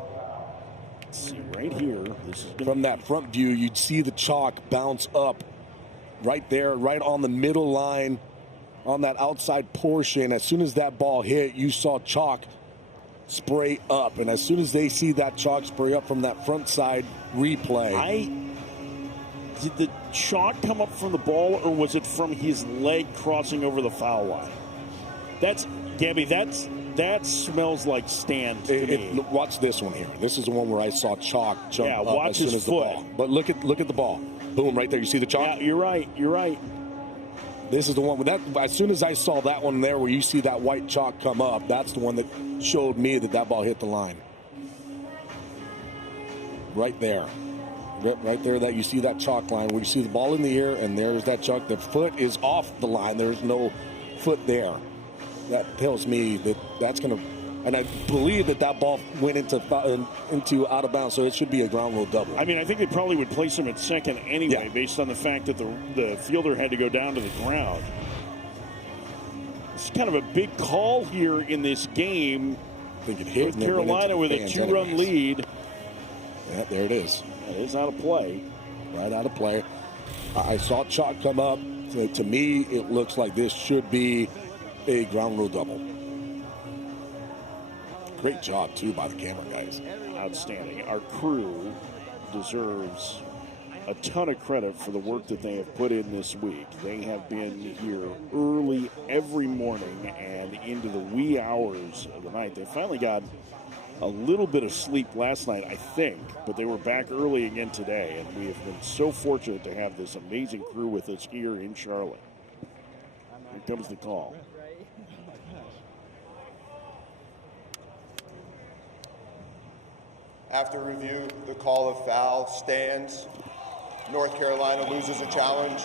Let's see, right here. This is From that front view, you'd see the chalk bounce up right there, right on the middle line, on that outside portion. As soon as that ball hit, you saw chalk spray up. And as soon as they see that chalk spray up from that front side replay. Did the chalk come up from the ball, or was it from his leg crossing over the foul line? That's, Gabby, that smells like stand to me. Watch this one here. This is the one where I saw chalk jump up watch as soon his as the foot. ball. But look at the ball. Boom, right there. You see the chalk? Yeah, you're right. This is the one with that. As soon as I saw that one there where you see that white chalk come up, that's the one that showed me that ball hit the line. Right there. Right there, that you see that chalk line where you see the ball in the air, and there's that chalk. The foot is off the line. There's no foot there. That tells me that that's going to, and I believe that ball went into out of bounds, so it should be a ground rule double. I mean, I think they probably would place him at second anyway, based on the fact that the fielder had to go down to the ground. It's kind of a big call here in this game. I think it hit with Carolina with a 2-run lead. Yeah, there it is. It is out of play. Right out of play. I saw chalk come up. So to me, it looks like this should be a ground rule double. Great job, too, by the camera guys. Outstanding. Our crew deserves a ton of credit for the work that they have put in this week. They have been here early every morning and into the wee hours of the night. They finally got a little bit of sleep last night, I think, but they were back early again today, and we have been so fortunate to have this amazing crew with us here in Charlotte. Here comes the call. After review, the call of foul stands. North Carolina loses a challenge.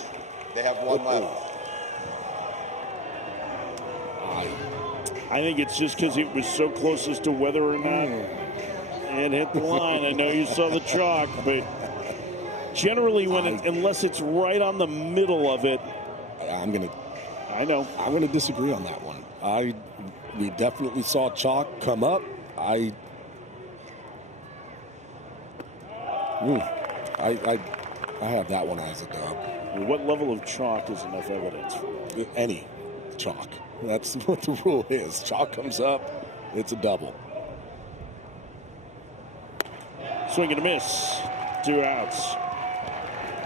They have one left. I think it's just because it was so close as to whether or not It hit the line. I know you saw the chalk, but generally, unless it's right on the middle of it, I'm gonna disagree on that one. We definitely saw chalk come up. I have that one as a dub. What level of chalk is enough evidence? Any chalk. That's what the rule is. Chalk comes up, it's a double. Swing and a miss. 2 outs.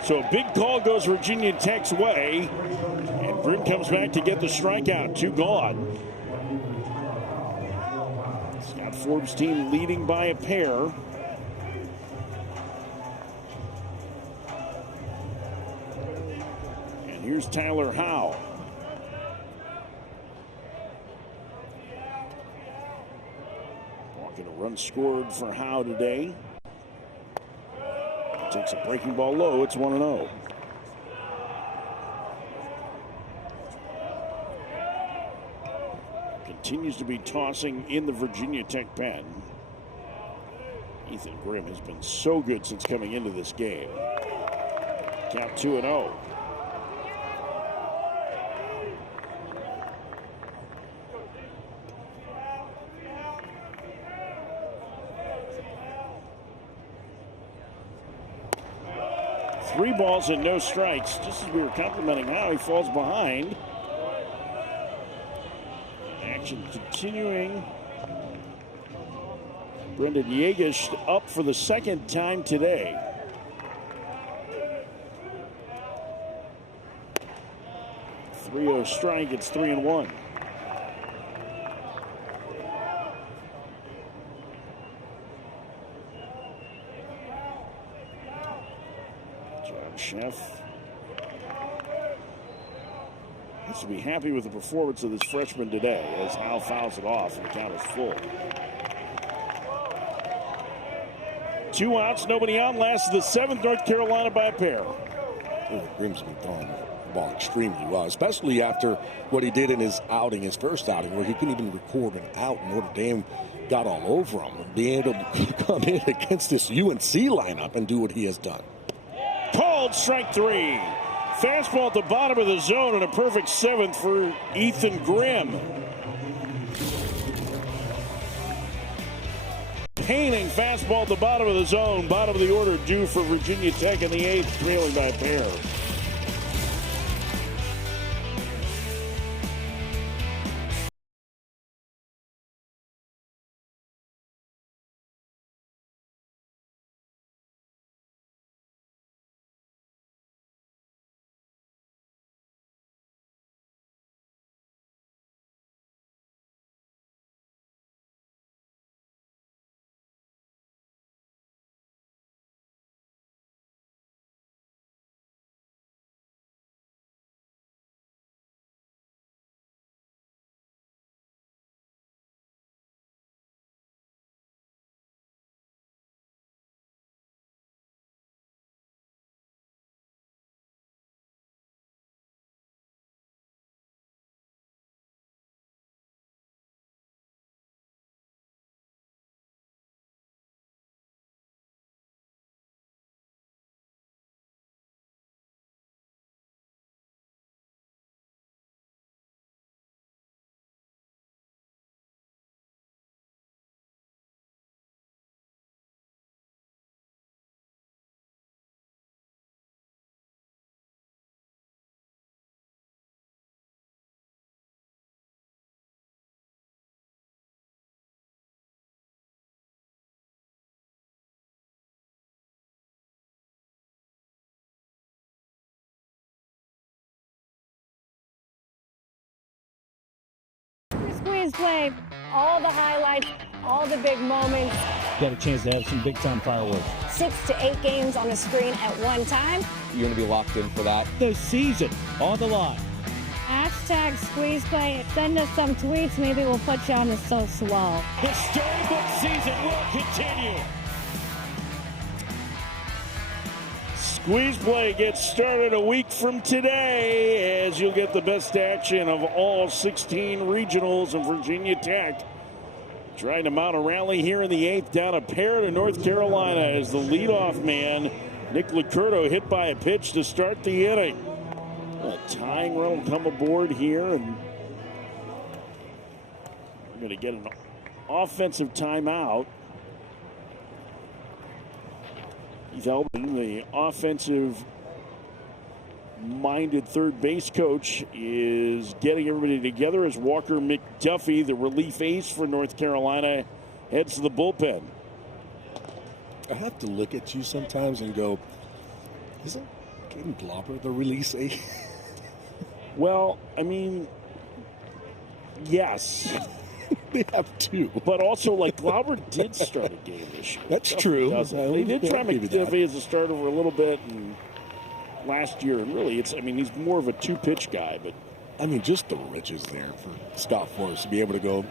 So a big call goes Virginia Tech's way, and Grimm comes back to get the strikeout. 2 gone. Scott Forbes' team leading by a pair. And here's Tyler Howe. Walking a run scored for Howe today. Takes a breaking ball low. It's 1-0. Continues to be tossing in the Virginia Tech pen. Ethan Grimm has been so good since coming into this game. Count 2-0. Three balls and no strikes. Just as we were complimenting how he falls behind. Action continuing. Brendan Yegish up for the second time today. .30 strike. It's 3-1. Chef needs to be happy with the performance of this freshman today as Howe fouls it off and the count is full. 2 outs, nobody on. Last of the 7th, North Carolina by a pair. Grimm's been throwing the ball extremely well, especially after what he did in his first outing, where he couldn't even record an out. Notre Dame got all over him. Being able to come in against this UNC lineup and do what he has done. Called strike 3. Fastball at the bottom of the zone and a perfect 7th for Ethan Grimm. Painting fastball at the bottom of the zone. Bottom of the order due for Virginia Tech in the 8th, trailing by a pair. Squeeze play, all the highlights, all the big moments. Got a chance to have some big-time fireworks. 6 to 8 games on a screen at one time. You're going to be locked in for that. The season on the line. Hashtag squeeze play. Send us some tweets. Maybe we'll put you on the So Swell. The storybook season will continue. Squeeze play gets started a week from today as you'll get the best action of all 16 regionals, and Virginia Tech Trying to mount a rally here in the 8th, down a pair to North Carolina as the leadoff man, Nick Licurdo, hit by a pitch to start the inning. A tying run will come aboard here, and we're going to get an offensive timeout. Keith Elman, the offensive-minded third base coach, is getting everybody together as Walker McDuffie, the relief ace for North Carolina, heads to the bullpen. I have to look at you sometimes and go, isn't Caden Glauber the release ace? Well, I mean, yes. They have two. But also, like, Glauber did start a game this year. That's true. They did try McDuffie as a starter for a little bit and last year. And really, he's more of a two-pitch guy. But I mean, just the riches there for Scott Forrest to be able to go,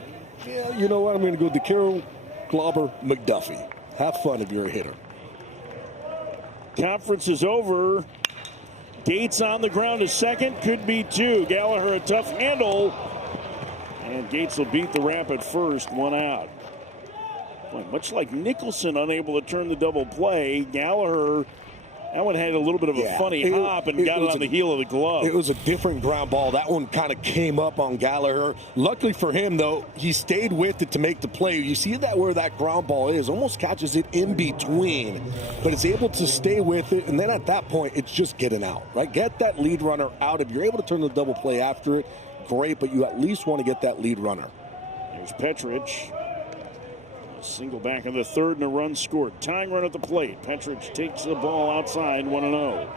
yeah, you know what, I'm going to go DeCarroll, Glauber, McDuffie. Have fun if you're a hitter. Conference is over. Gates on the ground to second. Could be two. Gallagher a tough handle. And Gates will beat the ramp at first, one out. Boy, much like Nicholson unable to turn the double play, Gallagher, that one had a little bit of a funny hop and got it on the heel of the glove. It was a different ground ball. That one kind of came up on Gallagher. Luckily for him, though, he stayed with it to make the play. You see that where that ground ball is, almost catches it in between, but it's able to stay with it, and then at that point, it's just getting out, right? Get that lead runner out. If you're able to turn the double play after it, great, but you at least want to get that lead runner. There's Petrich. Single back in the third and a run scored. Tying run at the plate. Petrich takes the ball outside, 1-0.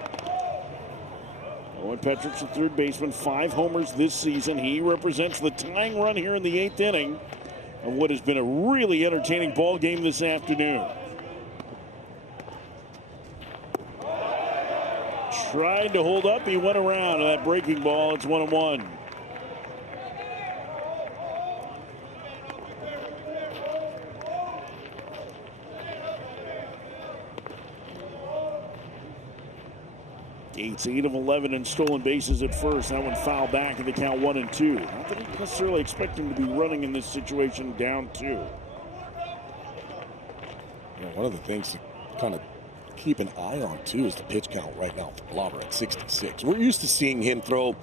Owen Petrich, the third baseman, 5 homers this season. He represents the tying run here in the 8th inning of what has been a really entertaining ball game this afternoon. Tried to hold up. He went around that breaking ball. It's 1-1. Gates 8 of 11 in stolen bases at first. That one fouled back and the count 1-2. Not that you necessarily expect him to be running in this situation down 2. Yeah, one of the things to kind of keep an eye on too is the pitch count right now for Glauber at 66. We're used to seeing him throw,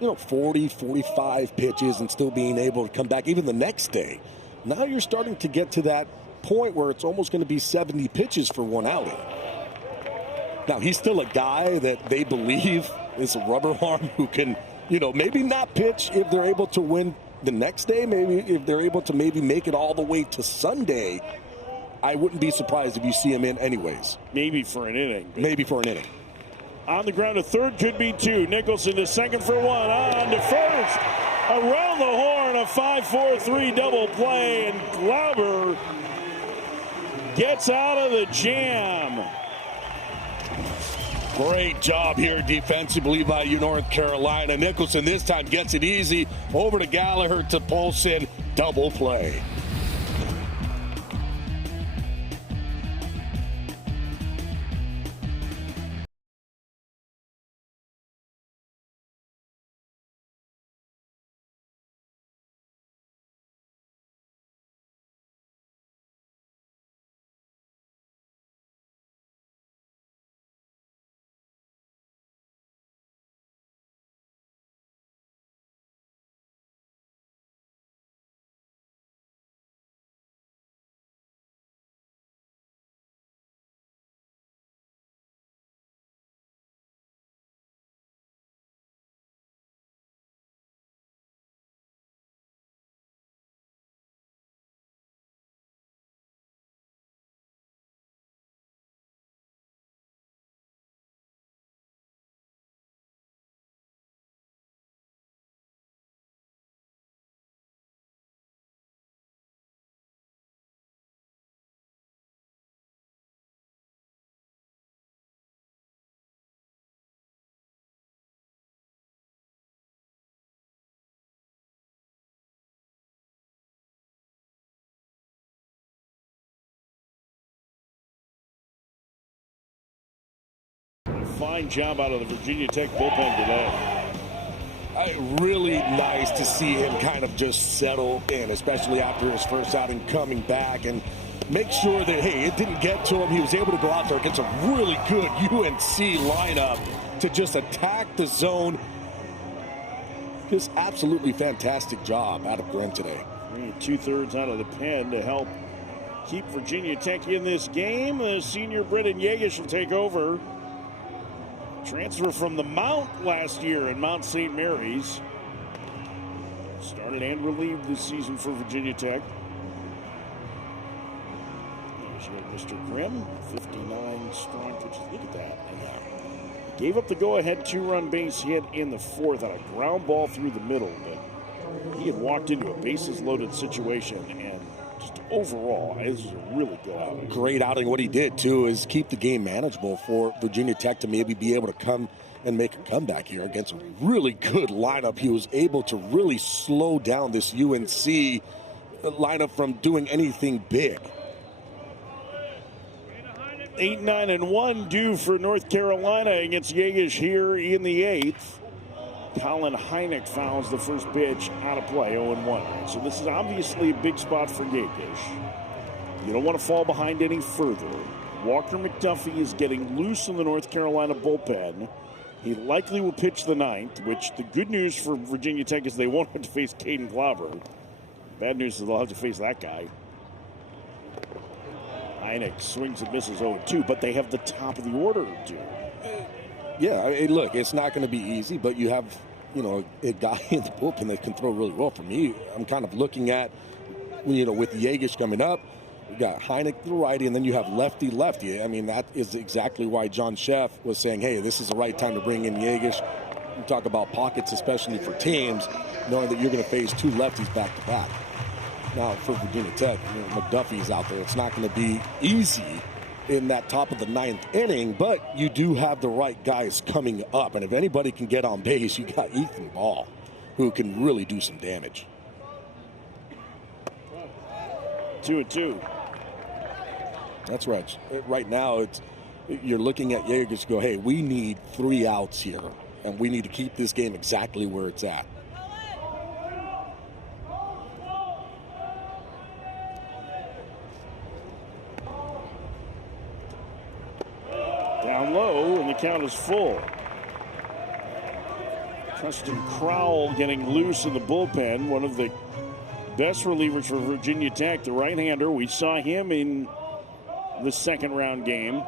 40, 45 pitches and still being able to come back even the next day. Now you're starting to get to that point where it's almost going to be 70 pitches for one outing. Now, he's still a guy that they believe is a rubber arm who can, maybe not pitch if they're able to win the next day. Maybe if they're able to make it all the way to Sunday, I wouldn't be surprised if you see him in anyways. Maybe for an inning. Maybe for an inning. On the ground to third, could be 2. Nicholson to second for 1. On to first. Around the horn, a 5-4-3 double play, and Glauber gets out of the jam. Great job here defensively by North Carolina. Nicholson this time gets it easy over to Gallagher to Polson. Double play. Fine job out of the Virginia Tech bullpen today. Really nice to see him kind of just settle in, especially after his first outing, coming back and make sure that, hey, it didn't get to him. He was able to go out there against a really good UNC lineup to just attack the zone. Just absolutely fantastic job out of Grim today. 2/3 out of the pen to help keep Virginia Tech in this game. The senior Brendan Yagish will take over. Transfer from the Mount last year in Mount St. Mary's. Started and relieved this season for Virginia Tech. Here's your Mr. Grimm, 59 strong pitches. Look at that. Gave up the go-ahead 2-run base hit in the fourth on a ground ball through the middle, but he had walked into a bases-loaded situation, and just overall, this is a really good outing. Great outing. What he did, too, is keep the game manageable for Virginia Tech to maybe be able to come and make a comeback here against a really good lineup. He was able to really slow down this UNC lineup from doing anything big. 8-9-1 due for North Carolina against Yagish here in the 8th. Colin Heineck fouls the first pitch out of play, 0-1. So this is obviously a big spot for Yagish. You don't want to fall behind any further. Walker McDuffie is getting loose in the North Carolina bullpen. He likely will pitch the 9th, which the good news for Virginia Tech is they won't have to face Caden Glauber. Bad news is they'll have to face that guy. Heineck swings and misses 0-2, but they have the top of the order to do. Yeah, look, it's not going to be easy, but you have, a guy in the bullpen that can throw really well. For me, I'm kind of looking at, with Yagish coming up, you got Heineck, the righty, and then you have lefty. I mean, that is exactly why John Sheff was saying, hey, this is the right time to bring in Yagish. You talk about pockets, especially for teams, knowing that you're going to face two lefties back-to-back. Now, for Virginia Tech, McDuffie's out there. It's not going to be easy in that top of the 9th inning, but you do have the right guys coming up. And if anybody can get on base, you got Ethan Ball, who can really do some damage. 2-2. That's right. Right now, you're looking at Yager to go, hey, we need 3 outs here, and we need to keep this game exactly where it's at. Down low, and the count is full. Preston Crowell getting loose in the bullpen, one of the best relievers for Virginia Tech, the right-hander. We saw him in the second-round game.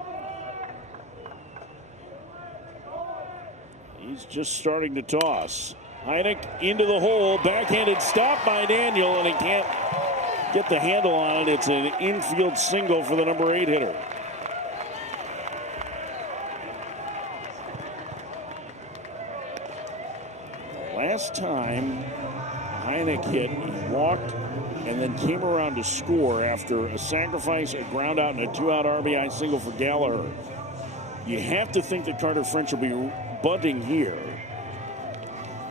He's just starting to toss. Heineck into the hole, backhanded stop by Daniel, and he can't get the handle on it. It's an infield single for the number 8 hitter. Last time Heineck hit, he walked and then came around to score after a sacrifice, a ground out, and a 2-out RBI single for Gallagher. You have to think that Carter French will be bunting here.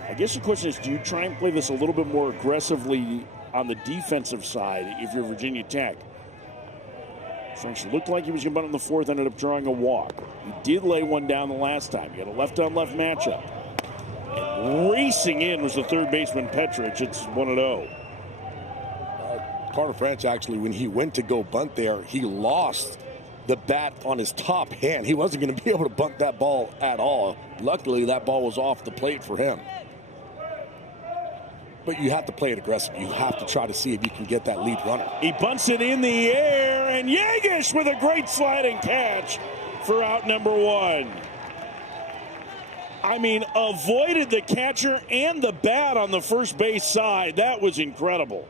I guess the question is, do you try and play this a little bit more aggressively on the defensive side if you're Virginia Tech? French looked like he was going to bunt in the 4th, ended up drawing a walk. He did lay one down the last time. He had a left-on-left matchup. And racing in was the third baseman Petrich. It's 1-0. Carter French, actually, when he went to go bunt there, he lost the bat on his top hand. He wasn't going to be able to bunt that ball at all. Luckily, that ball was off the plate for him. But you have to play it aggressive. You have to try to see if you can get that lead runner. He bunts it in the air, and Yagish with a great sliding catch for out number 1. I mean, avoided the catcher and the bat on the first base side. That was incredible.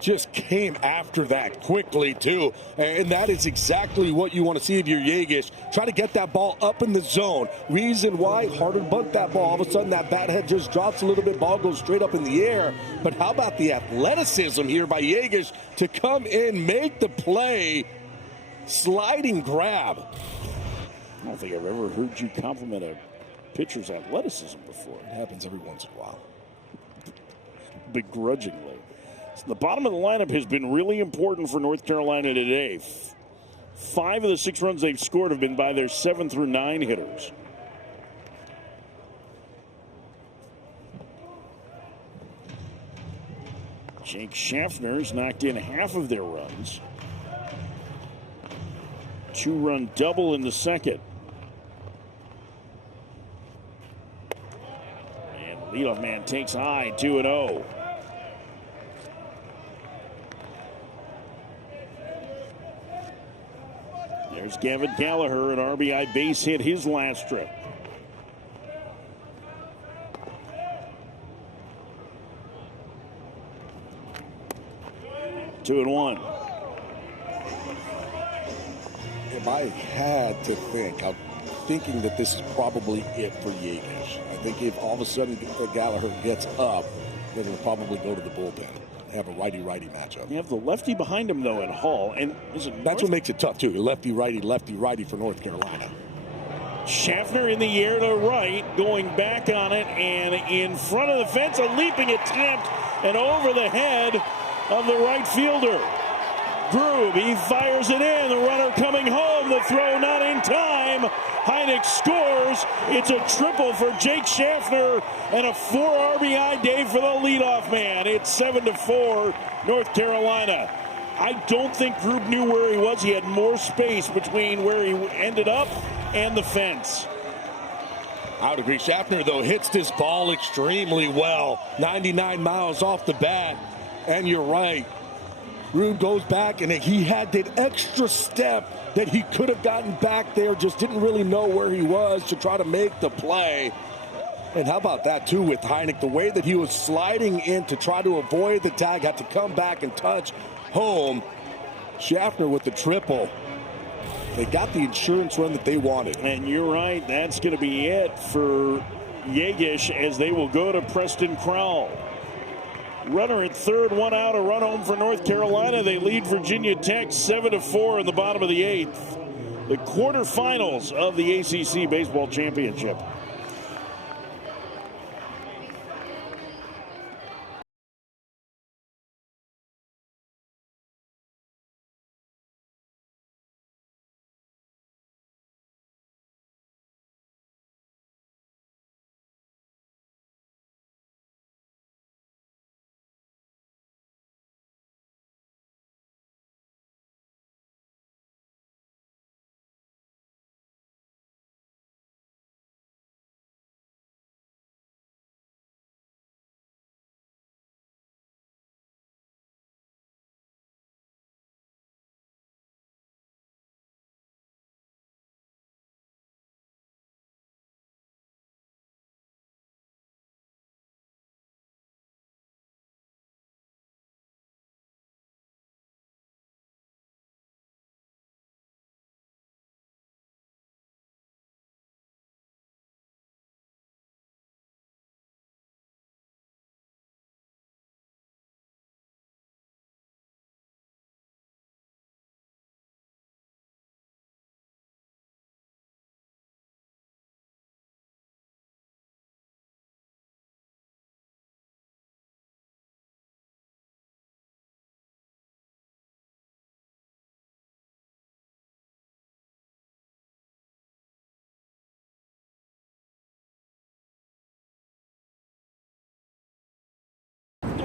Just came after that quickly, too. And that is exactly what you want to see of your Yagish. Try to get that ball up in the zone. Reason why, harder to bunt that ball. All of a sudden, that bat head just drops a little bit. Ball goes straight up in the air. But how about the athleticism here by Yagish to come in, make the play, sliding grab. I don't think I've ever heard you compliment a pitcher's athleticism before. It happens every once in a while. Begrudgingly. So the bottom of the lineup has been really important for North Carolina today. 5 of the 6 runs they've scored have been by their 7 through 9 hitters. Jake Schaffner's knocked in half of their runs. 2-run double in the second. And the leadoff man takes high, 2-0. There's Gavin Gallagher, an RBI base hit his last trip. Two and one. If I had to think, I'm thinking that this is probably it for Yeager. I think if all of a sudden Gallagher gets up, they're going to probably go to the bullpen. Have a righty-righty matchup. You have the lefty behind him, though, in Hall. And that's what makes it tough, too. Lefty-righty for North Carolina. Schaffner in the air to right, going back on it, and in front of the fence, a leaping attempt, and over the head of the right fielder. Grube, he fires it in. The runner coming home. The throw not in time. Heineck scores. It's a triple for Jake Schaffner and a 4 RBI day for the leadoff man. It's 7-4 North Carolina. I don't think Grube knew where he was. He had more space between where he ended up and the fence. I would agree. Schaffner, though, hits this ball extremely well. 99 miles off the bat. And you're right. Grube goes back, and he had that extra step that he could have gotten back there, just didn't really know where he was to try to make the play. And how about that, too, with Heineck? The way that he was sliding in to try to avoid the tag, had to come back and touch home. Schaffner with the triple. They got the insurance run that they wanted. And you're right, that's going to be it for Yeager as they will go to Preston Crowell. Runner at third, 1 out, a run home for North Carolina. They lead Virginia Tech 7-4 in the bottom of the 8th. The quarterfinals of the ACC Baseball Championship.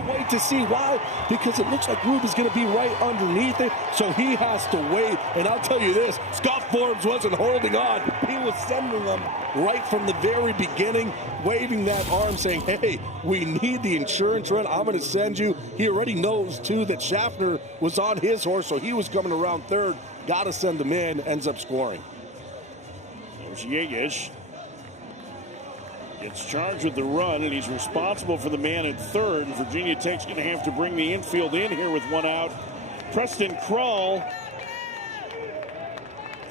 Wait to see why, because it looks like Grube is going to be right underneath it, so he has to wait. And I'll tell you this, Scott Forbes wasn't holding on. He was sending them right from the very beginning, waving that arm, saying, hey, we need the insurance run. I'm going to send you. He already knows, too, that Schaffner was on his horse, so he was coming around third. Got to send him in, ends up scoring. There's Yeager. Gets charged with the run, and he's responsible for the man at third. And Virginia Tech's going to have to bring the infield in here with 1 out. Preston Crowell.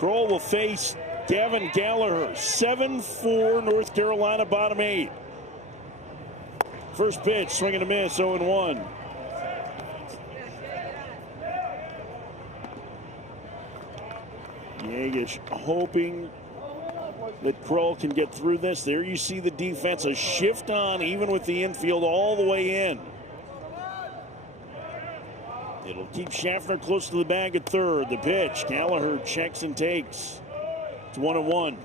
Crowell will face Gavin Gallagher. 7-4 North Carolina, bottom 8. First pitch, swing and a miss, 0-1. Yeager hoping that Crowell can get through this. There you see the defense, a shift on even with the infield all the way in. It'll keep Schaffner close to the bag at third. The pitch, Gallagher checks and takes. It's 1-1.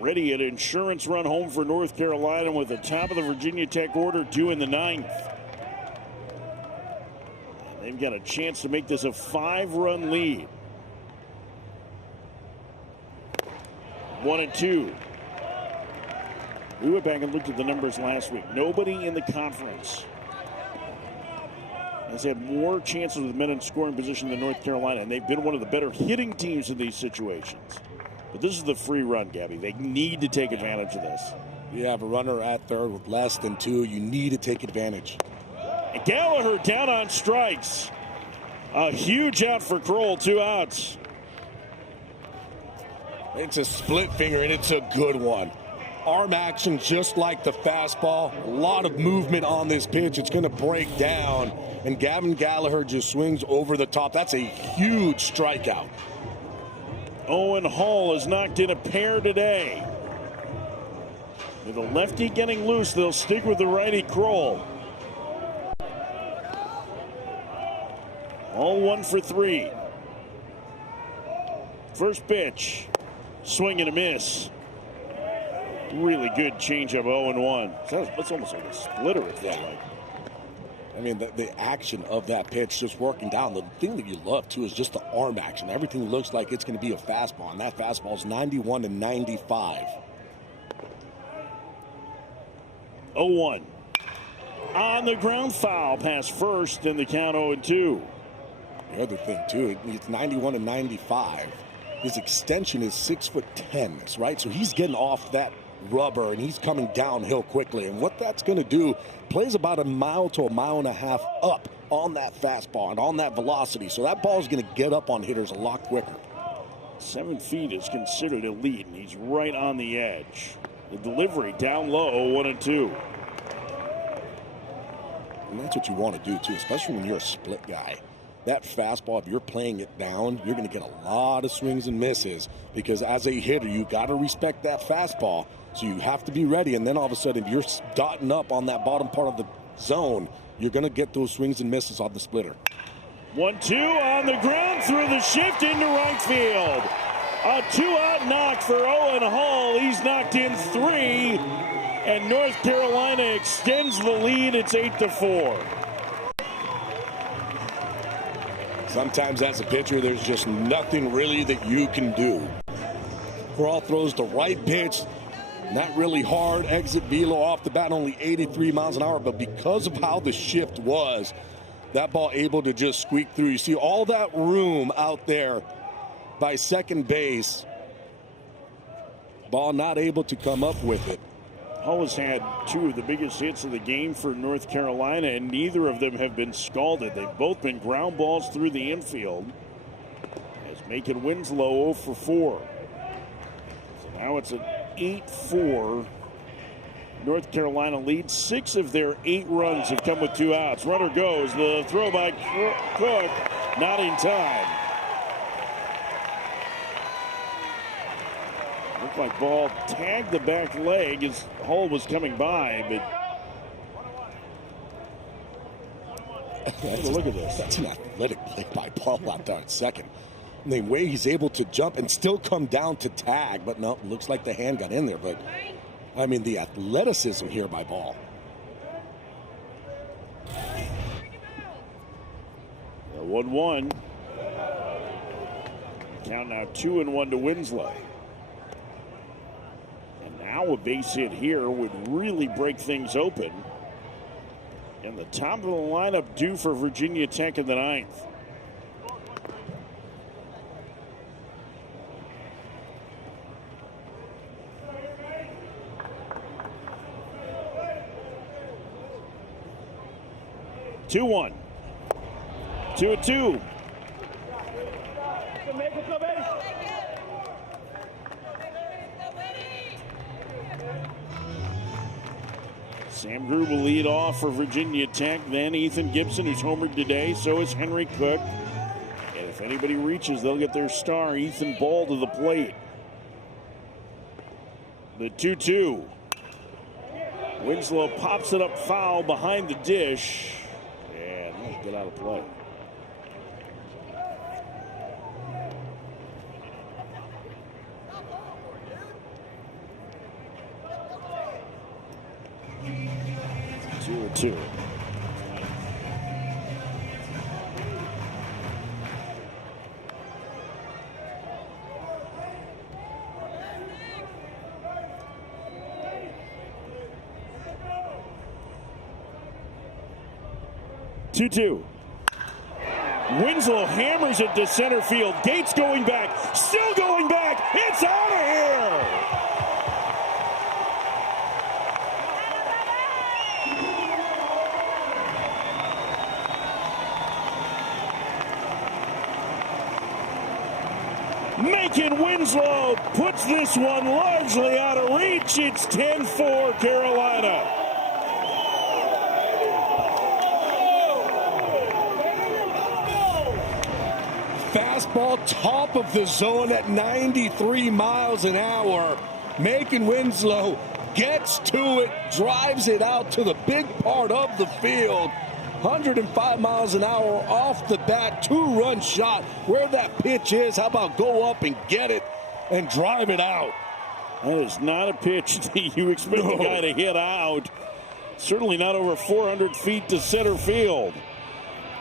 Already an insurance run home for North Carolina with the top of the Virginia Tech order due in the 9th. They've got a chance to make this a 5-run lead. 1-2. We went back and looked at the numbers last week. Nobody in the conference has had more chances with men in scoring position than North Carolina, and they've been one of the better hitting teams in these situations. But this is the free run, Gabby. They need to take advantage of this. You have a runner at third with less than 2. You need to take advantage. And Gallagher down on strikes. A huge out for Kroll, 2 outs. It's a split finger, and it's a good one. Arm action just like the fastball. A lot of movement on this pitch. It's going to break down, and Gavin Gallagher just swings over the top. That's a huge strikeout. Owen Hall has knocked in a pair today. With a lefty getting loose, they'll stick with the righty Kroll. All 1 for 3. First pitch. Swing and a miss. Really good changeup, 0-1. That's almost like a splitter, it felt like. I mean, the action of that pitch just working down. The thing that you love, too, is just the arm action. Everything looks like it's going to be a fastball, and that fastball is 91 to 95. 0-1. On the ground, foul past first, and the count 0-2. The other thing, too, it's 91 to 95. His extension is 6'10", right? So he's getting off that rubber, and he's coming downhill quickly. And what that's going to do, plays about a mile to a mile and a half up on that fastball and on that velocity. So that ball is going to get up on hitters a lot quicker. 7 feet is considered elite, and he's right on the edge. The delivery down low, 1-2. And that's what you want to do, too, especially when you're a split guy. That fastball, if you're playing it down, you're going to get a lot of swings and misses, because as a hitter, you got to respect that fastball. So you have to be ready, and then all of a sudden, if you're dotting up on that bottom part of the zone, you're going to get those swings and misses on the splitter. 1-2 on the ground through the shift into right field. A 2-out knock for Owen Hall. He's knocked in 3, and North Carolina extends the lead. It's 8-4. Sometimes as a pitcher, there's just nothing really that you can do. Kroll throws the right pitch, not really hard, exit velo off the bat, only 83 miles an hour, but because of how the shift was, that ball able to just squeak through. You see all that room out there by second base. Ball not able to come up with it. Hull has had 2 of the biggest hits of the game for North Carolina, and neither of them have been scalded. They've both been ground balls through the infield. As Macon Winslow 0 for 4. So now it's an 8-4 North Carolina lead. 6 of their 8 runs have come with 2 outs. Runner goes. The throw by Cook, not in time. Looked like ball tagged the back leg as Hull was coming by, but look at this. That's an athletic play by Paul out there at second. And the way he's able to jump and still come down to tag, but no, looks like the hand got in there. But, I mean, the athleticism here by Ball. 1-1. Count now 2-1 to Winslow. Now a base hit here would really break things open. And the top of the lineup due for Virginia Tech in the 9th. Two-one. 2-2. Sam Grube will lead off for Virginia Tech. Then Ethan Gibson, who's homered today. So is Henry Cook. And if anybody reaches, they'll get their star, Ethan Ball, to the plate. The 2-2. Winslow pops it up foul behind the dish. And he'll get out of play. 0-2. Two. Winslow hammers it to center field. Gates going back, still going back. It's out of here. Macon Winslow puts this one largely out of reach. It's 10-4 Carolina. Fastball top of the zone at 93 miles an hour. Macon Winslow gets to it, drives it out to the big part of the field. 105 miles an hour off the bat, 2-run shot. Where that pitch is, how about go up and get it and drive it out? That is not a pitch that you expect the guy to hit out. Certainly not over 400 feet to center field.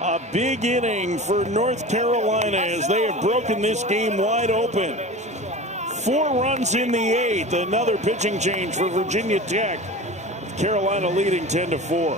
A big inning for North Carolina as they have broken this game wide open. 4 runs in the 8th. Another pitching change for Virginia Tech. Carolina leading 10-4.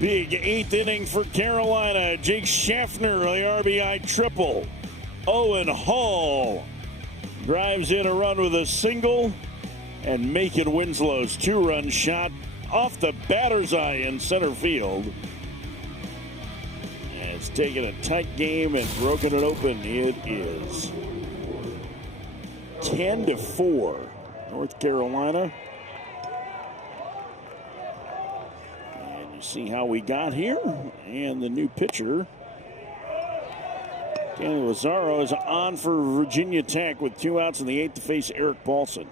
Big 8th inning for Carolina. Jake Schaffner, the RBI triple. Owen Hall drives in a run with a single. And Macon Winslow's 2-run shot off the batter's eye in center field. And it's taken a tight game and broken it open. It is 10-4 North Carolina. See how we got here, and the new pitcher Danny Lazaro is on for Virginia Tech with 2 outs in the 8th to face Eric Paulson.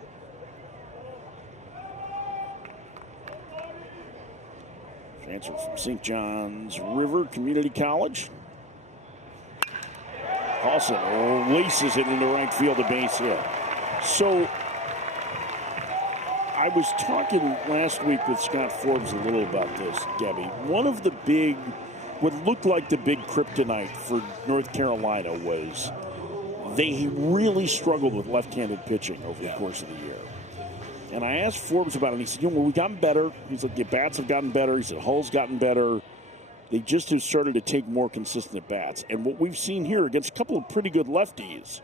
Transfer from St. John's River Community College. Paulson laces it into right field, a base hit. So I was talking last week with Scott Forbes a little about this, Gabby. One of the big, what looked like the big kryptonite for North Carolina was they really struggled with left-handed pitching over the course of the year. And I asked Forbes about it, and he said, we've gotten better. He's like, the bats have gotten better. He said, Hull's gotten better. They just have started to take more consistent at-bats. And what we've seen here against a couple of pretty good lefties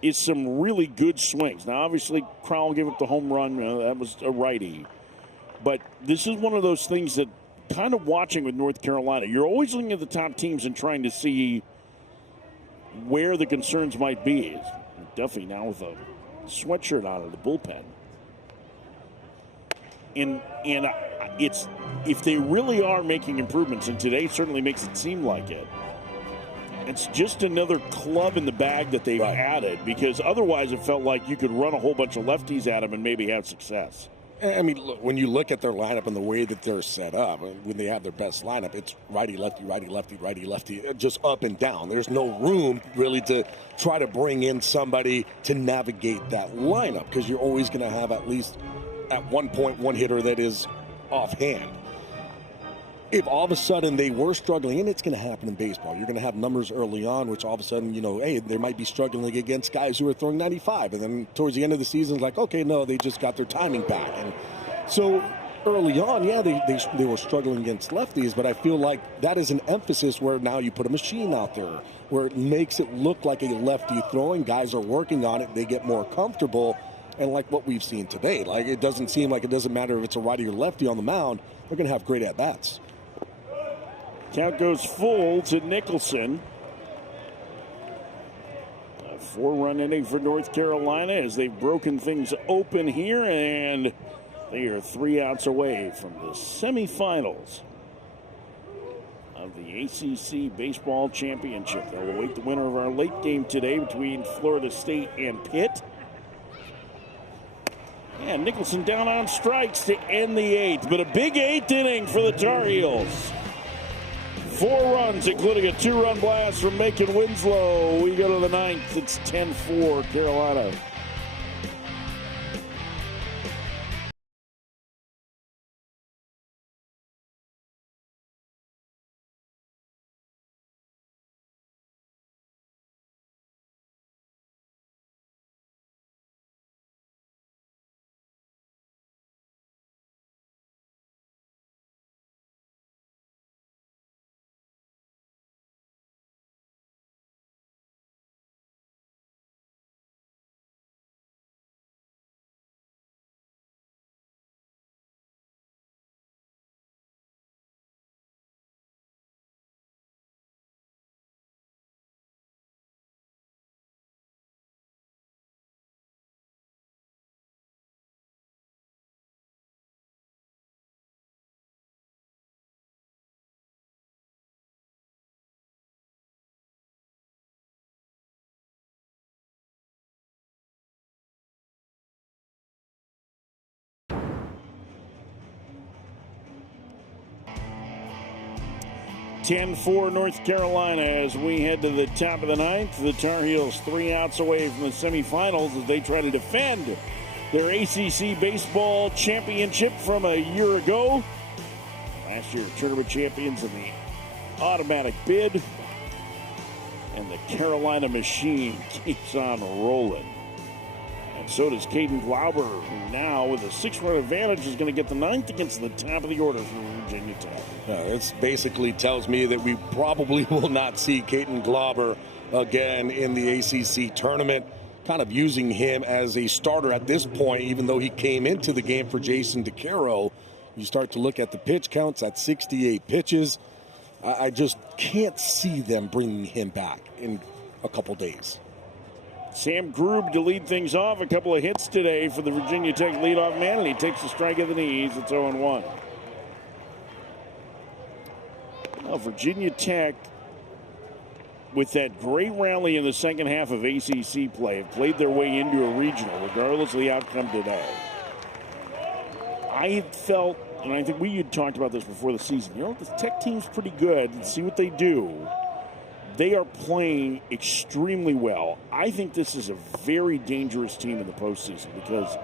is some really good swings. Now, obviously, Crowell gave up the home run. That was a righty. But this is one of those things that kind of watching with North Carolina, you're always looking at the top teams and trying to see where the concerns might be. Duffy now with a sweatshirt on in the bullpen. And it's if they really are making improvements, and today certainly makes it seem like it, it's just another club in the bag that they've added, because otherwise it felt like you could run a whole bunch of lefties at them and maybe have success. I mean, look, when you look at their lineup and the way that they're set up, when they have their best lineup, it's righty, lefty, righty, lefty, righty, lefty, just up and down. There's no room really to try to bring in somebody to navigate that lineup, because you're always going to have at least at one point one hitter that is offhand. If all of a sudden they were struggling, and it's going to happen in baseball, you're going to have numbers early on, which all of a sudden, hey, they might be struggling against guys who are throwing 95. And then towards the end of the season, it's like, okay, no, they just got their timing back. And so early on, yeah, they were struggling against lefties, but I feel like that is an emphasis where now you put a machine out there where it makes it look like a lefty throwing. Guys are working on it. They get more comfortable. And like what we've seen today, like it doesn't seem like it doesn't matter if it's a righty or lefty on the mound. They're going to have great at-bats. Count goes full to Nicholson. A 4-run inning for North Carolina as they've broken things open here, and they are 3 outs away from the semifinals of the ACC Baseball Championship. They'll await the winner of our late game today between Florida State and Pitt. And Nicholson down on strikes to end the 8th, but a big 8th inning for the Tar Heels. 4 runs, including a 2-run blast from Macon Winslow. We go to the 9th. It's 10-4 Carolina. (10-4) North Carolina as we head to the top of the 9th. The Tar Heels 3 outs away from the semifinals as they try to defend their ACC Baseball Championship from a year ago. Last year, tournament champions in the automatic bid. And the Carolina machine keeps on rolling. And so does Caden Glauber, who now with a 6-run advantage is going to get the 9th against the top of the order for Virginia Tech. It basically tells me that we probably will not see Caden Glauber again in the ACC tournament. Kind of using him as a starter at this point, even though he came into the game for Jason DeCaro. You start to look at the pitch counts at 68 pitches. I just can't see them bringing him back in a couple days. Sam Grube to lead things off. A couple of hits today for the Virginia Tech leadoff man, and he takes a strike at the knees. It's 0-1. Well, Virginia Tech, with that great rally in the second half of ACC play, have played their way into a regional, regardless of the outcome today. I felt, and I think we had talked about this before the season, this Tech team's pretty good, and see what they do. They are playing extremely well. I think this is a very dangerous team in the postseason because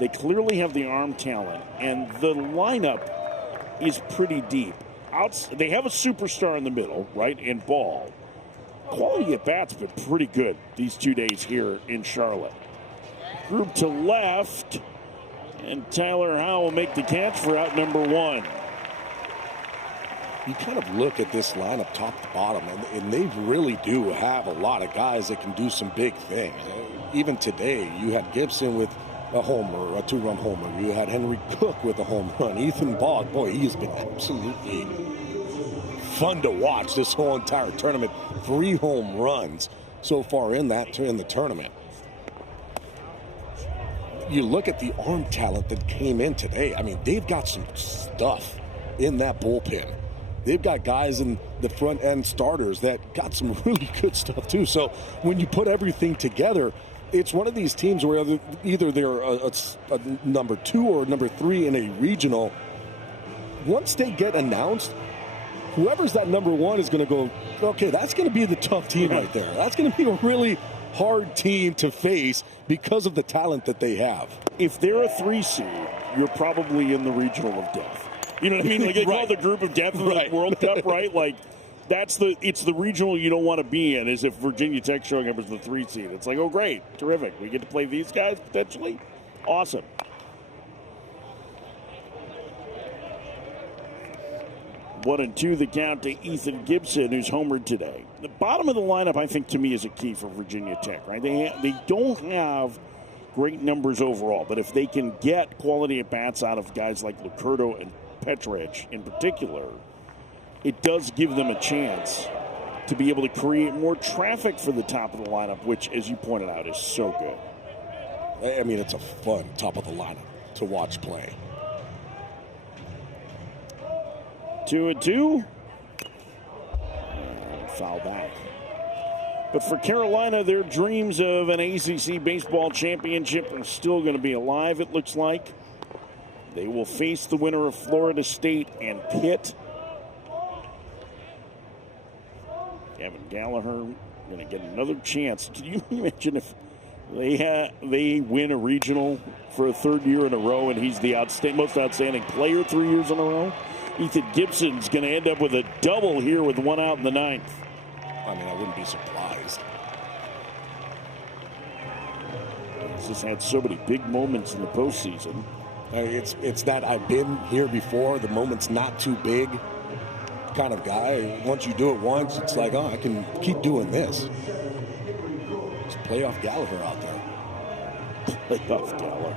they clearly have the arm talent, and the lineup is pretty deep. They have a superstar in the middle, right, in Ball. Quality at bat's been pretty good these 2 days here in Charlotte. Group to left, and Tyler Howe will make the catch for out number 1. You kind of look at this lineup top to bottom, and they really do have a lot of guys that can do some big things. Even today, you had Gibson with a homer, a 2-run homer. You had Henry Cook with a home run. Ethan Bogg, boy, he has been absolutely fun to watch this whole entire tournament. 3 home runs so far in the tournament. you look at the arm talent that came in today. I mean, they've got some stuff in that bullpen. They've got guys in the front end starters that got some really good stuff too. So when you put everything together, it's one of these teams where either they're a number 2 or number 3 in a regional. Once they get announced, whoever's that number 1 is going to go, okay, that's going to be the tough team right there. That's going to be a really hard team to face because of the talent that they have. If they're a 3 seed, you're probably in the regional of death. You know what I mean? Like they call it the group of death in the World Cup, right? Like it's the regional you don't want to be in. Is if Virginia Tech showing up as the 3 seed. It's like, oh great, terrific. We get to play these guys potentially. Awesome. One and two the count to Ethan Gibson, who's homered today. The bottom of the lineup, I think, to me, is a key for Virginia Tech. Right? They don't have great numbers overall, but if they can get quality at bats out of guys like Lucurdo and Petrich in particular, it does give them a chance to be able to create more traffic for the top of the lineup, which, as you pointed out, is so good. I mean, it's a fun top of the lineup to watch play. 2-2. And foul back. But for Carolina, their dreams of an ACC baseball championship are still going to be alive, it looks like. They will face the winner of Florida State and Pitt. Gavin Gallagher going to get another chance. Can you imagine if they win a regional for a 3rd year in a row and he's the most outstanding player 3 years in a row? Ethan Gibson's going to end up with a double here with 1 out in the 9th. I mean, I wouldn't be surprised. He's just had so many big moments in the postseason. I mean, it's that I've been here before, the moment's not too big kind of guy. Once you do it once, it's like, oh, I can keep doing this. It's playoff Gallagher out there. Playoff Gallagher.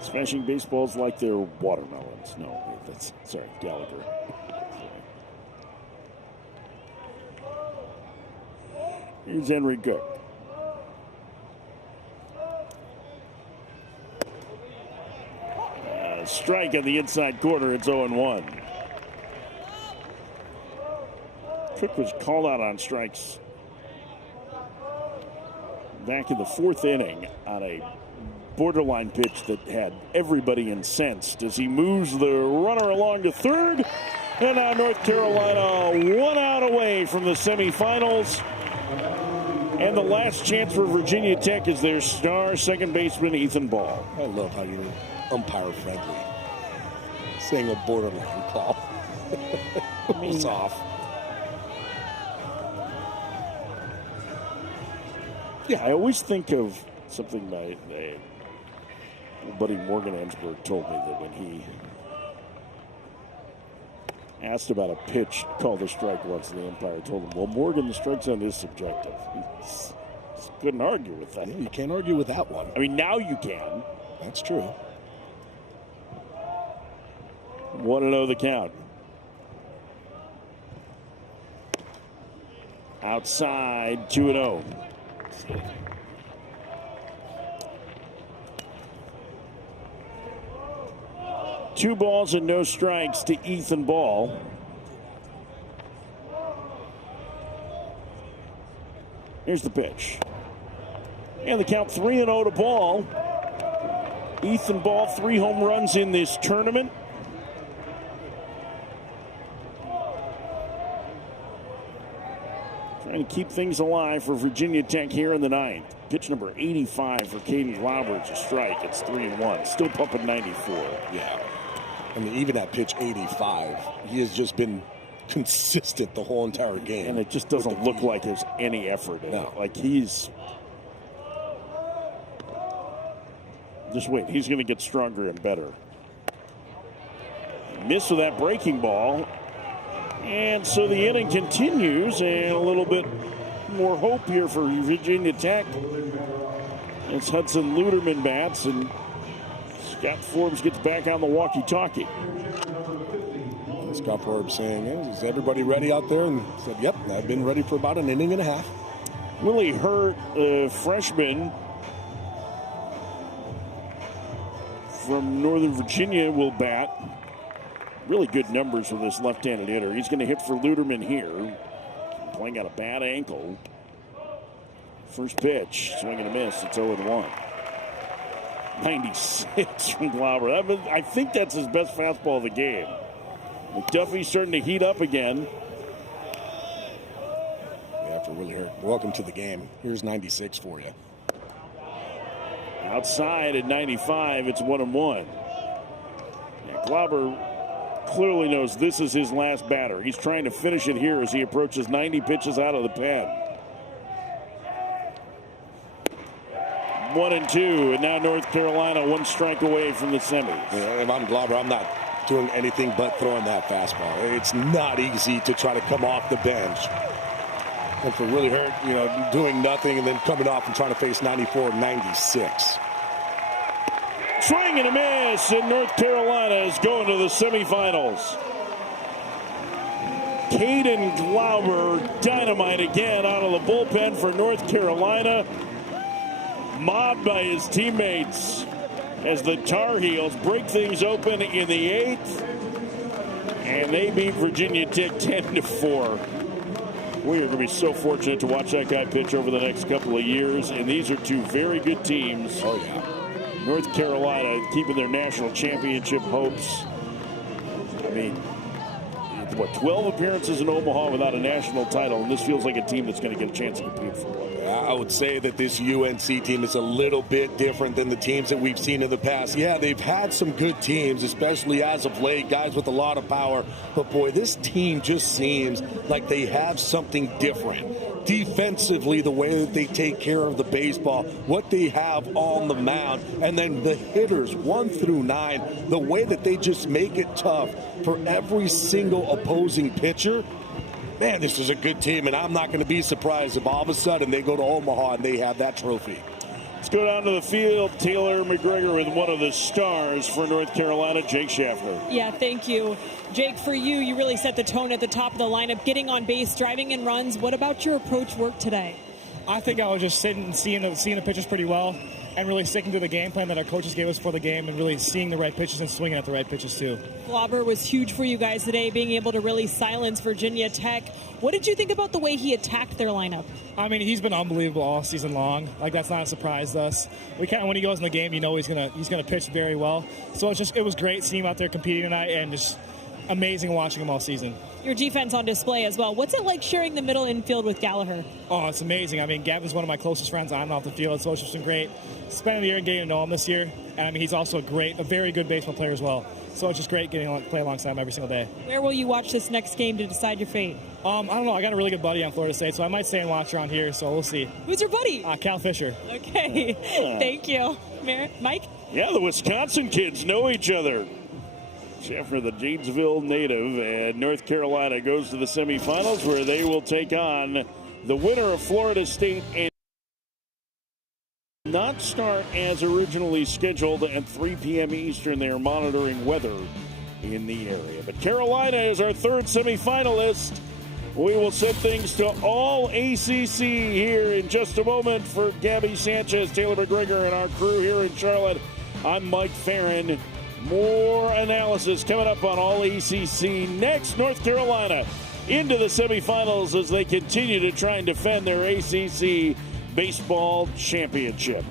Smashing baseballs like they're watermelons. No, sorry, Gallagher. Here's Henry Cook. Strike on the inside corner. It's 0-1. Cook was called out on strikes back in the 4th inning on a borderline pitch that had everybody incensed as he moves the runner along to 3rd. And now North Carolina 1 out away from the semifinals. And the last chance for Virginia Tech is their star second baseman, Ethan Ball. I love how you're umpire friendly. Saying a borderline call. It's off. Yeah, I always think of something my buddy Morgan Ensberg told me, that when he asked about a pitch called a strike once, the umpire told him, well, Morgan, the strike zone is subjective. He couldn't argue with that. Yeah, you can't argue with that one. I mean, now you can. That's true. 1-0 the count. Outside, 2-0. 2 balls and no strikes to Ethan Ball. Here's the pitch. And the count 3-0 to Ball. Ethan Ball, 3 home runs in this tournament. Trying to keep things alive for Virginia Tech here in the 9th. Pitch number 85 for Caden Lauber. It's a strike. It's 3-1. Still pumping 94. Yeah. I mean, even at pitch 85, he has just been consistent the whole entire game. And it just doesn't look like there's any effort in it. Like he's... Just wait. He's going to get stronger and better. Miss with that breaking ball. And so the inning continues, and a little bit more hope here for Virginia Tech. It's Hudson Luderman bats, and Scott Forbes gets back on the walkie-talkie. Scott Forbes saying, is everybody ready out there? And said, yep, I've been ready for about an inning and a half. Willie Hurt, freshman from Northern Virginia, will bat. Really good numbers for this left-handed hitter. He's going to hit for Luderman here. Playing out a bad ankle. First pitch, swing and a miss. It's 0-1. 96 from Glauber. I think that's his best fastball of the game. McDuffie's starting to heat up again. After Willie Hurt. Welcome to the game. Here's 96 for you. Outside at 95, it's 1-1. Glauber clearly knows this is his last batter. He's trying to finish it here as he approaches 90 pitches out of the pen. 1-2, and now North Carolina 1 strike away from the semis. Yeah, if I'm Glauber, I'm not doing anything but throwing that fastball. It's not easy to try to come off the bench. And for Willie Hurt, doing nothing and then coming off and trying to face 94, 96. Swing and a miss, and North Carolina is going to the semifinals. Caden Glauber, dynamite again out of the bullpen for North Carolina. Mobbed by his teammates as the Tar Heels break things open in the 8th. And they beat Virginia Tech 10-4. We are going to be so fortunate to watch that guy pitch over the next couple of years. And these are 2 very good teams. Oh, yeah. North Carolina keeping their national championship hopes. I mean, 12 appearances in Omaha without a national title, and this feels like a team that's going to get a chance to compete for one. I would say that this UNC team is a little bit different than the teams that we've seen in the past. Yeah, they've had some good teams, especially as of late, guys with a lot of power. But, boy, this team just seems like they have something different. Defensively, the way that they take care of the baseball, what they have on the mound, and then the hitters 1 through 9, the way that they just make it tough for every single opposing pitcher. Man, this is a good team, and I'm not going to be surprised if all of a sudden they go to Omaha and they have that trophy. Let's go down to the field. Taylor McGregor with one of the stars for North Carolina, Jake Schaffner. Yeah, thank you. Jake, for you, you really set the tone at the top of the lineup, getting on base, driving in runs. What about your approach work today? I think I was just sitting and seeing the pitches pretty well and really sticking to the game plan that our coaches gave us for the game and really seeing the right pitches and swinging at the right pitches too. Glauber was huge for you guys today, being able to really silence Virginia Tech. What did you think about the way he attacked their lineup? I mean, he's been unbelievable all season long. Like, that's not a surprise to us. We kind of, when he goes in the game, he's gonna pitch very well. So it was great seeing him out there competing tonight and just amazing watching him all season. Your defense on display as well. What's it like sharing the middle infield with Gallagher? Oh, it's amazing. I mean, Gavin's one of my closest friends on and off the field, so it's just been great spending the year and getting to know him this year. And I mean, he's also a very good baseball player as well. So it's just great getting to play alongside him every single day. Where will you watch this next game to decide your fate? I don't know. I got a really good buddy on Florida State, so I might stay and watch around here, so we'll see. Who's your buddy? Cal Fisher. Okay. Thank you. Mike? Yeah, the Wisconsin kids know each other. Schaffner, the Janesville native, and North Carolina goes to the semifinals where they will take on the winner of Florida State and not start as originally scheduled at 3 p.m. Eastern. They are monitoring weather in the area. But Carolina is our 3rd semifinalist. We will set things to all ACC here in just a moment. For Gabby Sanchez, Taylor McGregor, and our crew here in Charlotte, I'm Mike Farron. More analysis coming up on All ACC next. North Carolina into the semifinals as they continue to try and defend their ACC baseball championship.